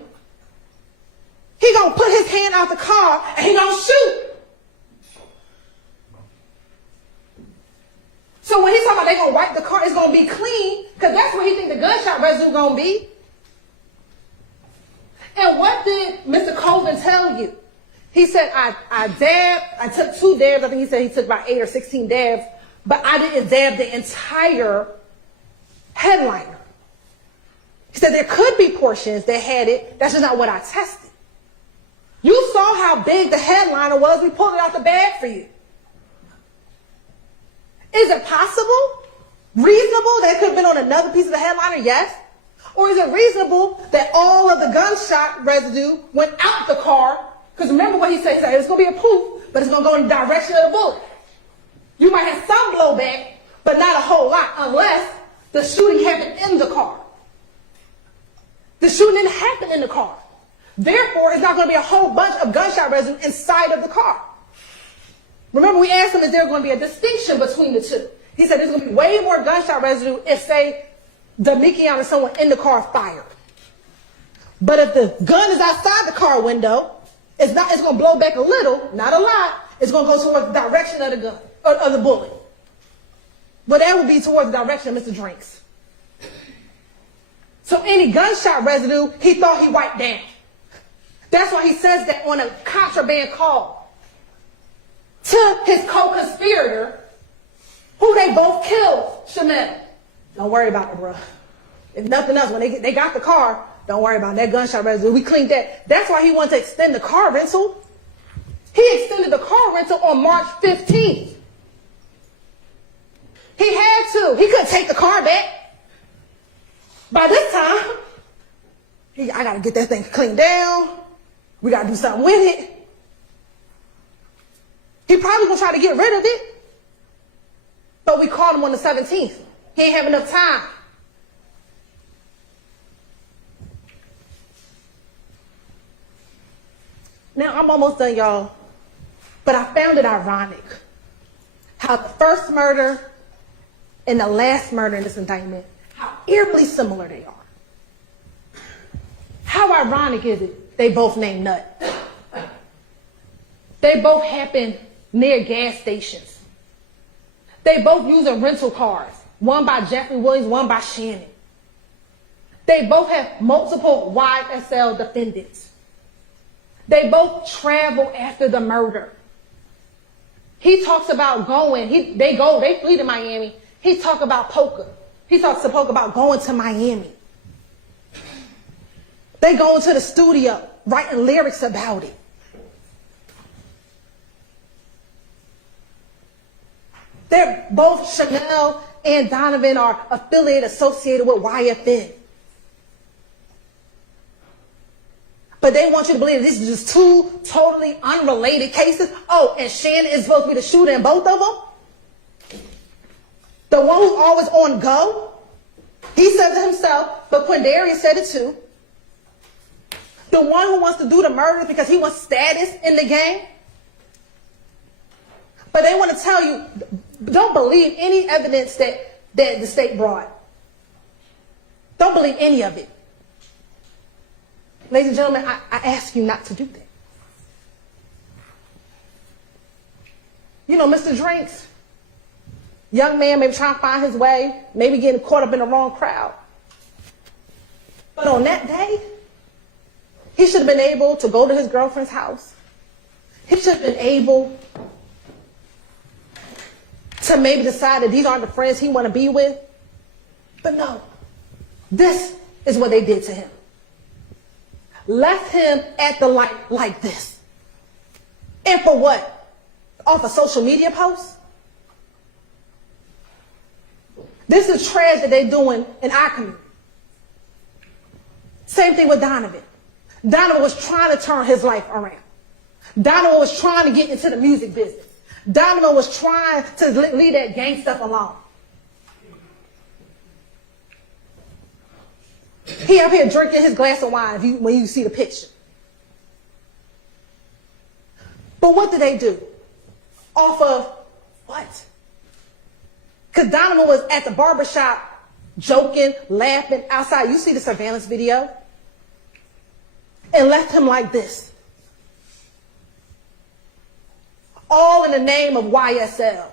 He gonna put his hand out the car and he gonna shoot. So when he's talking about they gonna wipe the car, it's gonna be clean, because that's what he think the gunshot residue gonna be. And what did Mr. Colvin tell you? He said, I dabbed, I took 2 dabs. I think he said he took about 8 or 16 dabs, but I didn't dab the entire headliner. He said there could be portions that had it. That's just not what I tested. You saw how big the headliner was. We pulled it out the bag for you. Is it possible, reasonable, that it could have been on another piece of the headliner? Yes. Or is it reasonable that all of the gunshot residue went out the car? Because remember what he said. He said it's going to be a poof, but it's going to go in the direction of the bullet. You might have some blowback, but not a whole lot, unless the shooting happened in the car. The shooting didn't happen in the car. Therefore, it's not going to be a whole bunch of gunshot residue inside of the car. Remember, we asked him, is there going to be a distinction between the two? He said there's going to be way more gunshot residue if, say, Damikian or someone in the car fired. But if the gun is outside the car window, it's going to blow back a little, not a lot. It's going to go towards the direction of the gun, or of the bullet. But that would be towards the direction of Mr. Drinks. So any gunshot residue, he thought he wiped down. That's why he says that on a contraband call to his co-conspirator, who they both killed, Shymel. Don't worry about it, bro. If nothing else, when they got the car, don't worry about that gunshot residue. We cleaned that. That's why he wanted to extend the car rental. He extended the car rental on March 15th. He had to. He couldn't take the car back. By this time, I got to get that thing cleaned down. We got to do something with it. He probably going to try to get rid of it. But we called him on the 17th. He ain't have enough time. Now, I'm almost done, y'all. But I found it ironic how the first murder and the last murder in this indictment, how eerily similar they are. How ironic is it they both named Nut? They both happened near gas stations. They both using rental cars. One by Jeffrey Williams, one by Shannon. They both have multiple YSL defendants. They both travel after the murder. He talks about going, they flee to Miami. He talks about poker. He talks to poker about going to Miami. They go into the studio, writing lyrics about it. They're both, Shymel and Donovan are affiliated, associated with YFN. But they want you to believe that this is just two totally unrelated cases. Oh, and Shannon is supposed to be the shooter in both of them? The one who's always on go? He says it himself, but Quindarius said it too. The one who wants to do the murder because he wants status in the game? But they want to tell you, don't believe any evidence that the state brought. Don't believe any of it. Ladies and gentlemen, I ask you not to do that. You know, Mr. Drinks, young man maybe trying to find his way, maybe getting caught up in the wrong crowd. But on that day, he should have been able to go to his girlfriend's house. He should have been able to maybe decide that these aren't the friends he want to be with. But no, this is what they did to him. Left him at the light like this. And for what? Off a social media post? This is trash that they're doing in our community. Same thing with Donovan. Donovan was trying to turn his life around. Donovan was trying to get into the music business. Donovan was trying to leave that gang stuff alone. He up here drinking his glass of wine when you see the picture. But what did they do? Off of what? Because Donovan was at the barbershop joking, laughing outside. You see the surveillance video? And left him like this. All in the name of YSL.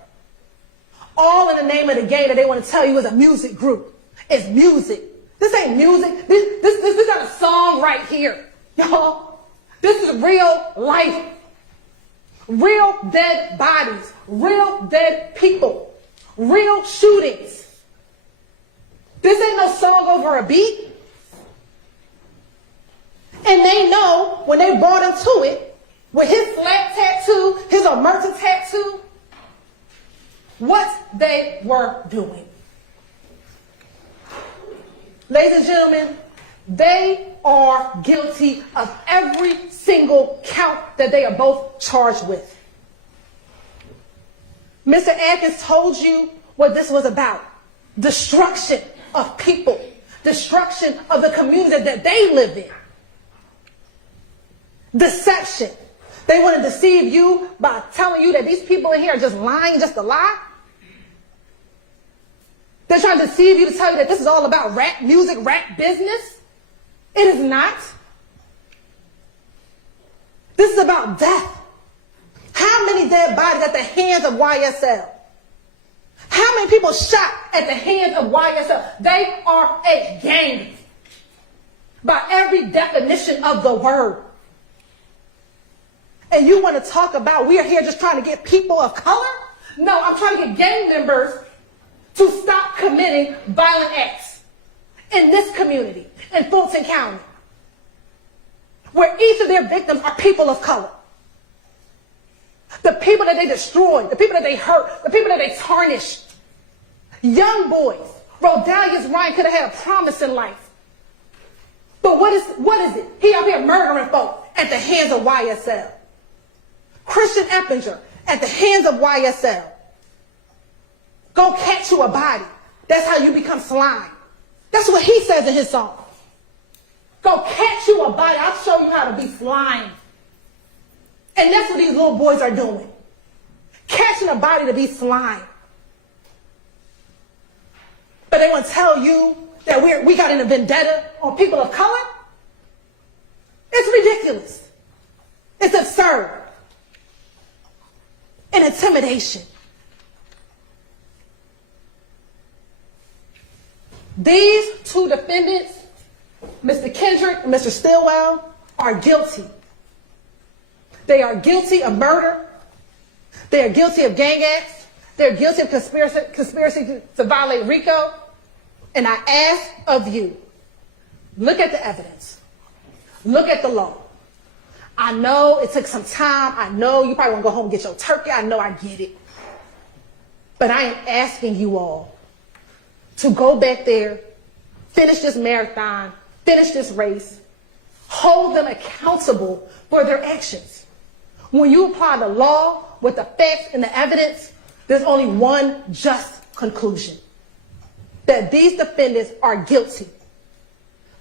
All in the name of the game that they want to tell you is a music group. It's music. This ain't music. This not a song right here. Y'all, this is real life. Real dead bodies. Real dead people. Real shootings. This ain't no song over a beat. And they know when they brought him to it, with his flag tattoo, his omerta tattoo, what they were doing. Ladies and gentlemen, they are guilty of every single count that they are both charged with. Mr. Atkins told you what this was about. Destruction of people. Destruction of the community that they live in. Deception. They want to deceive you by telling you that these people in here are just lying just to lie. They're trying to deceive you to tell you that this is all about rap music, rap business. It is not. This is about death. How many dead bodies at the hands of YSL? How many people shot at the hands of YSL? They are a gang. By every definition of the word. And you want to talk about we are here just trying to get people of color? No, I'm trying to get gang members to stop committing violent acts in this community, in Fulton County, where each of their victims are people of color. The people that they destroyed, the people that they hurt, the people that they tarnished. Young boys. Rodalius Ryan could have had a promise in life. But what is it? He out here murdering folk at the hands of YSL. Christian Eppinger at the hands of YSL. Go catch you a body. That's how you become slime. That's what he says in his song. Go catch you a body. I'll show you how to be slime. And that's what these little boys are doing. Catching a body to be slime. But they want to tell you that we got a vendetta on people of color? It's ridiculous. It's absurd. And intimidation. These two defendants Mr. Kendrick and Mr. Stillwell are guilty. They are guilty of murder. They are guilty of gang acts. They're guilty of conspiracy to violate RICO. And I ask of you, look at the evidence. Look at the law. I know it took some time. I know you probably want to go home and get your turkey. I know, I get it. But I am asking you all to go back there, finish this marathon, finish this race, hold them accountable for their actions. When you apply the law with the facts and the evidence, there's only one just conclusion: that these defendants are guilty.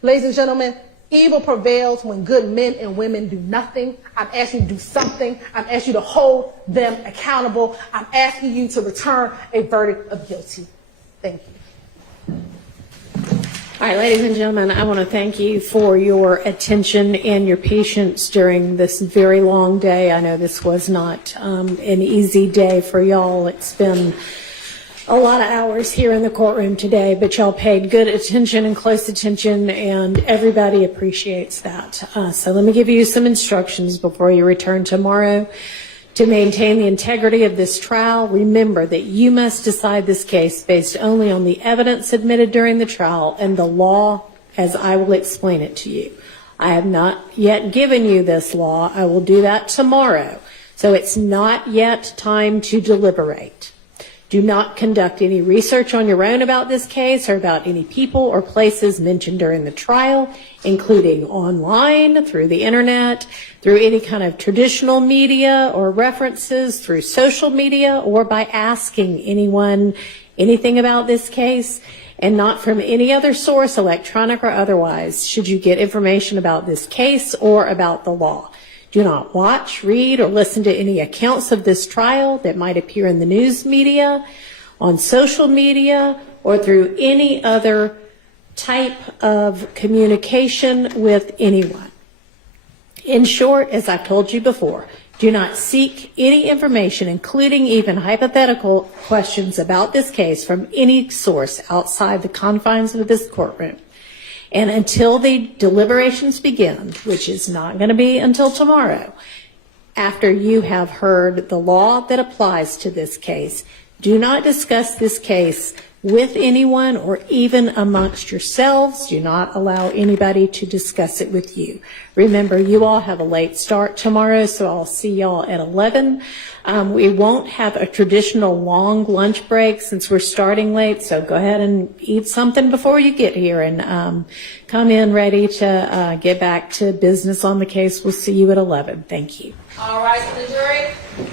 Ladies and gentlemen, evil prevails when good men and women do nothing. I'm asking you to do something. I'm asking you to hold them accountable. I'm asking you to return a verdict of guilty. Thank you. All right, ladies and gentlemen, I want to thank you for your attention and your patience during this very long day. I know this was not an easy day for y'all. It's been a lot of hours here in the courtroom today, but y'all paid good attention and close attention, and everybody appreciates that. So let me give you some instructions before you return tomorrow. To maintain the integrity of this trial, remember that you must decide this case based only on the evidence admitted during the trial and the law as I will explain it to you. I have not yet given you this law. I will do that tomorrow. So it's not yet time to deliberate. Do not conduct any research on your own about this case or about any people or places mentioned during the trial, including online, through the internet, through any kind of traditional media or references, through social media, or by asking anyone anything about this case, and not from any other source, electronic or otherwise, should you get information about this case or about the law. Do not watch, read, or listen to any accounts of this trial that might appear in the news media, on social media, or through any other type of communication with anyone. In short, as I've told you before, do not seek any information, including even hypothetical questions about this case, from any source outside the confines of this courtroom. And until the deliberations begin, which is not going to be until tomorrow, after you have heard the law that applies to this case, do not discuss this case with anyone or even amongst yourselves. Do not allow anybody to discuss it with you. Remember, you all have a late start tomorrow, so I'll see y'all at 11. We won't have a traditional long lunch break since we're starting late, so go ahead and eat something before you get here and come in ready to get back to business on the case. We'll see you at 11. Thank you. All right, to the jury.